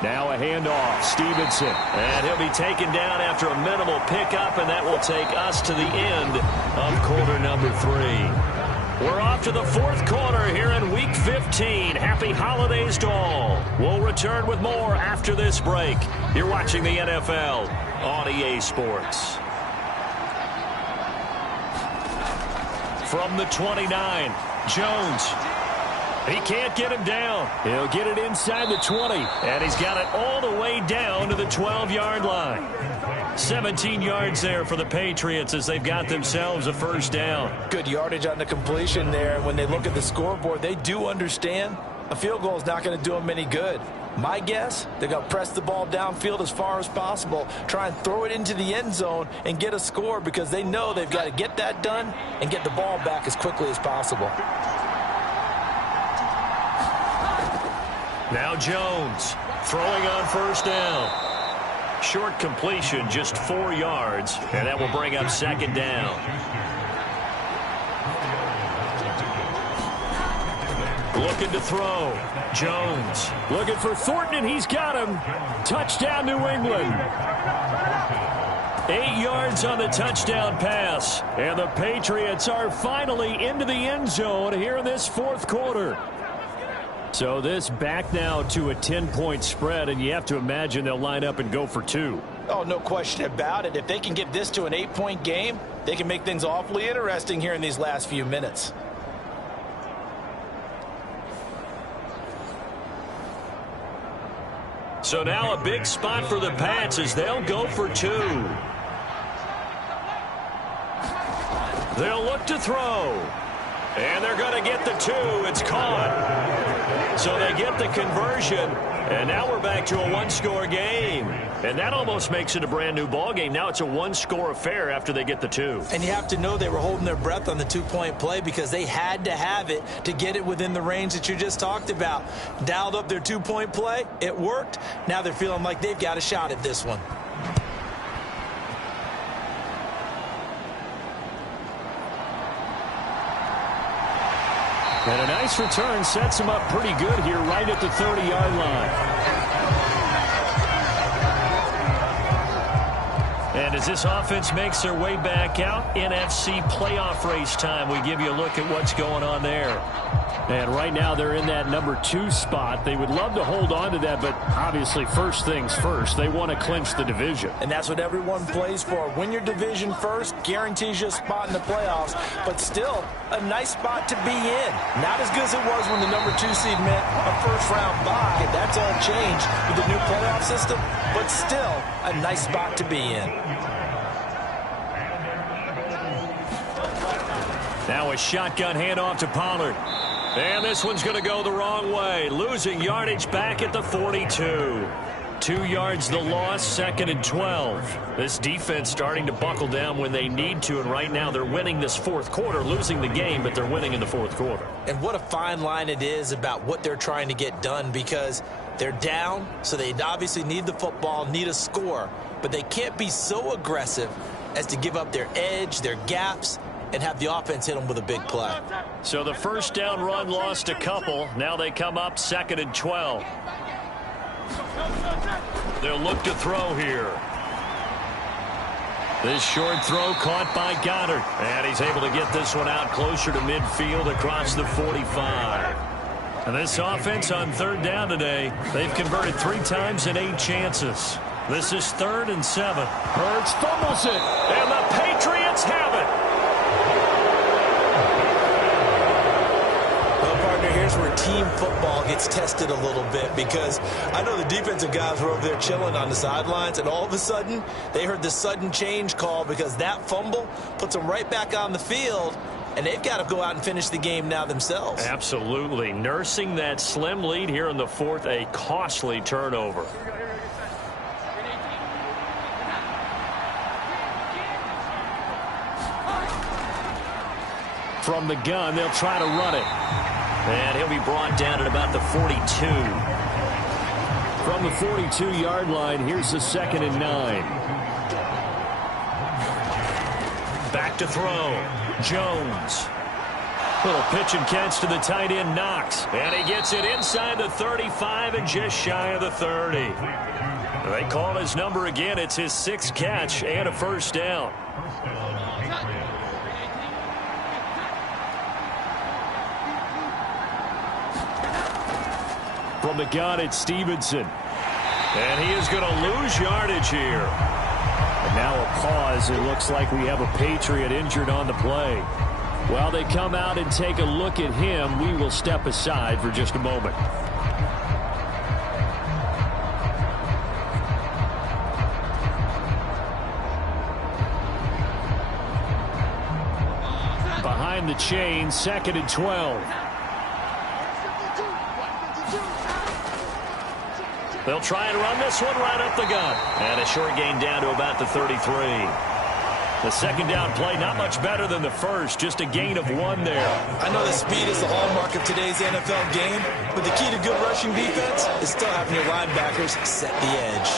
Now a handoff, Stevenson. And he'll be taken down after a minimal pickup, and that will take us to the end of quarter number 3. We're off to the 4th quarter here in Week 15. Happy holidays to all. We'll return with more after this break. You're watching the NFL on EA Sports. From the 29, Jones. He can't get him down. He'll get it inside the 20. And he's got it all the way down to the 12-yard line. 17 yards there for the Patriots as they've got themselves a 1st down. Good yardage on the completion there. And when they look at the scoreboard, they do understand a field goal is not going to do them any good. My guess, they're going to press the ball downfield as far as possible, try and throw it into the end zone and get a score because they know they've got to get that done and get the ball back as quickly as possible. Now Jones throwing on 1st down. Short completion, just 4 yards, and that will bring up 2nd down. Looking to throw. Jones. Looking for Thornton, and he's got him. Touchdown, New England. 8 yards on the touchdown pass. And the Patriots are finally into the end zone here in this 4th quarter. So this back now to a 10-point spread, and you have to imagine they'll line up and go for 2. Oh, no question about it. If they can get this to an 8-point game, they can make things awfully interesting here in these last few minutes. So now a big spot for the Pats as they'll go for 2. They'll look to throw. And they're going to get the 2. It's caught. So they get the conversion. And now we're back to a 1-score game. And that almost makes it a brand-new ball game. Now it's a 1-score affair after they get the 2. And you have to know they were holding their breath on the 2-point play because they had to have it to get it within the range that you just talked about. Dialed up their 2-point play. It worked. Now they're feeling like they've got a shot at this one. And a nice return sets him up pretty good here right at the 30-yard line. And as this offense makes their way back out, NFC playoff race time, we give you a look at what's going on there. And right now they're in that number 2 spot. They would love to hold on to that, but obviously first things first. They want to clinch the division. And that's what everyone plays for. Win your division first, guarantees you a spot in the playoffs, but still a nice spot to be in. Not as good as it was when the number 2 seed meant a first-round bye. That's all changed with the new playoff system, but still a nice spot to be in. Now a shotgun handoff to Pollard. And this one's going to go the wrong way. Losing yardage back at the 42. 2 yards the loss, 2nd and 12. This defense starting to buckle down when they need to, and right now they're winning this fourth quarter, losing the game, but they're winning in the fourth quarter. And what a fine line it is about what they're trying to get done, because they're down, so they obviously need the football, need a score, but they can't be so aggressive as to give up their edge, their gaps, and have the offense hit them with a big play. So the first down run lost a couple. Now they come up 2nd and 12. They'll look to throw here. This short throw caught by Goddard. And he's able to get this one out closer to midfield across the 45. And this offense on 3rd down today, they've converted 3 times in 8 chances. This is 3rd and 7. Hurts fumbles it. And the Patriots have it. Well, partner, here's where team football gets tested a little bit, because I know the defensive guys were over there chilling on the sidelines, and all of a sudden they heard the sudden change call, because that fumble puts them right back on the field, and they've got to go out and finish the game now themselves. Absolutely. Nursing that slim lead here in the 4th, a costly turnover. From the gun, they'll try to run it. And he'll be brought down at about the 42. From the 42-yard line, here's the 2nd and 9. Back to throw. Jones. Little pitch and catch to the tight end, Knox. And he gets it inside the 35 and just shy of the 30. They call his number again. It's his 6th catch and a first down. From the gun, it's Stevenson. And he is going to lose yardage here. And now a pause. It looks like we have a Patriot injured on the play. While they come out and take a look at him, we will step aside for just a moment. Behind the chain, 2nd and 12. They'll try and run this one right up the gut. And a short gain down to about the 33. The 2nd down play, not much better than the first, just a gain of 1 there. I know that speed is the hallmark of today's NFL game, but the key to good rushing defense is still having your linebackers set the edge.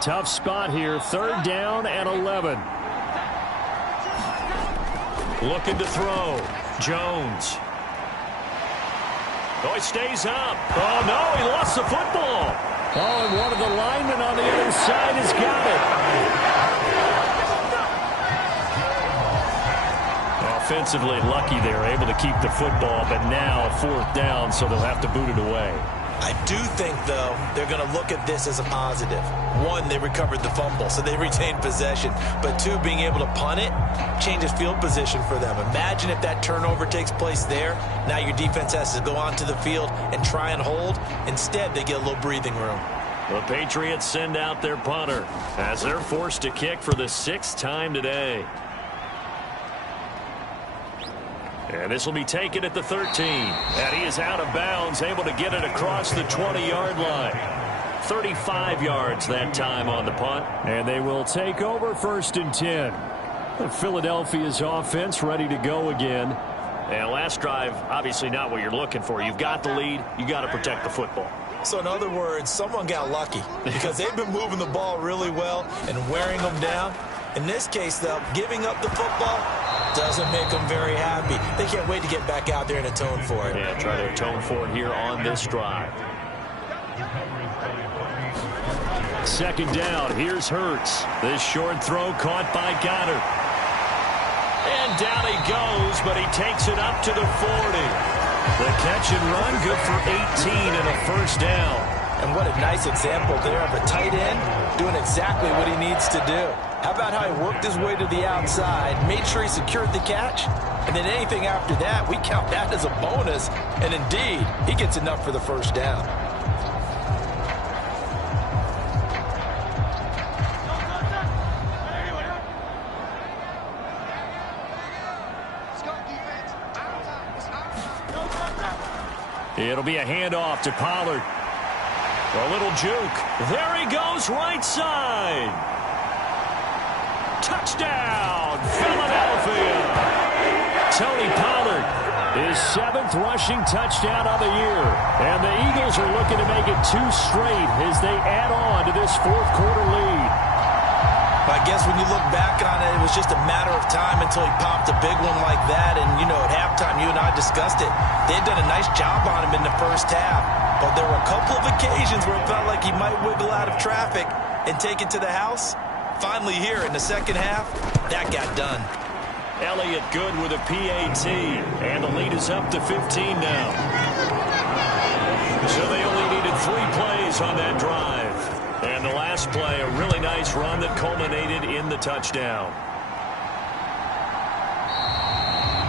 Tough spot here, 3rd down and 11. Looking to throw. Jones. Oh, he stays up. Oh, no, he lost the football. Oh, and one of the linemen on the other side has got it. Offensively lucky they're able to keep the football, but now 4th down, so they'll have to boot it away. I do think, though, they're going to look at this as a positive. 1, they recovered the fumble, so they retained possession. But 2, being able to punt it changes field position for them. Imagine if that turnover takes place there. Now your defense has to go onto the field and try and hold. Instead, they get a little breathing room. The Patriots send out their punter as they're forced to kick for the 6th time today. And this will be taken at the 13. And he is out of bounds, able to get it across the 20-yard line. 35 yards that time on the punt. And they will take over 1st and 10. Philadelphia's offense ready to go again. And last drive, obviously not what you're looking for. You've got the lead. You got to protect the football. So in other words, someone got lucky because they've been moving the ball really well and wearing them down. In this case, though, giving up the football doesn't make them very happy. They can't wait to get back out there and atone for it. Yeah, try to atone for it here on this drive. 2nd down. Here's Hurts. This short throw caught by Goddard. And down he goes, but he takes it up to the 40. The catch and run, good for 18 and a first down. And what a nice example there of a tight end doing exactly what he needs to do. How about how he worked his way to the outside, made sure he secured the catch, and then anything after that, we count that as a bonus. And indeed, he gets enough for the first down. It'll be a handoff to Pollard. A little juke. There he goes, right side. Touchdown, Philadelphia. Tony Pollard, his 7th rushing touchdown of the year. And the Eagles are looking to make it 2 straight as they add on to this 4th quarter lead. I guess when you look back on it, it was just a matter of time until he popped a big one like that. And, you know, at halftime, you and I discussed it. They had done a nice job on him in the first half. But there were a couple of occasions where it felt like he might wiggle out of traffic and take it to the house. Finally here in the second half, that got done. Elliott good with a PAT. And the lead is up to 15 now. So they only needed 3 plays on that drive. And the last play, a really nice run that culminated in the touchdown.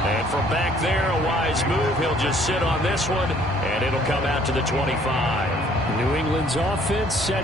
And from back there, a wise move. He'll just sit on this one, and it'll come out to the 25. New England's offense set